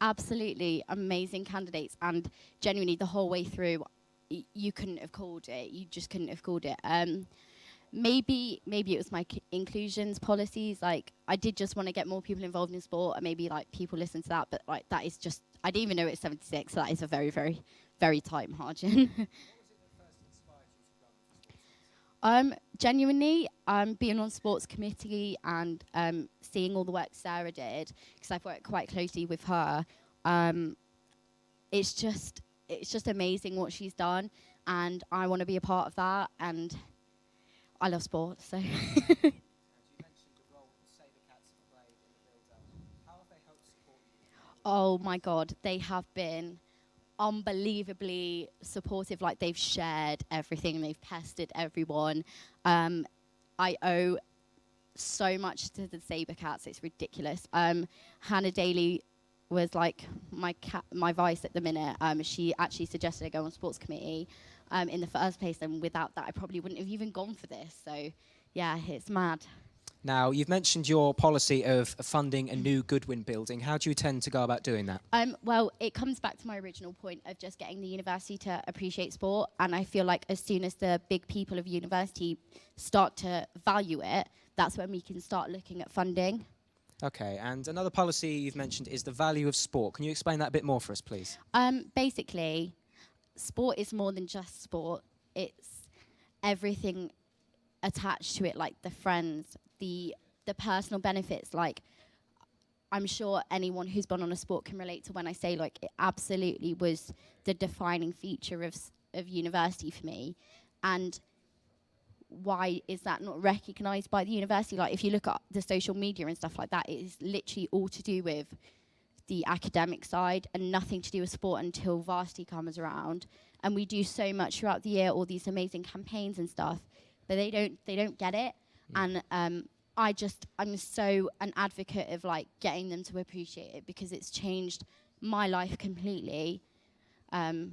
absolutely amazing candidates, and genuinely the whole way through, you couldn't have called it. You just couldn't have called it. maybe it was my inclusions policies. Like, I did just want to get more people involved in sport, and maybe like people listen to that. But like, that is just, I didn't even know it's 76. So that is a very, very, very tight margin. Genuinely, being on sports committee and seeing all the work Sarah did, because I've worked quite closely with her. It's just amazing what she's done, and I want to be a part of that. And I love sports, so. Oh my God, they have been unbelievably supportive. Like, they've shared everything, they've pestered everyone. I owe so much to the Sabercats, it's ridiculous. Hannah Daly was like my vice at the minute. She actually suggested I go on sports committee in the first place, and without that I probably wouldn't have even gone for this. So yeah, it's mad. Now, you've mentioned your policy of funding a new Goodwin building. How do you intend to go about doing that? Well, it comes back to my original point of just getting the university to appreciate sport, and I feel like as soon as the big people of university start to value it, that's when we can start looking at funding. Okay, and another policy you've mentioned is the value of sport. Can you explain that a bit more for us, please? Basically, sport is more than just sport. It's everything attached to it, like the friends, the personal benefits. Like, I'm sure anyone who's been on a sport can relate to when I say, like, it absolutely was the defining feature of university for me. And why is that not recognised by the university? Like, if you look at the social media and stuff like that, it is literally all to do with the academic side and nothing to do with sport until varsity comes around. And we do so much throughout the year, all these amazing campaigns and stuff, but they don't get it. And I'm so an advocate of like getting them to appreciate it, because it's changed my life completely. And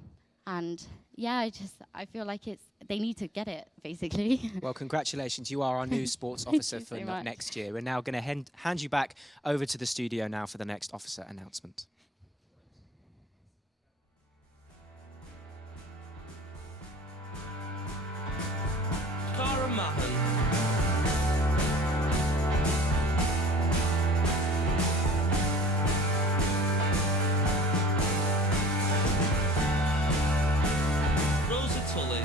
yeah, I feel like they need to get it, basically. Well, congratulations. You are our new sports officer for next year. We're now going to hand you back over to the studio now for the next officer announcement. Cara Mahon. Tully.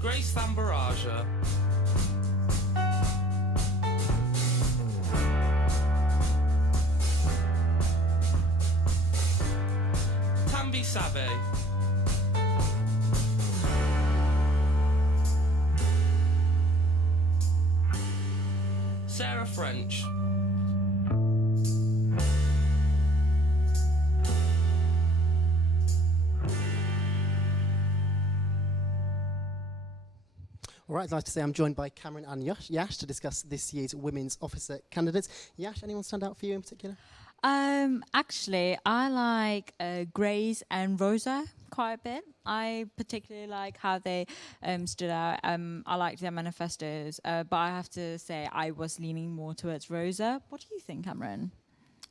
Grace Thambaraja. Tambi Sabe. Sarah French. All right, I'd like to say I'm joined by Cameron and Yash to discuss this year's Women's Officer candidates. Yash, anyone stand out for you in particular? Actually, I like Grace and Rosa quite a bit. I particularly like how they stood out. I liked their manifestos, but I have to say I was leaning more towards Rosa. What do you think, Cameron?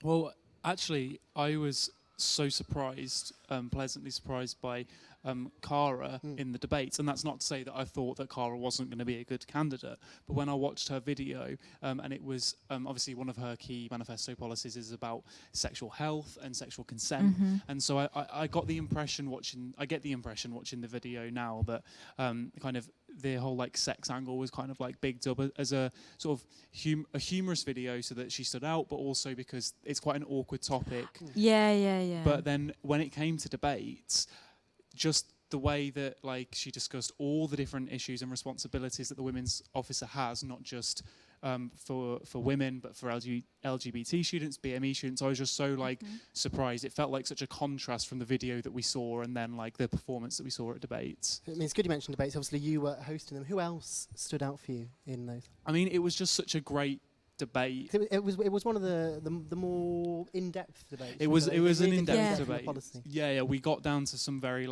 Well, actually, I was so surprised, pleasantly surprised by Cara in the debates, and that's not to say that I thought that Cara wasn't going to be a good candidate, but when I watched her video, and it was obviously one of her key manifesto policies is about sexual health and sexual consent, and so I get the impression watching the video now that kind of the whole like sex angle was kind of like bigged up as a sort of a humorous video, so that she stood out, but also because it's quite an awkward topic. Yeah. But then when it came to debates, just the way that like she discussed all the different issues and responsibilities that the women's officer has, not just for women, but for LGBT students, BME students, I was just so like surprised. It felt like such a contrast from the video that we saw and then like the performance that we saw at debates. I mean, it's good you mentioned debates. Obviously, you were hosting them. Who else stood out for you in those? I mean, it was just such a great debate. It was one of the more in-depth debates. It was an in-depth debate. debate. Yeah, we got down to some very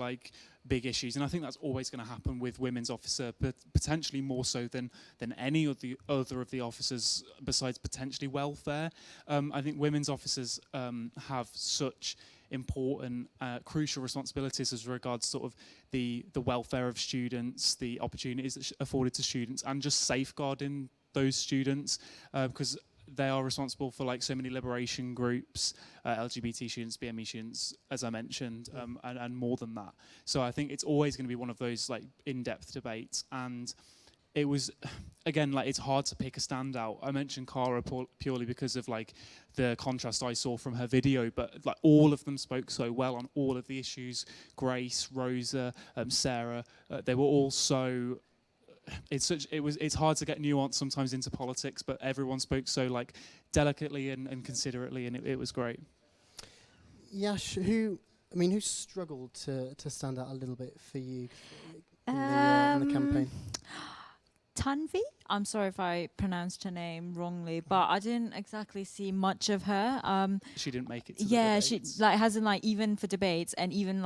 big issues, and I think that's always going to happen with women's officer, but potentially more so than any of the other of the officers besides potentially welfare. I think women's officers have such important, crucial responsibilities as regards sort of the welfare of students, the opportunities that afforded to students, and just safeguarding those students, because they are responsible for so many liberation groups, LGBT students, BME students, as I mentioned, and more than that. So I think it's always going to be one of those in-depth debates, and it was, again, it's hard to pick a standout. I mentioned Cara purely because of the contrast I saw from her video, but all of them spoke so well on all of the issues. Grace, Rosa, Sarah, they were all so. It's hard to get nuance sometimes into politics, but everyone spoke so delicately and considerately, and it was great. Yash, who struggled to stand out a little bit for you in the campaign? Tanvi, I'm sorry if I pronounced her name wrongly, but I didn't exactly see much of her. She didn't make it to the debates. debates. She hasn't even for debates, and even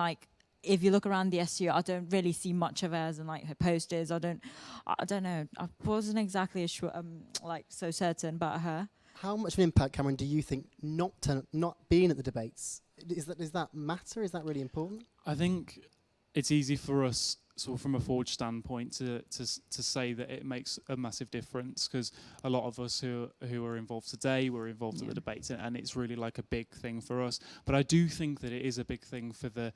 if you look around the SU, I don't really see much of her as in her posters. I don't know. I wasn't exactly so certain about her. How much of an impact, Cameron, do you think not being at the debates? Does that matter? Is that really important? I think it's easy for us, sort of from a Forge standpoint, to say that it makes a massive difference, because a lot of us who are involved today were involved at the debates, and it's really a big thing for us. But I do think that it is a big thing for the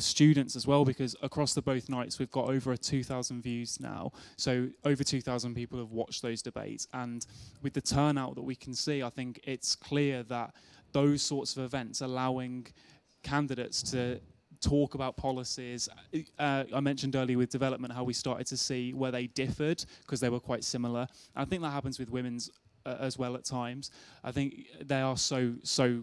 students as well, because across both nights we've got over 2,000 views now, so over 2,000 people have watched those debates, and with the turnout that we can see, I think it's clear that those sorts of events, allowing candidates to talk about policies. I mentioned earlier with development how we started to see where they differed because they were quite similar. I think that happens with women's as well at times. I think they are so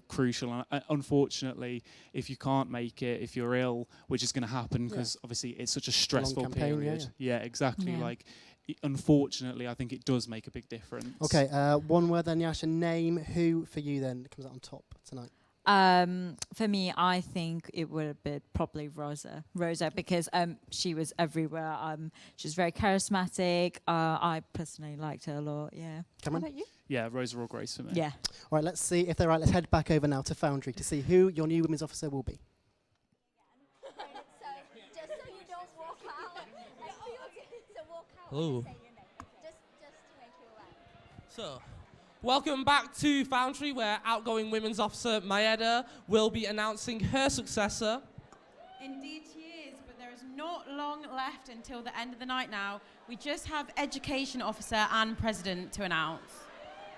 crucial, and unfortunately if you can't make it, if you're ill, which is going to happen because obviously it's such a stressful period. Yeah, exactly. Unfortunately I think it does make a big difference. Okay, one word then, Yash, a name. Who for you then comes out on top tonight? For me, I think it would have been probably Rosa, because she was everywhere. She's very charismatic. I personally liked her a lot. Yeah. Cameron? How about you? Yeah, Rosa or Grace for me. Yeah. All right, let's see if they're right. Let's head back over now to Foundry to see who your new women's officer will be. Hello. So, welcome back to Foundry, where outgoing women's officer Mayeda will be announcing her successor. Indeed she is, but there is not long left until the end of the night now. We just have education officer and president to announce.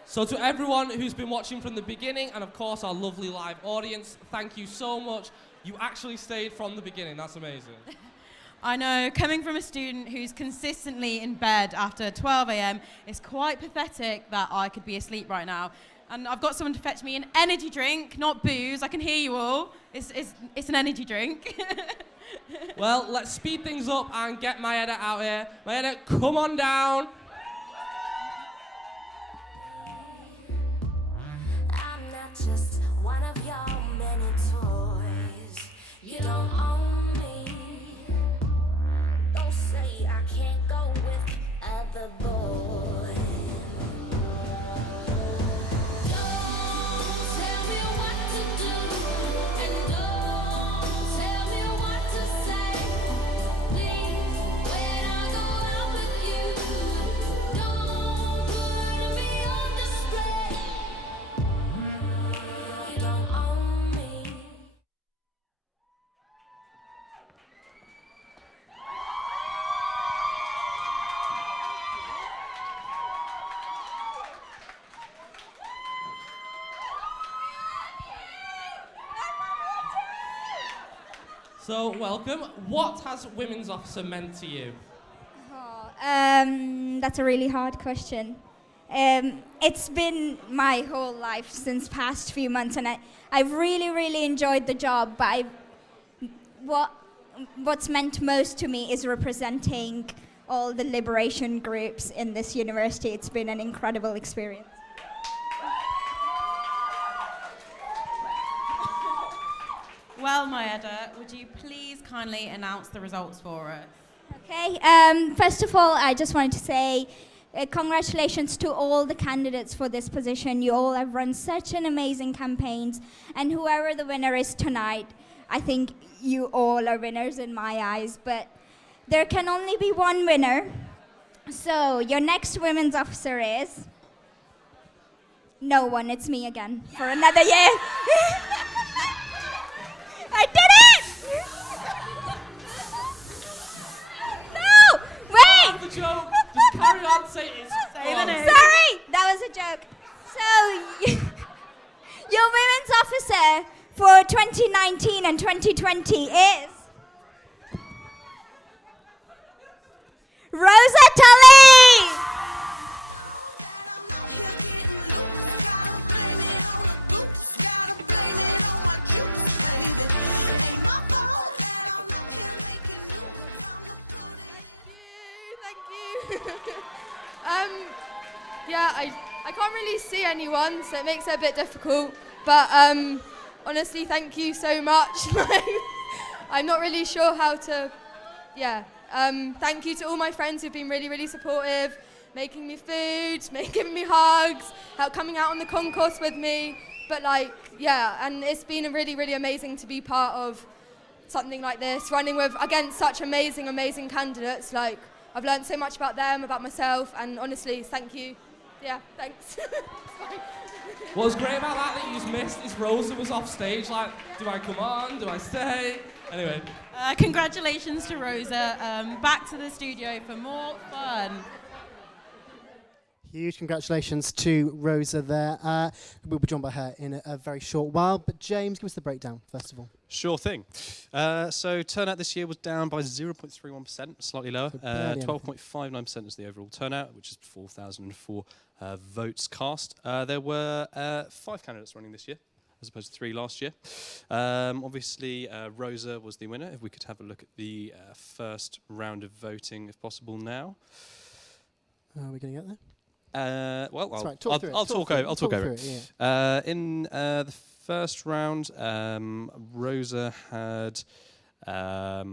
So to everyone who's been watching from the beginning, and of course our lovely live audience, thank you so much. You actually stayed from the beginning, that's amazing. I know, coming from a student who's consistently in bed after 12 a.m, it's quite pathetic that I could be asleep right now. And I've got someone to fetch me an energy drink, not booze. I can hear you all. It's an energy drink. Well, let's speed things up and get Mayeda out here. Mayeda, come on down. I'm not just one of your many toys. You don't own me. Don't say I can't go with other boys. Don't tell me what to do, and don't tell me what to say. Please, when I go out with you, don't put me on display. You don't own me. So, welcome. What has women's officer meant to you? That's a really hard question. It's been my whole life since past few months, and I've really enjoyed the job. But what's meant most to me is representing all the liberation groups in this university. It's been an incredible experience. Well, Mayeda, would you please kindly announce the results for us? Okay, first of all, I just wanted to say congratulations to all the candidates for this position. You all have run such an amazing campaigns, and whoever the winner is tonight, I think you all are winners in my eyes, but there can only be one winner. So your next women's officer is no one. It's me again for another year. I did it! No! Wait! The joke. Just carry on. Say it. Say the name. Sorry, that was a joke. So your women's officer for 2019 and 2020 is Rosa Tully! Yeah, I can't really see anyone, so it makes it a bit difficult. But honestly, thank you so much. I'm not really sure how to, yeah. Thank you to all my friends who've been really, really supportive, making me food, giving me hugs, coming out on the concourse with me. But like, yeah, and it's been really, really amazing to be part of something like this, running against such amazing, amazing candidates. Like, I've learned so much about them, about myself, and honestly, thank you. Yeah, thanks. What was great about that you just missed is Rosa was off stage like, do I come on, do I stay? Anyway. Congratulations to Rosa. Back to the studio for more fun. Huge congratulations to Rosa there. We'll be joined by her in a very short while. But James, give us the breakdown, first of all. Sure thing. So turnout this year was down by 0.31%, slightly lower. 12.59% is the overall turnout, which is 4,004 votes cast. There were 5 candidates running this year, as opposed to 3 last year. Obviously, Rosa was the winner. If we could have a look at the first round of voting, if possible, now. Are we going to get there? Well, I'll talk over it. Yeah. In the first round, Rosa had. I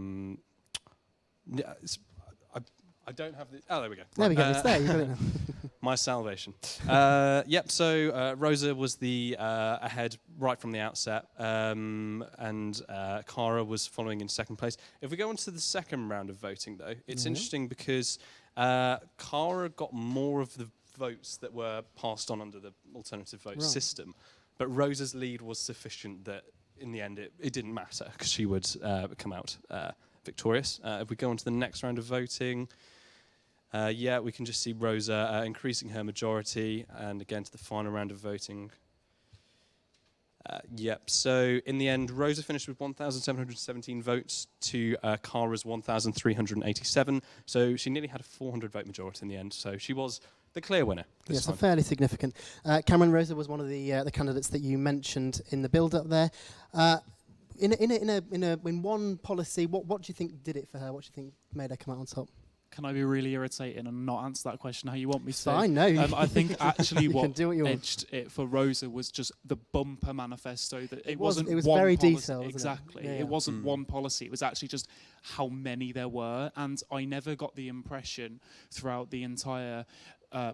don't have the. Oh, there we go. There we go. It's there. You got it now. My salvation. Yep. So Rosa was the ahead right from the outset, and Cara was following in second place. If we go on to the second round of voting, though, it's interesting because Cara got more of the votes that were passed on under the alternative vote system, but Rosa's lead was sufficient that in the end it didn't matter because she would come out victorious. If we go on to the next round of voting, we can just see Rosa increasing her majority, and again to the final round of voting. So in the end, Rosa finished with 1,717 votes to Cara's 1,387. So she nearly had a 400 vote majority in the end. So she was the clear winner this time. Yes, fairly significant. Cameron, Rosa was one of the candidates that you mentioned in the build-up there. In one policy, what do you think did it for her? What do you think made her come out on top? Can I be really irritating and not answer that question how you want me to? Fine, no. I think actually what edged it for Rosa was just the bumper manifesto. That it was one very policy. detailed. Exactly. Yeah, it wasn't one policy. It was actually just how many there were. And I never got the impression throughout the entire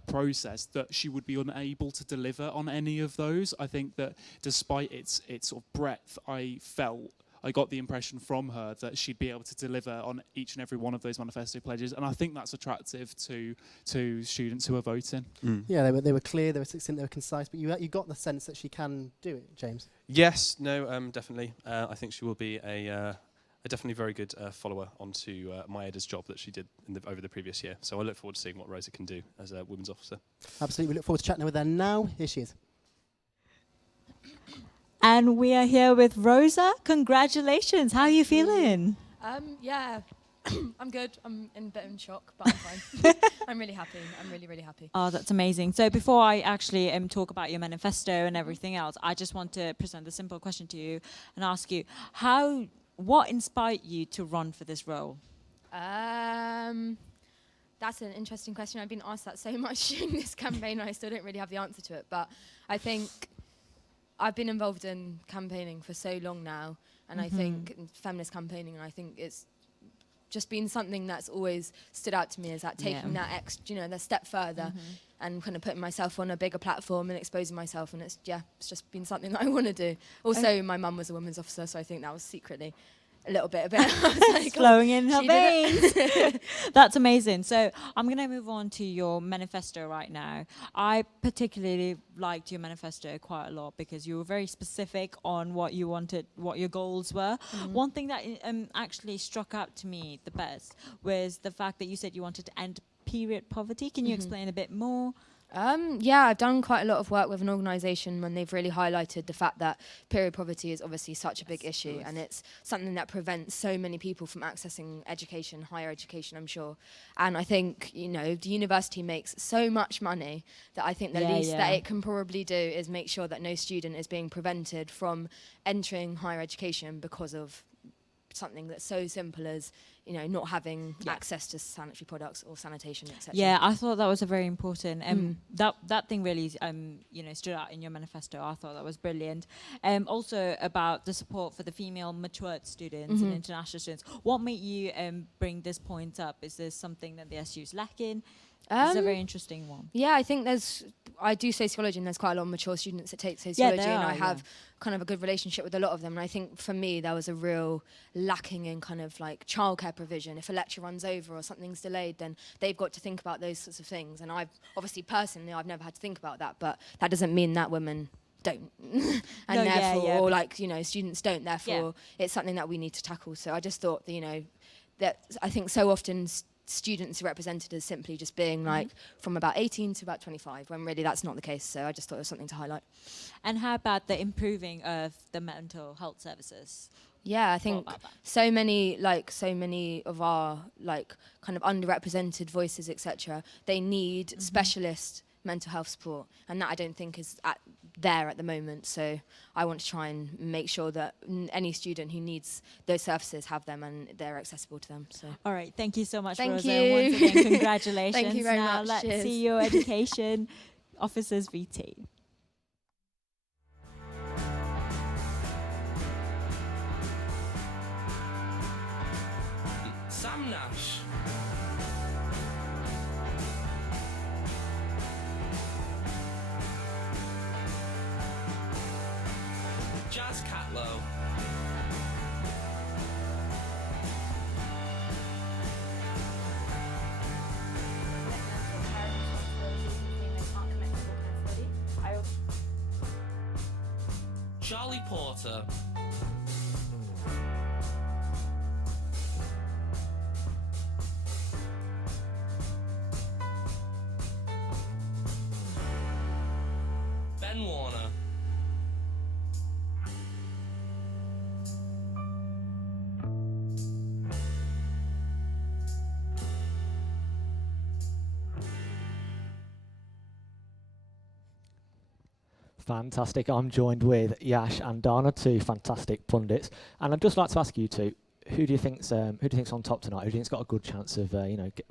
process that she would be unable to deliver on any of those. I think that despite its sort of breadth, I got the impression from her that she'd be able to deliver on each and every one of those manifesto pledges, and I think that's attractive to students who are voting. Yeah, they were clear, they were succinct, they were concise, but you got the sense that she can do it, James. Yes, no, definitely. I think she will be a definitely very good follower onto Maeda's job that she did over the previous year. So I look forward to seeing what Rosa can do as a women's officer. Absolutely, we look forward to chatting with her now. Here she is. And we are here with Rosa. Congratulations. How are you feeling? Yeah, I'm good. I'm in a bit of shock, but I'm fine. I'm really happy. I'm really, really happy. Oh, that's amazing. So before I actually talk about your manifesto and everything else, I just want to present a simple question to you and ask you, what inspired you to run for this role? That's an interesting question. I've been asked that so much during this campaign, and I still don't really have the answer to it. But I think I've been involved in campaigning for so long now, and I think feminist campaigning, and I think it's just been something that's always stood out to me, is that taking that that step further and kind of putting myself on a bigger platform and exposing myself. And it's just been something that I want to do. Also, my mum was a women's officer, so I think that was secretly a little bit of it. It's flowing in her veins. That's amazing. So I'm going to move on to your manifesto right now. I particularly liked your manifesto quite a lot because you were very specific on what you wanted, what your goals were. One thing that actually struck out to me the best was the fact that you said you wanted to end period poverty. Can you explain a bit more? I've done quite a lot of work with an organisation when they've really highlighted the fact that period poverty is obviously such a big issue, and it's something that prevents so many people from accessing education, higher education, I'm sure. And I think, the university makes so much money that I think the least that it can probably do is make sure that no student is being prevented from entering higher education because of something that's so simple as not having access to sanitary products or sanitation, etc. Yeah, I thought that was a very important that thing really stood out in your manifesto. I thought that was brilliant. Also about the support for the female matured students and international students. What made you bring this point up? Is there something that the SU is lacking? It's a very interesting one. Yeah, I think I do sociology, and there's quite a lot of mature students that take sociology, and I have kind of a good relationship with a lot of them. And I think for me, there was a real lacking in kind of like childcare provision. If a lecture runs over or something's delayed, then they've got to think about those sorts of things. And I've never had to think about that, but that doesn't mean that women don't. And students don't. Therefore, it's something that we need to tackle. So I just thought, that I think so often students are represented as simply just being like from about 18 to about 25, when really that's not the case. So I just thought it was something to highlight. And how about the improving of the mental health services? Yeah, I think so many of our kind of underrepresented voices, etc., they need specialist mental health support, and that I don't think is there at the moment. So I want to try and make sure that any student who needs those services have them and they're accessible to them. So all right, thank you so much, thank Rosa. you. Once again, congratulations. Thank you very now much. Let's Cheers. see your education officers VT. Sam Nash. Jazz Catlow. Charlie Porter. Ben Warner. Fantastic. I'm joined with Yash and Dana, two fantastic pundits, and I'd just like to ask you two, who do you think's on top tonight? Who do you think's got a good chance of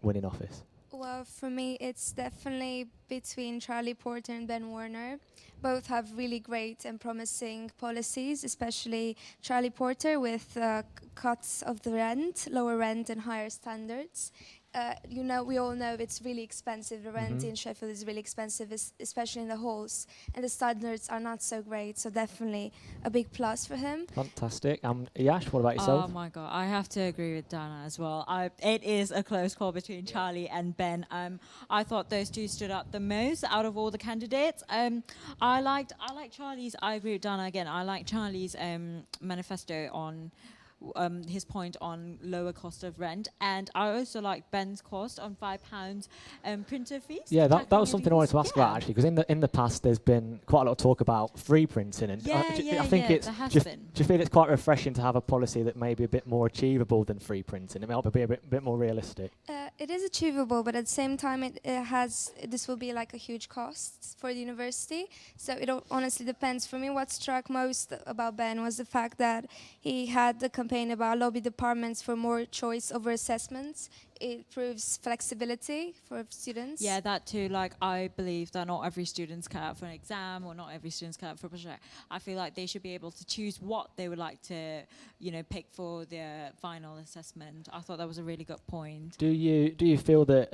winning office? Well, for me, it's definitely between Charlie Porter and Ben Warner. Both have really great and promising policies, especially Charlie Porter with cuts of the rent, lower rent and higher standards. We all know it's really expensive. The rent in Sheffield is really expensive, especially in the halls, and the standards are not so great. So definitely a big plus for him. Fantastic. Yash, what about yourself? Oh my God, I have to agree with Dana as well. It is a close call between Charlie and Ben. I thought those two stood out the most out of all the candidates. I liked Charlie's. I agree with Dana again. I like Charlie's manifesto on his point on lower cost of rent, and I also like Ben's cost on £5 printer fees. Yeah, that was something I wanted to ask about actually, because in the past there's been quite a lot of talk about free printing, and I think it's do you feel it's quite refreshing to have a policy that may be a bit more achievable than free printing? It might be a bit more realistic. It is achievable, but at the same time, this will be like a huge cost for the university. So it honestly depends. For me, what struck most about Ben was the fact that he had the campaign campaign about lobby departments for more choice over assessments. It proves flexibility for students. Yeah, that too. Like, I believe that not every student's cut out for an exam or not every student's cut out for a project. I feel like they should be able to choose what they would like to, pick for their final assessment. I thought that was a really good point. Do you feel that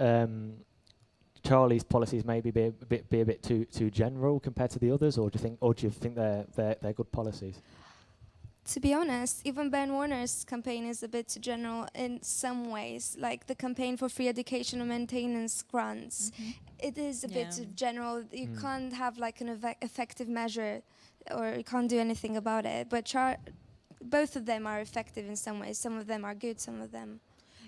Charlie's policies maybe be a bit too general compared to the others, or do you think they're good policies? To be honest, even Ben Warner's campaign is a bit too general in some ways. Like the campaign for free education and maintenance grants, it is a bit too general. You can't have like an effective measure, or you can't do anything about it. But both of them are effective in some ways. Some of them are good, some of them.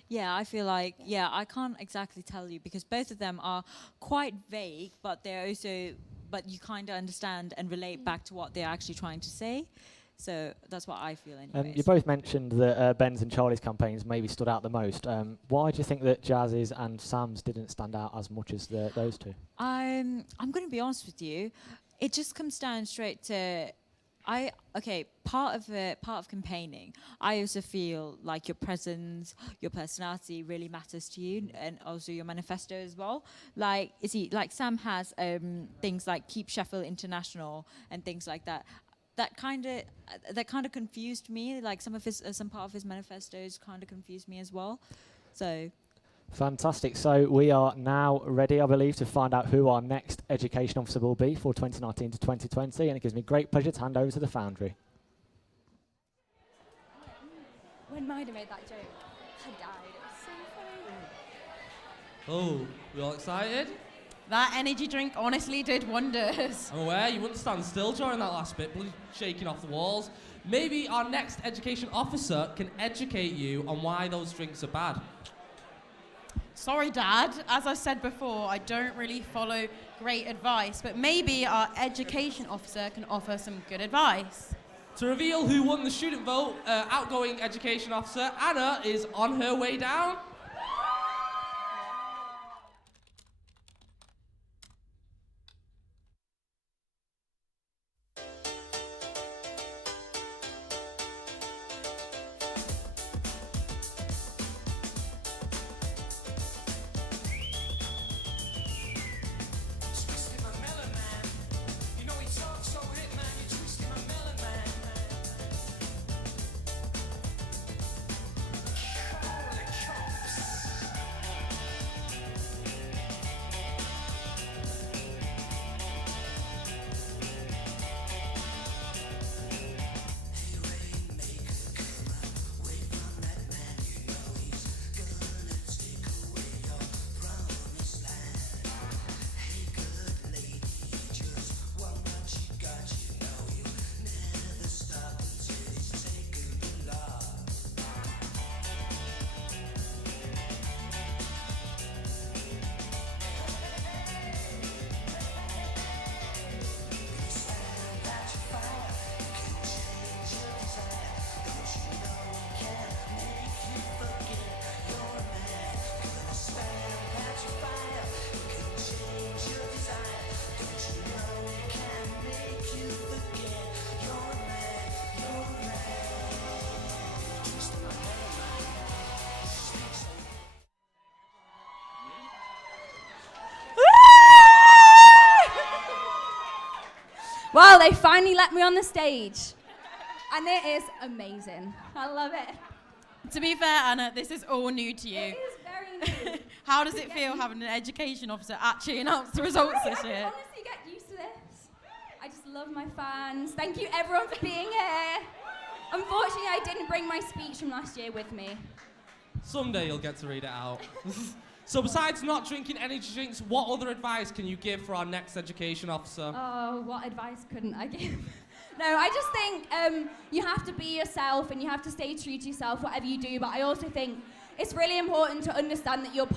Yeah, I feel like, I can't exactly tell you because both of them are quite vague, but you kind of understand and relate back to what they're actually trying to say. So that's what I feel anyway. You both mentioned that Ben's and Charlie's campaigns maybe stood out the most. Why do you think that Jazz's and Sam's didn't stand out as much as those two? I'm going to be honest with you. It just comes down straight to... part of campaigning, I also feel like your presence, your personality really matters to you, and also your manifesto as well. Like, Sam has things like Keep Sheffield International and things like that. That kind of confused me. Like some part of his manifestos kind of confused me as well. So. Fantastic. So we are now ready, I believe, to find out who our next education officer will be for 2019 to 2020, and it gives me great pleasure to hand over to the Foundry. When Maida made that joke, I died. It was so funny. Oh, we all excited? That energy drink honestly did wonders. I'm aware you wouldn't stand still during that last bit, bloody shaking off the walls. Maybe our next education officer can educate you on why those drinks are bad. Sorry, Dad. As I said before, I don't really follow great advice, but maybe our education officer can offer some good advice. To reveal who won the student vote, outgoing education officer Anna is on her way down. Well, they finally let me on the stage. And it is amazing. I love it. To be fair, Anna, this is all new to you. It is very new. How does it feel having an education officer actually announce the results this I year? honestly get used to this. I just love my fans. Thank you everyone for being here. Unfortunately, I didn't bring my speech from last year with me. Someday you'll get to read it out. So besides not drinking energy drinks, what other advice can you give for our next education officer? Oh, what advice couldn't I give? No, I just think you have to be yourself and you have to stay true to yourself, whatever you do. But I also think it's really important to understand that you're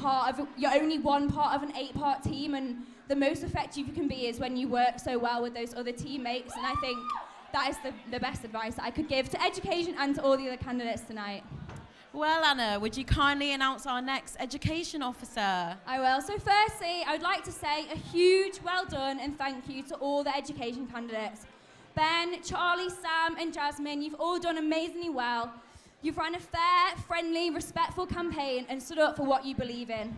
only one part of an 8-part team, and the most effective you can be is when you work so well with those other teammates. And I think that is the best advice that I could give to education and to all the other candidates tonight. Well, Anna, would you kindly announce our next education officer? I will. So firstly, I would like to say a huge well done and thank you to all the education candidates. Ben, Charlie, Sam and Jasmine, you've all done amazingly well. You've run a fair, friendly, respectful campaign and stood up for what you believe in.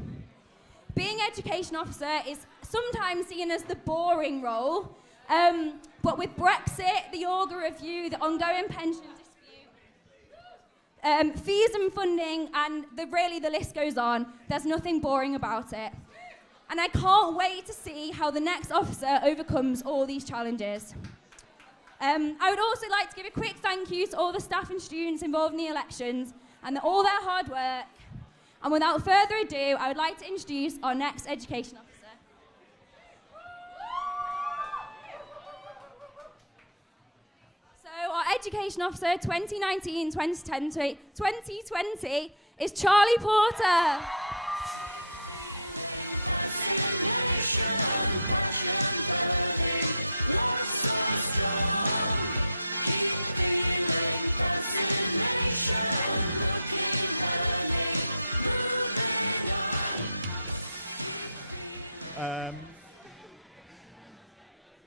Being education officer is sometimes seen as the boring role, but with Brexit, the Auger review, the ongoing pension dispute, fees and funding, and the list goes on, there's nothing boring about it. And I can't wait to see how the next officer overcomes all these challenges. I would also like to give a quick thank you to all the staff and students involved in the elections and all their hard work. And without further ado, I would like to introduce our next education officer. So our education officer 2019-2020 is Charlie Porter.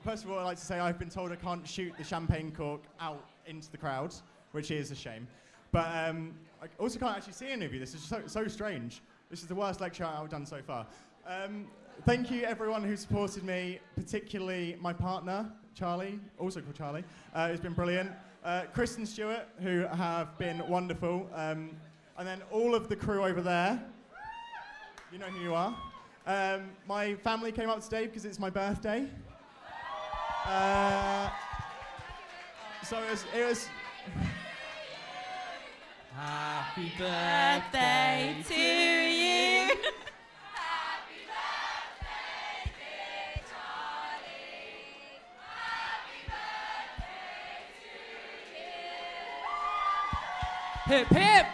First of all, I'd like to say I've been told I can't shoot the champagne cork out into the crowd, which is a shame. But I also can't actually see any of you. This is so strange. This is the worst lecture I've done so far. Thank you, everyone who supported me, particularly my partner, Charlie, also called Charlie, who's been brilliant. Chris and Stuart, who have been wonderful. And then all of the crew over there. You know who you are. My family came up today because it's my birthday. So it was Happy birthday to you. Happy birthday, dear Charlie. Happy birthday to you. Hip hip!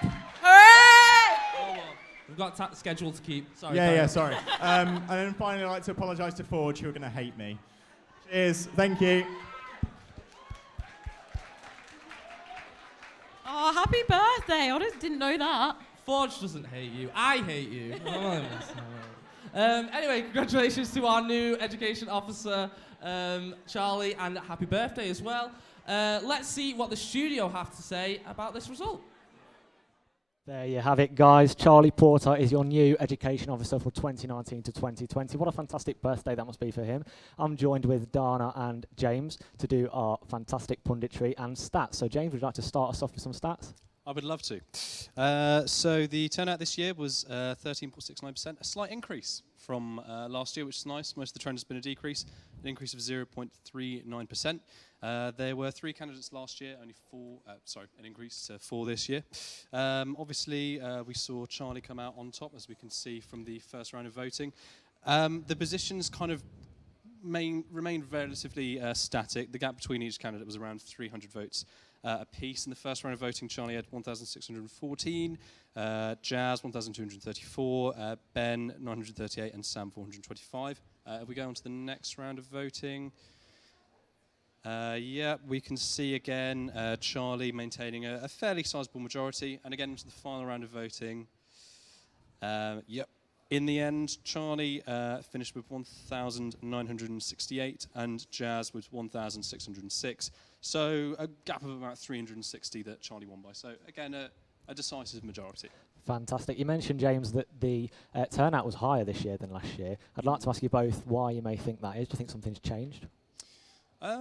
Hooray! Oh, well. We've got schedule to keep. Sorry. Yeah, sorry. And then finally, I'd like to apologise to Forge, who are going to hate me. Cheers. Thank you. Oh, happy birthday. I didn't know that. Forge doesn't hate you. I hate you. Anyway, congratulations to our new education officer, Charlie, and happy birthday as well. Let's see what the studio have to say about this result. There you have it, guys. Charlie Porter is your new education officer for 2019 to 2020. What a fantastic birthday that must be for him. I'm joined with Dana and James to do our fantastic punditry and stats. So, James, would you like to start us off with some stats? I would love to. So the turnout this year was 13.69%, a slight increase from last year, which is nice. Most of the trend has been a decrease, an increase of 0.39%. There were 3 candidates last year, only 4, an increase to 4 this year. Obviously, we saw Charlie come out on top, as we can see from the first round of voting. The positions kind of remained relatively static. The gap between each candidate was around 300 votes apiece. In the first round of voting, Charlie had 1,614, Jazz 1,234, Ben 938, and Sam 425. If we go on to the next round of voting, we can see again Charlie maintaining a fairly sizable majority. And again, to the final round of voting, in the end, Charlie finished with 1,968 and Jazz with 1,606. So a gap of about 360 that Charlie won by. So again, a decisive majority. Fantastic. You mentioned, James, that the turnout was higher this year than last year. I'd like to ask you both why you may think that is. Do you think something's changed? I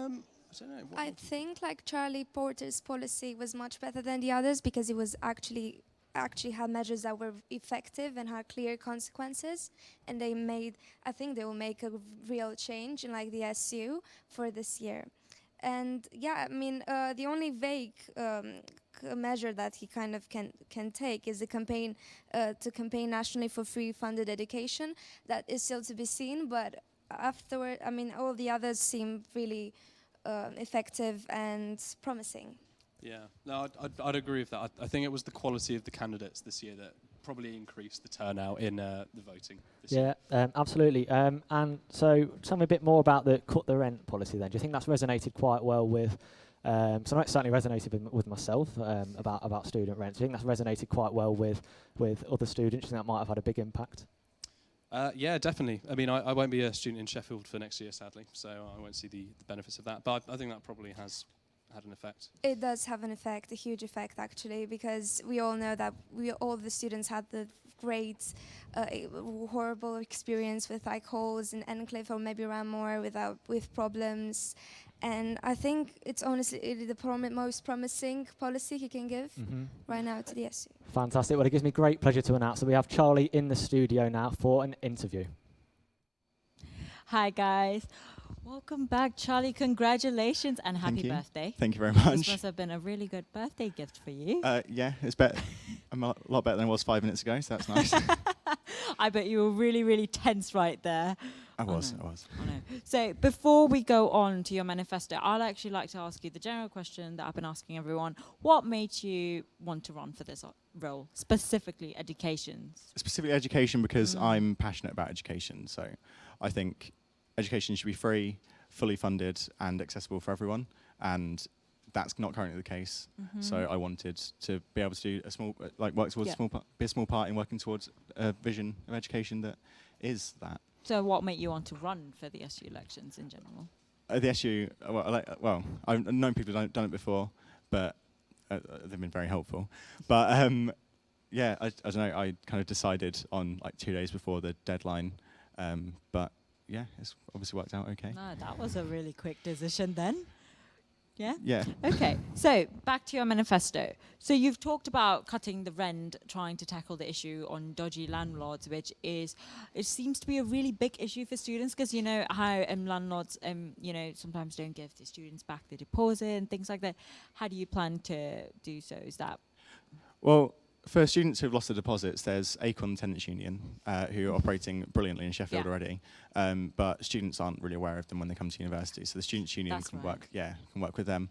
don't know. I think like Charlie Porter's policy was much better than the others because it was actually had measures that were effective and had clear consequences, and I think they will make a real change in like the SU for this year. And the only vague measure that he kind of can take is the campaign to campaign nationally for free funded education. That is still to be seen, but afterward, all the others seem really effective and promising. Yeah, no, I'd agree with that. I think it was the quality of the candidates this year that probably increased the turnout in the voting this year. Absolutely. And so tell me a bit more about the cut the rent policy then. Do you think that's resonated quite well with, so it certainly resonated with myself about student rent. Do you think that's resonated quite well with other students? Do you think that might have had a big impact? Yeah, definitely. I mean, I won't be a student in Sheffield for next year, sadly, so I won't see the benefits of that. But I think that probably has had an effect? It does have an effect, a huge effect actually, because we all know that all the students had the great, horrible experience with like holes in Enclave or maybe Ramore with problems. And I think it's honestly the most promising policy he can give right now to the SU. Fantastic. Well, it gives me great pleasure to announce that we have Charlie in the studio now for an interview. Hi, guys. Welcome back, Charlie. Congratulations and happy birthday. Thank you very much. This must have been a really good birthday gift for you. Yeah, it's better. I'm a lot better than I was 5 minutes ago, so that's nice. I bet you were really, really tense right there. I was. So before we go on to your manifesto, I'd actually like to ask you the general question that I've been asking everyone. What made you want to run for this role, specifically education? Specifically education, because I'm passionate about education. So I think education should be free, fully funded, and accessible for everyone. And that's not currently the case. So I wanted to be able to do a small, work towards be a small part in working towards a vision of education that is that. So what made you want to run for the SU elections in general? The SU, I've known people who've done it before, but they've been very helpful. But yeah, I don't know, I kind of decided on 2 days before the deadline. But yeah, it's obviously worked out okay. No, that was a really quick decision then. Yeah? Yeah. Okay, so back to your manifesto. So you've talked about cutting the rent, trying to tackle the issue on dodgy landlords, which it seems to be a really big issue for students, because you know how landlords, sometimes don't give the students back the deposit and things like that. How do you plan to do so? Is that? Well, for students who've lost their deposits, there's Acorn Tenants Union, who are operating brilliantly in Sheffield already, but students aren't really aware of them when they come to university. So the Students' Union can work with them.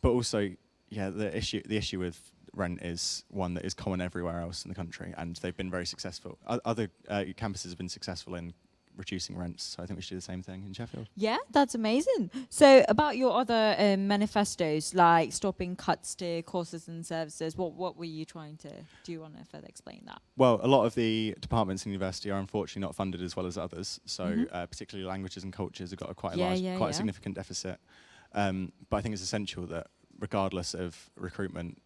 But also, the issue with rent is one that is common everywhere else in the country, and they've been very successful. Other campuses have been successful in reducing rents, so I think we should do the same thing in Sheffield. Yeah, that's amazing. So about your other manifestos, like stopping cuts to courses and services, what were you trying to do? You want to further explain that? Well, a lot of the departments in university are unfortunately not funded as well as others, so particularly languages and cultures have got quite a significant deficit. But I think it's essential that regardless of recruitment,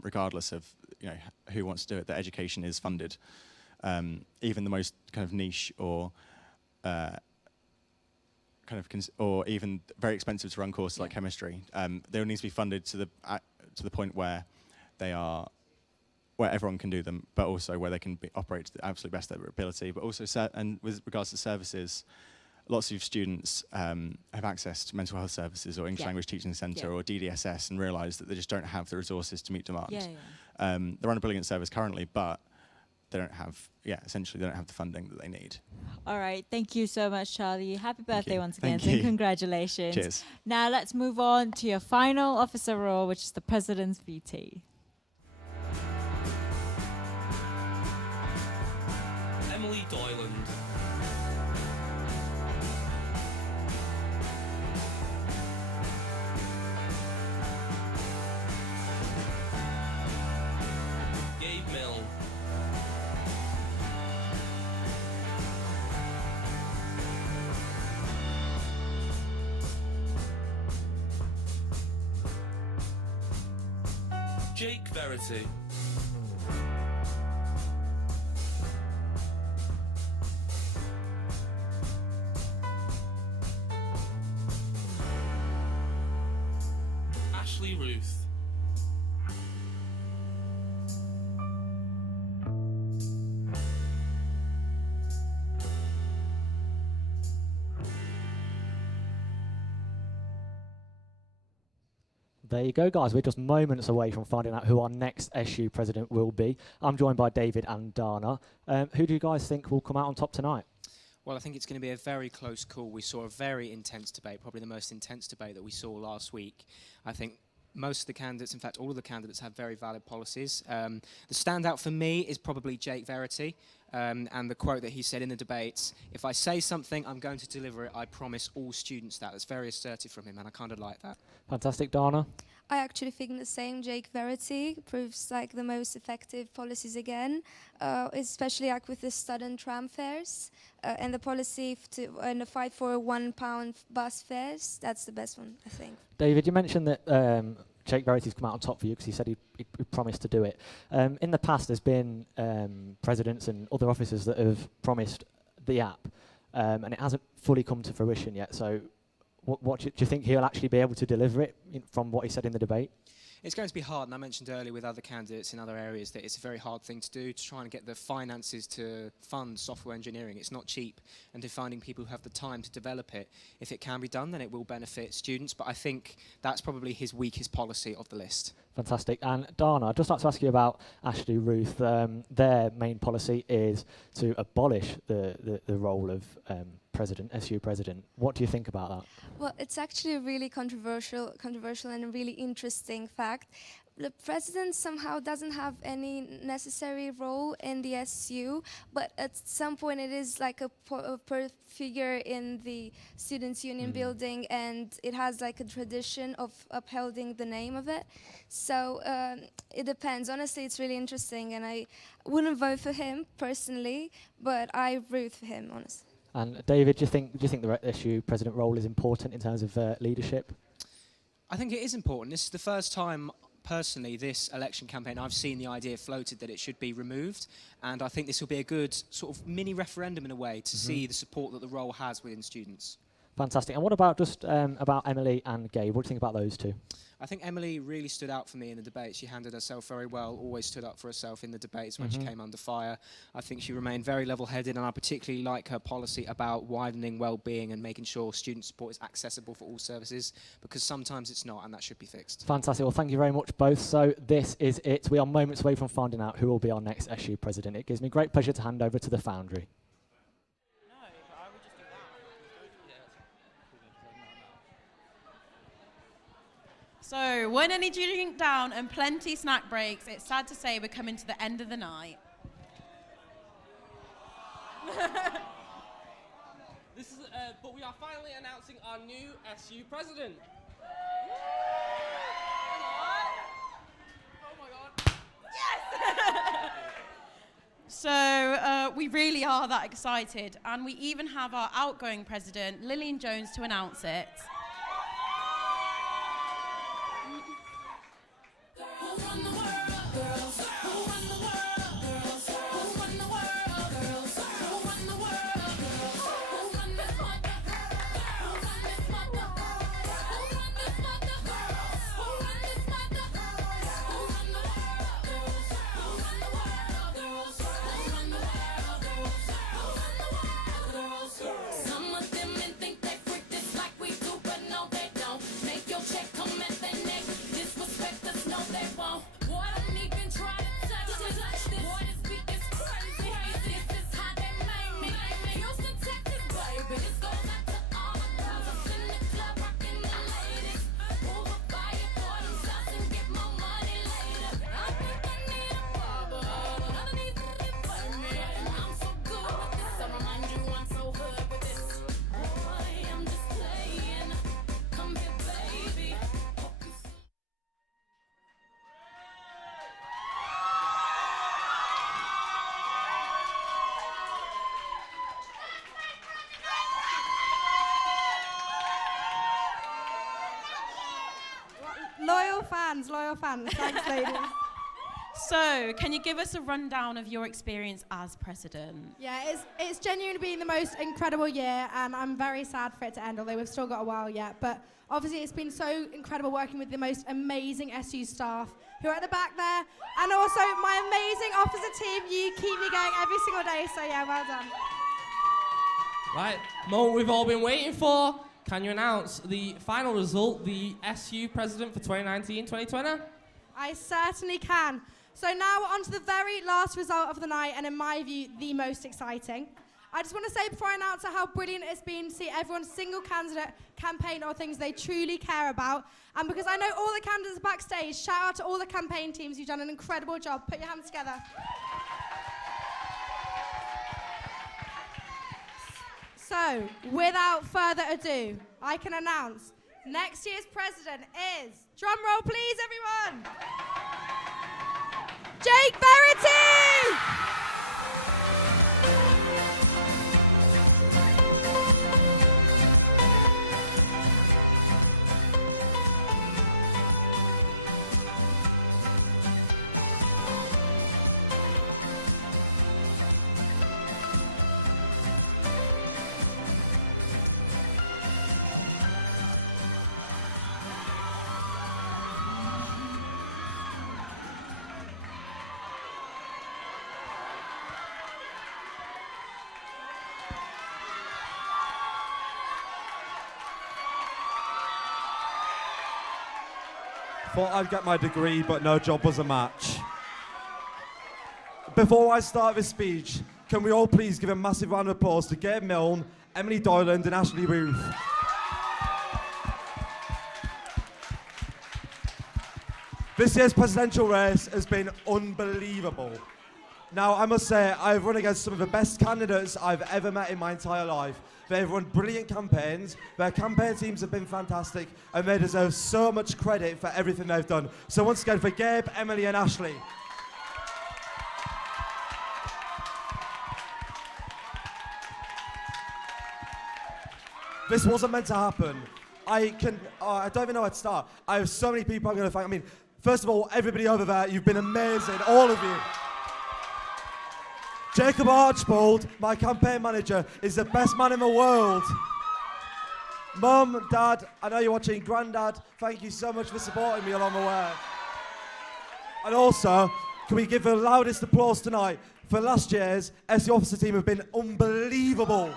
regardless of who wants to do it, that education is funded. Even the most kind of niche or or even very expensive to run courses like chemistry, they will need to be funded to the point where where everyone can do them, but also where they can operate to the absolute best of their ability. But also, and with regards to services, lots of students have access to mental health services or English Language Teaching Centre or DDSS and realise that they just don't have the resources to meet demand. They run a brilliant service currently, but they don't have, essentially they don't have the funding that they need. All right, thank you so much, Charlie. Happy birthday once again, Thank you. and congratulations. Cheers. Now let's move on to your final officer role, which is the President's VT. Emily Doyland. Gabe Mill. Jake Verity. Ashley Ruth. There you go, guys. We're just moments away from finding out who our next SU president will be. I'm joined by David and Dana. Who do you guys think will come out on top tonight? Well, I think it's going to be a very close call. We saw a very intense debate, probably the most intense debate that we saw last week. I think most of the candidates, in fact, all of the candidates have very valid policies. The standout for me is probably Jake Verity. And the quote that he said in the debates, "If I say something, I'm going to deliver it. I promise all students that." That's very assertive from him, and I kind of like that. Fantastic, Dana. I actually think the same. Jake Verity proves like the most effective policies again, especially like with the student tram fares and the policy and the fight for £1 bus fares. That's the best one, I think. David, you mentioned that Jake Verity's come out on top for you because he said he promised to do it. In the past, there's been presidents and other officers that have promised the app, and it hasn't fully come to fruition yet. So what do you think he'll actually be able to deliver it from what he said in the debate? It's going to be hard, and I mentioned earlier with other candidates in other areas that it's a very hard thing to do, to try and get the finances to fund software engineering. It's not cheap, and to finding people who have the time to develop it. If it can be done, then it will benefit students, but I think that's probably his weakest policy of the list. Fantastic. And Dana, I'd just like to ask you about Ashley Ruth. Their main policy is to abolish the role of president, SU president. What do you think about that? Well, it's actually a really controversial and a really interesting fact. The president somehow doesn't have any necessary role in the SU, but at some point it is like a figure in the Students' Union building, and it has like a tradition of upholding the name of it. So it depends. Honestly, it's really interesting, and I wouldn't vote for him personally, but I root for him, honestly. And David, do you think the SU president role is important in terms of leadership? I think it is important. This is the first time, personally, this election campaign, I've seen the idea floated that it should be removed, and I think this will be a good sort of mini referendum in a way to see the support that the role has within students. Fantastic. And what about about Emily and Gabe? What do you think about those two? I think Emily really stood out for me in the debate. She handled herself very well, always stood up for herself in the debates when she came under fire. I think she remained very level-headed, and I particularly like her policy about widening well-being and making sure student support is accessible for all services, because sometimes it's not, and that should be fixed. Fantastic. Well, thank you very much, both. So this is it. We are moments away from finding out who will be our next SU president. It gives me great pleasure to hand over to the Foundry. So, when energy drink down and plenty snack breaks, it's sad to say we're coming to the end of the night. But we are finally announcing our new SU president. Oh my God. Yes! So, we really are that excited, and we even have our outgoing president, Lillian Jones, to announce it. Loyal fans. Thanks, ladies. So, can you give us a rundown of your experience as president? Yeah, it's genuinely been the most incredible year, and I'm very sad for it to end, although we've still got a while yet. But obviously, it's been so incredible working with the most amazing SU staff who are at the back there, and also my amazing officer team. You keep me going every single day, so yeah, well done. Right, moment we've all been waiting for. Can you announce the final result, the SU president for 2019-2020? I certainly can. So now we're on to the very last result of the night, and in my view, the most exciting. I just want to say before I announce it how brilliant it's been to see everyone's single candidate campaign on things they truly care about. And because I know all the candidates backstage, shout out to all the campaign teams. You've done an incredible job. Put your hands together. So, without further ado, I can announce next year's president is Drum roll, please, everyone. Jake Verity! Thought I'd get my degree, but no job was a match. Before I start this speech, can we all please give a massive round of applause to Gabe Milne, Emily Doyland and Ashley Ruth. This year's presidential race has been unbelievable. Now, I must say, I've run against some of the best candidates I've ever met in my entire life. They've run brilliant campaigns, their campaign teams have been fantastic, and they deserve so much credit for everything they've done. So once again, for Gabe, Emily and Ashley. This wasn't meant to happen. I don't even know where to start. I have so many people I'm going to thank. I mean, first of all, everybody over there, you've been amazing, all of you. Jacob Archbold, my campaign manager, is the best man in the world. Mum, Dad, I know you're watching. Granddad, thank you so much for supporting me along the way. And also, can we give the loudest applause tonight for last year's SU officer team have been unbelievable.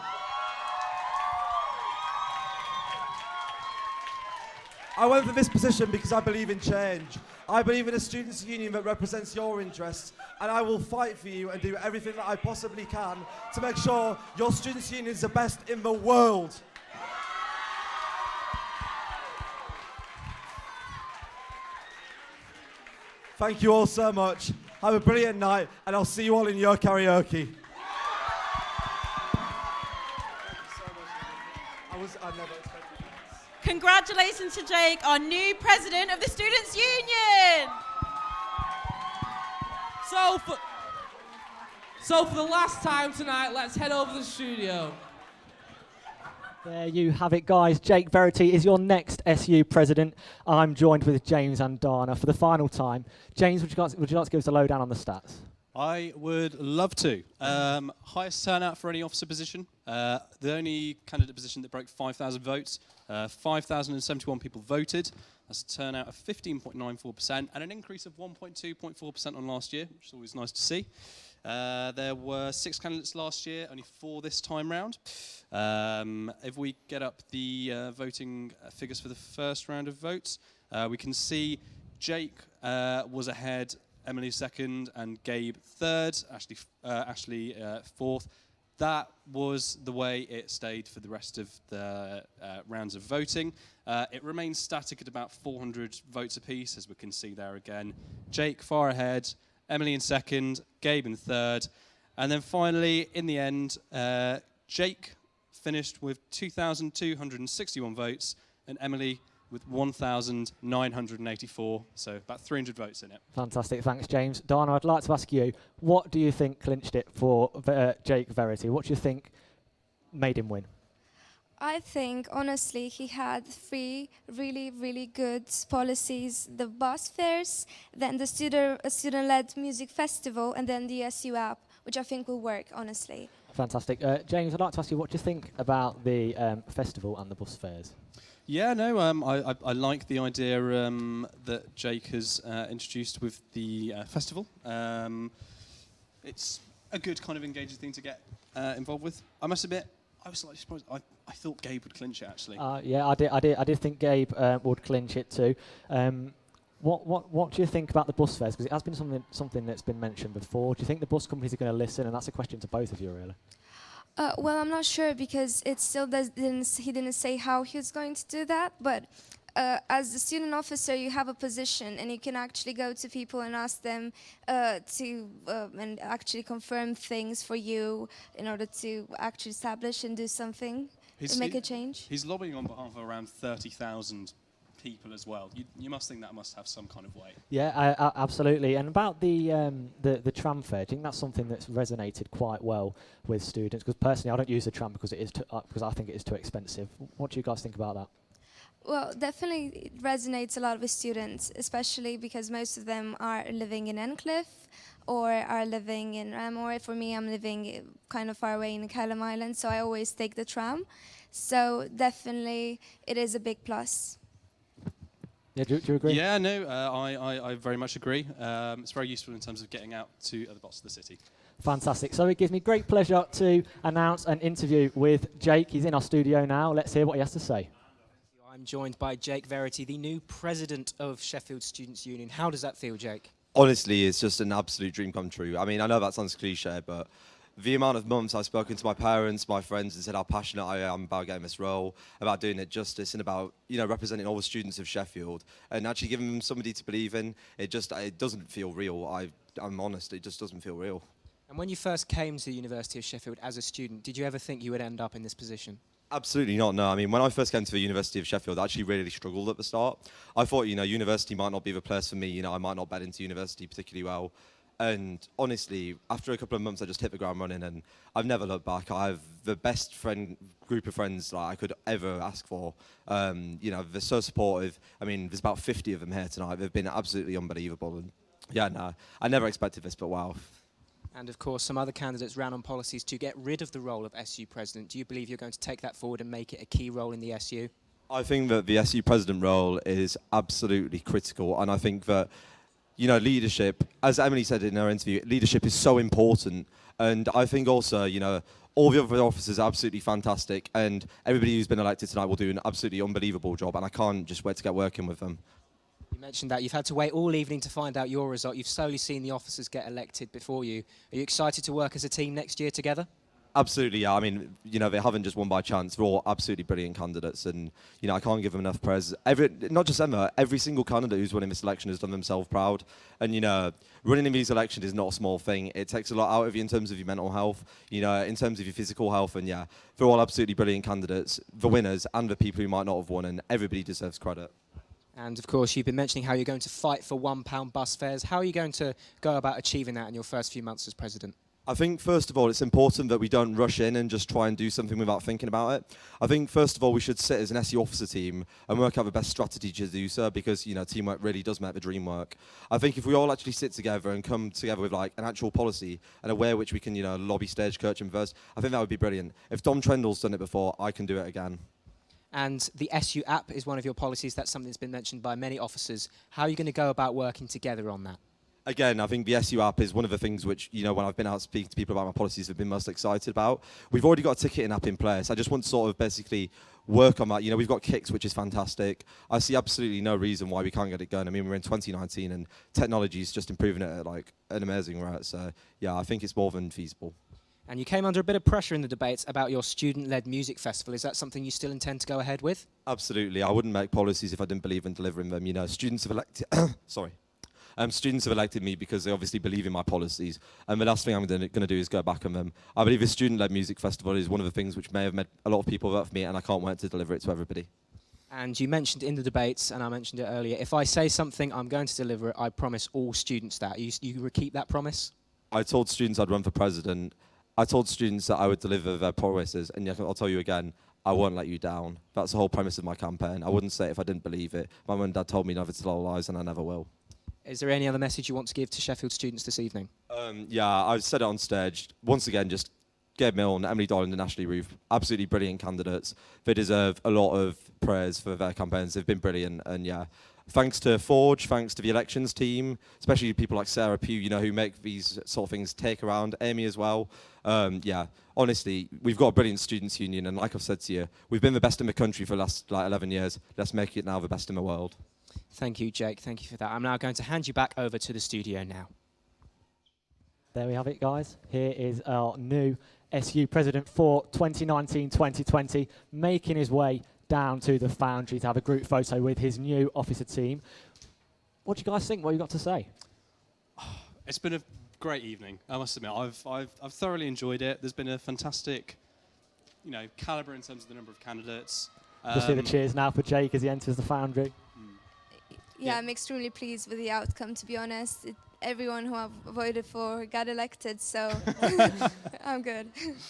I went for this position because I believe in change. I believe in a students' union that represents your interests, and I will fight for you and do everything that I possibly can to make sure your students' union is the best in the world. Thank you all so much. Have a brilliant night, and I'll see you all in your karaoke. I never expected this. Congratulations to Jake, our new president of the Students' Union. So for the last time tonight, let's head over to the studio. There you have it, guys. Jake Verity is your next SU president. I'm joined with James and Dana for the final time. James, would you like to give us a lowdown on the stats? I would love to. Highest turnout for any officer position. The only candidate position that broke 5,000 votes. 5,071 people voted. That's a turnout of 15.94% and an increase of 1.2.4% on last year, which is always nice to see. There were 6 candidates last year, only 4 this time round. If we get up the voting figures for the first round of votes, we can see Jake was ahead, Emily second, and Gabe third, Ashley fourth. That was the way it stayed for the rest of the rounds of voting. It remains static at about 400 votes apiece, as we can see there again. Jake far ahead, Emily in second, Gabe in third, and then finally, in the end, Jake finished with 2,261 votes, and Emily with 1,984, so about 300 votes in it. Fantastic, thanks, James. Dana, I'd like to ask you, what do you think clinched it for Jake Verity? What do you think made him win? I think, honestly, he had 3 really, really good policies. The bus fares, then the student-led music festival, and then the SU app, which I think will work, honestly. Fantastic. James, I'd like to ask you, what do you think about the festival and the bus fares? Yeah, no, I like the idea that Jake has introduced with the festival. It's a good kind of engaging thing to get involved with. I must admit, I was slightly surprised. I thought Gabe would clinch it, actually. Yeah, I did think Gabe would clinch it too. What do you think about the bus fares? Because it has been something that's been mentioned before. Do you think the bus companies are going to listen? And that's a question to both of you, really. Well, I'm not sure because it still he didn't say how he was going to do that. But as the student officer, you have a position and you can actually go to people and ask them and actually confirm things for you in order to actually establish and do something to make a change. He's lobbying on behalf of around 30,000 people as well. You must think that must have some kind of weight. Yeah, absolutely. And about the tram fare, I think that's something that's resonated quite well with students. Because personally, I don't use the tram because it is because I think it is too expensive. What do you guys think about that? Well, definitely it resonates a lot with students, especially because most of them are living in Encliffe or are living in Ramor. For me, I'm living kind of far away in Kellam Island, so I always take the tram. So definitely it is a big plus. Yeah, do you agree? Yeah, no, I very much agree. It's very useful in terms of getting out to other parts of the city. Fantastic. So it gives me great pleasure to announce an interview with Jake. He's in our studio now. Let's hear what he has to say. I'm joined by Jake Verity, the new president of Sheffield Students' Union. How does that feel, Jake? Honestly, it's just an absolute dream come true. I mean, I know that sounds cliche, but the amount of months I've spoken to my parents, my friends, and said how passionate I am about getting this role, about doing it justice, and about, you know, representing all the students of Sheffield, and actually giving them somebody to believe in, it doesn't feel real. I'm honest, it just doesn't feel real. And when you first came to the University of Sheffield as a student, did you ever think you would end up in this position? Absolutely not, no. I mean, when I first came to the University of Sheffield, I actually really struggled at the start. I thought, you know, university might not be the place for me, you know, I might not bed into university particularly well. And honestly, after a couple of months, I just hit the ground running, and I've never looked back. I have the best group of friends that I could ever ask for. You know, they're so supportive. I mean, there's about 50 of them here tonight. They've been absolutely unbelievable. And yeah, no, I never expected this, but wow. And of course, some other candidates ran on policies to get rid of the role of SU president. Do you believe you're going to take that forward and make it a key role in the SU? I think that the SU president role is absolutely critical, and I think that, you know, leadership, as Emily said in her interview, leadership is so important. And I think also, you know, all the other officers are absolutely fantastic, and everybody who's been elected tonight will do an absolutely unbelievable job, and I can't just wait to get working with them. You mentioned that you've had to wait all evening to find out your result. You've slowly seen the officers get elected before you. Are you excited to work as a team next year together? Absolutely, yeah. I mean, you know, they haven't just won by chance. They're all absolutely brilliant candidates, and, you know, I can't give them enough praise. Not just Emma, every single candidate who's winning this election has done themselves proud. And, you know, running in these elections is not a small thing. It takes a lot out of you in terms of your mental health, you know, in terms of your physical health, and yeah, they're all absolutely brilliant candidates, the winners and the people who might not have won, and everybody deserves credit. And of course, you've been mentioning how you're going to fight for £1 bus fares. How are you going to go about achieving that in your first few months as president? I think, first of all, it's important that we don't rush in and just try and do something without thinking about it. I think, first of all, we should sit as an SU officer team and work out the best strategy to do so, because, you know, teamwork really does make the dream work. I think if we all actually sit together and come together with, like, an actual policy and a way in which we can, you know, lobby Stagecoach and Verse, I think that would be brilliant. If Dom Trendle's done it before, I can do it again. And the SU app is one of your policies. That's something that's been mentioned by many officers. How are you going to go about working together on that? Again, I think the SU app is one of the things which, you know, when I've been out speaking to people about my policies, I've been most excited about. We've already got a ticketing app in place. I just want to sort of basically work on that. You know, we've got Kicks, which is fantastic. I see absolutely no reason why we can't get it going. I mean, we're in 2019 and technology is just improving it at, like, an amazing rate. So, yeah, I think it's more than feasible. And you came under a bit of pressure in the debates about your student-led music festival. Is that something you still intend to go ahead with? Absolutely. I wouldn't make policies if I didn't believe in delivering them. You know, students have elected... Sorry. Students have elected me because they obviously believe in my policies. And the last thing I'm going to do is go back on them. I believe the student-led music festival is one of the things which may have made a lot of people vote for me, and I can't wait to deliver it to everybody. And you mentioned in the debates, and I mentioned it earlier, if I say something, I'm going to deliver it. I promise all students that. You keep that promise? I told students I'd run for president. I told students that I would deliver their promises, and yet I'll tell you again, I won't let you down. That's the whole premise of my campaign. I wouldn't say it if I didn't believe it. My mum and dad told me never to tell lies, and I never will. Is there any other message you want to give to Sheffield students this evening? Yeah, I've said it on stage. Once again, just Gabe Milne, Emily Doylan and Ashley Roof, absolutely brilliant candidates. They deserve a lot of praise for their campaigns. They've been brilliant, and yeah, thanks to Forge, thanks to the elections team, especially people like Sarah Pugh, you know, who make these sort of things take around, Amy as well. Yeah, honestly, we've got a brilliant students' union, and like I've said to you, we've been the best in the country for the last 11 years. Let's make it now the best in the world. Thank you, Jake. Thank you for that. I'm now going to hand you back over to the studio now. There we have it, guys. Here is our new SU president for 2019-2020, making his way down to the Foundry to have a group photo with his new officer team. What do you guys think? What have you got to say? It's been a great evening, I must admit. I've thoroughly enjoyed it. There's been a fantastic, you know, calibre in terms of the number of candidates. We'll see the cheers now for Jake as he enters the Foundry. Yeah, I'm extremely pleased with the outcome, to be honest. Everyone who I've voted for got elected, so I'm good.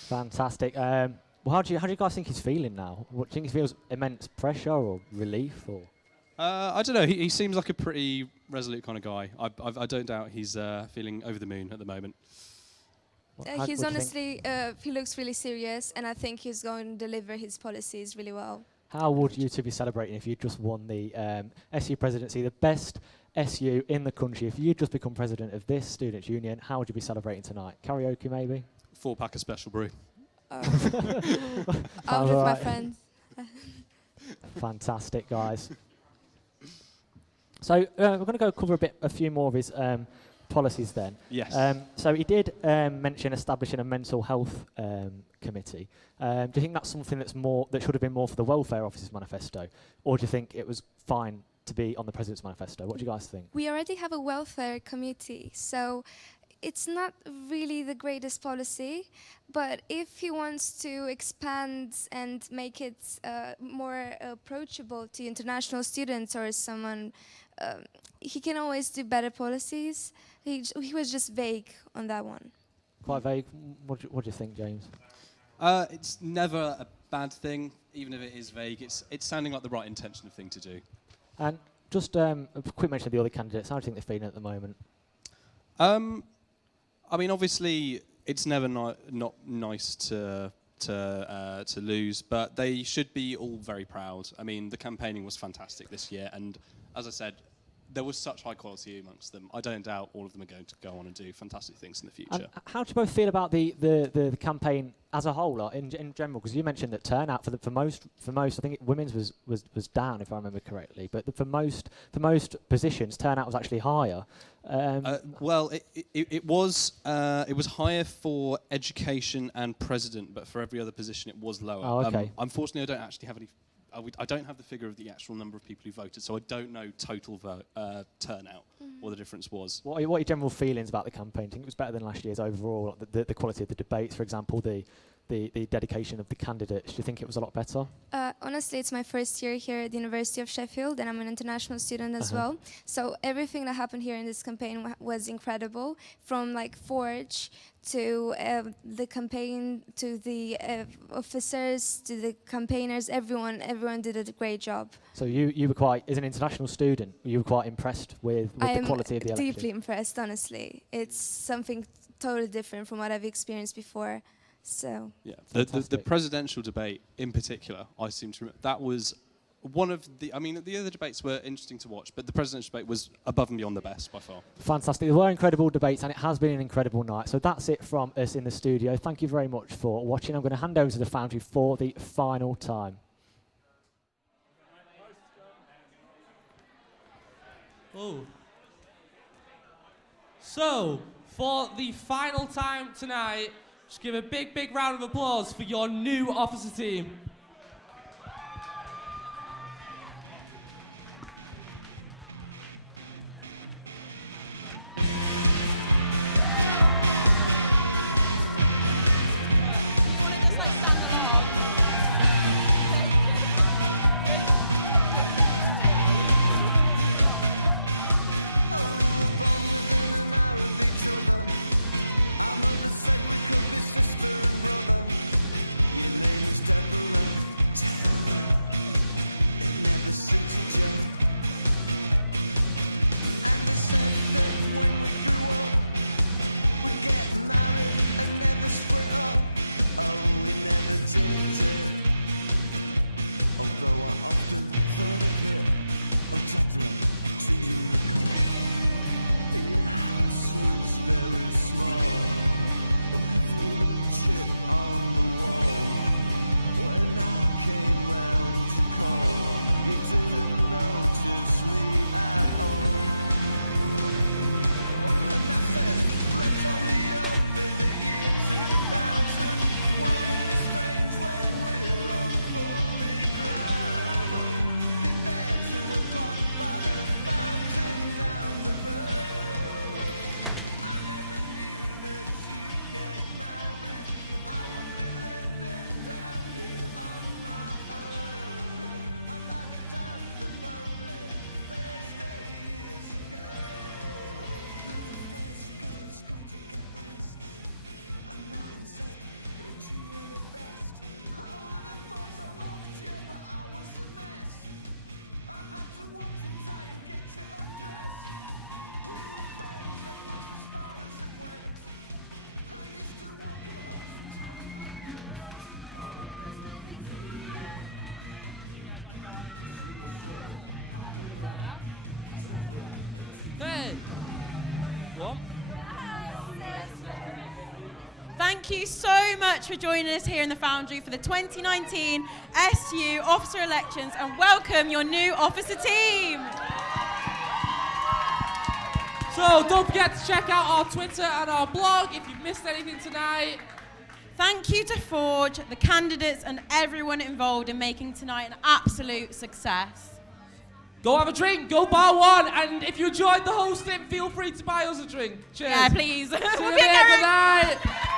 Fantastic. Well, how do you guys think he's feeling now? What, do you think he feels immense pressure or relief or? I don't know. He seems like a pretty resolute kind of guy. I don't doubt he's feeling over the moon at the moment. He's honestly, he looks really serious, and I think he's going to deliver his policies really well. How would you two be celebrating if you just won the SU presidency, the best SU in the country? If you'd just become president of this students' union, how would you be celebrating tonight? Karaoke, maybe? 4-pack of Special Brew. Out with my friends. Fantastic, guys. So we're going to go cover a few more of his policies then. Yes. So he did mention establishing a mental health committee. Do you think that's something that should have been more for the welfare officer's manifesto, or do you think it was fine to be on the president's manifesto? What do you guys think? We already have a welfare committee, so it's not really the greatest policy, but if he wants to expand and make it more approachable to international students or someone, he can always do better policies. He was just vague on that one. Quite vague. What do you think, James? It's never a bad thing, even if it is vague. It's sounding like the right intention of thing to do. And just a quick mention of the other candidates. How do you think they're feeling at the moment? I mean, obviously, it's never not nice to lose, but they should be all very proud. I mean, the campaigning was fantastic this year, and as I said, there was such high quality amongst them. I don't doubt all of them are going to go on and do fantastic things in the future. And how do you both feel about the campaign as a whole, in general? Because you mentioned that turnout for most, I think women's was down, if I remember correctly. But for most positions, turnout was actually higher. Well, it was higher for education and president, but for every other position, it was lower. Oh, okay. Unfortunately, I don't actually have any. I don't have the figure of the actual number of people who voted, so I don't know total turnout, what the difference was. What are your general feelings about the campaign? Do you think it was better than last year's overall? Like the quality of the debates, for example, the dedication of the candidates. Do you think it was a lot better? Honestly, it's my first year here at the University of Sheffield, and I'm an international student as well. So everything that happened here in this campaign was incredible, from like Forge to the campaign, to the officers, to the campaigners. Everyone did a great job. So you were quite, as an international student, you were quite impressed with the quality of the election? I'm deeply impressed, honestly. It's something totally different from what I've experienced before. So yeah, the presidential debate in particular, I seem to remember, that was one of the. I mean, the other debates were interesting to watch, but the presidential debate was above and beyond the best by far. Fantastic. There were incredible debates, and it has been an incredible night. So that's it from us in the studio. Thank you very much for watching. I'm going to hand over to the Foundry for the final time. Oh. So, for the final time tonight, just give a big, big round of applause for your new officer team. thank you so much for joining us here in the Foundry for the 2019 SU officer elections, and welcome your new officer team. So don't forget to check out our Twitter and our blog if you've missed anything tonight. Thank you to Forge, the candidates and everyone involved in making tonight an absolute success. Go have a drink, go bar one, and if you enjoyed the hosting, feel free to buy us a drink. Cheers. Yeah, please. See you We'll in a be bit. there. Good night.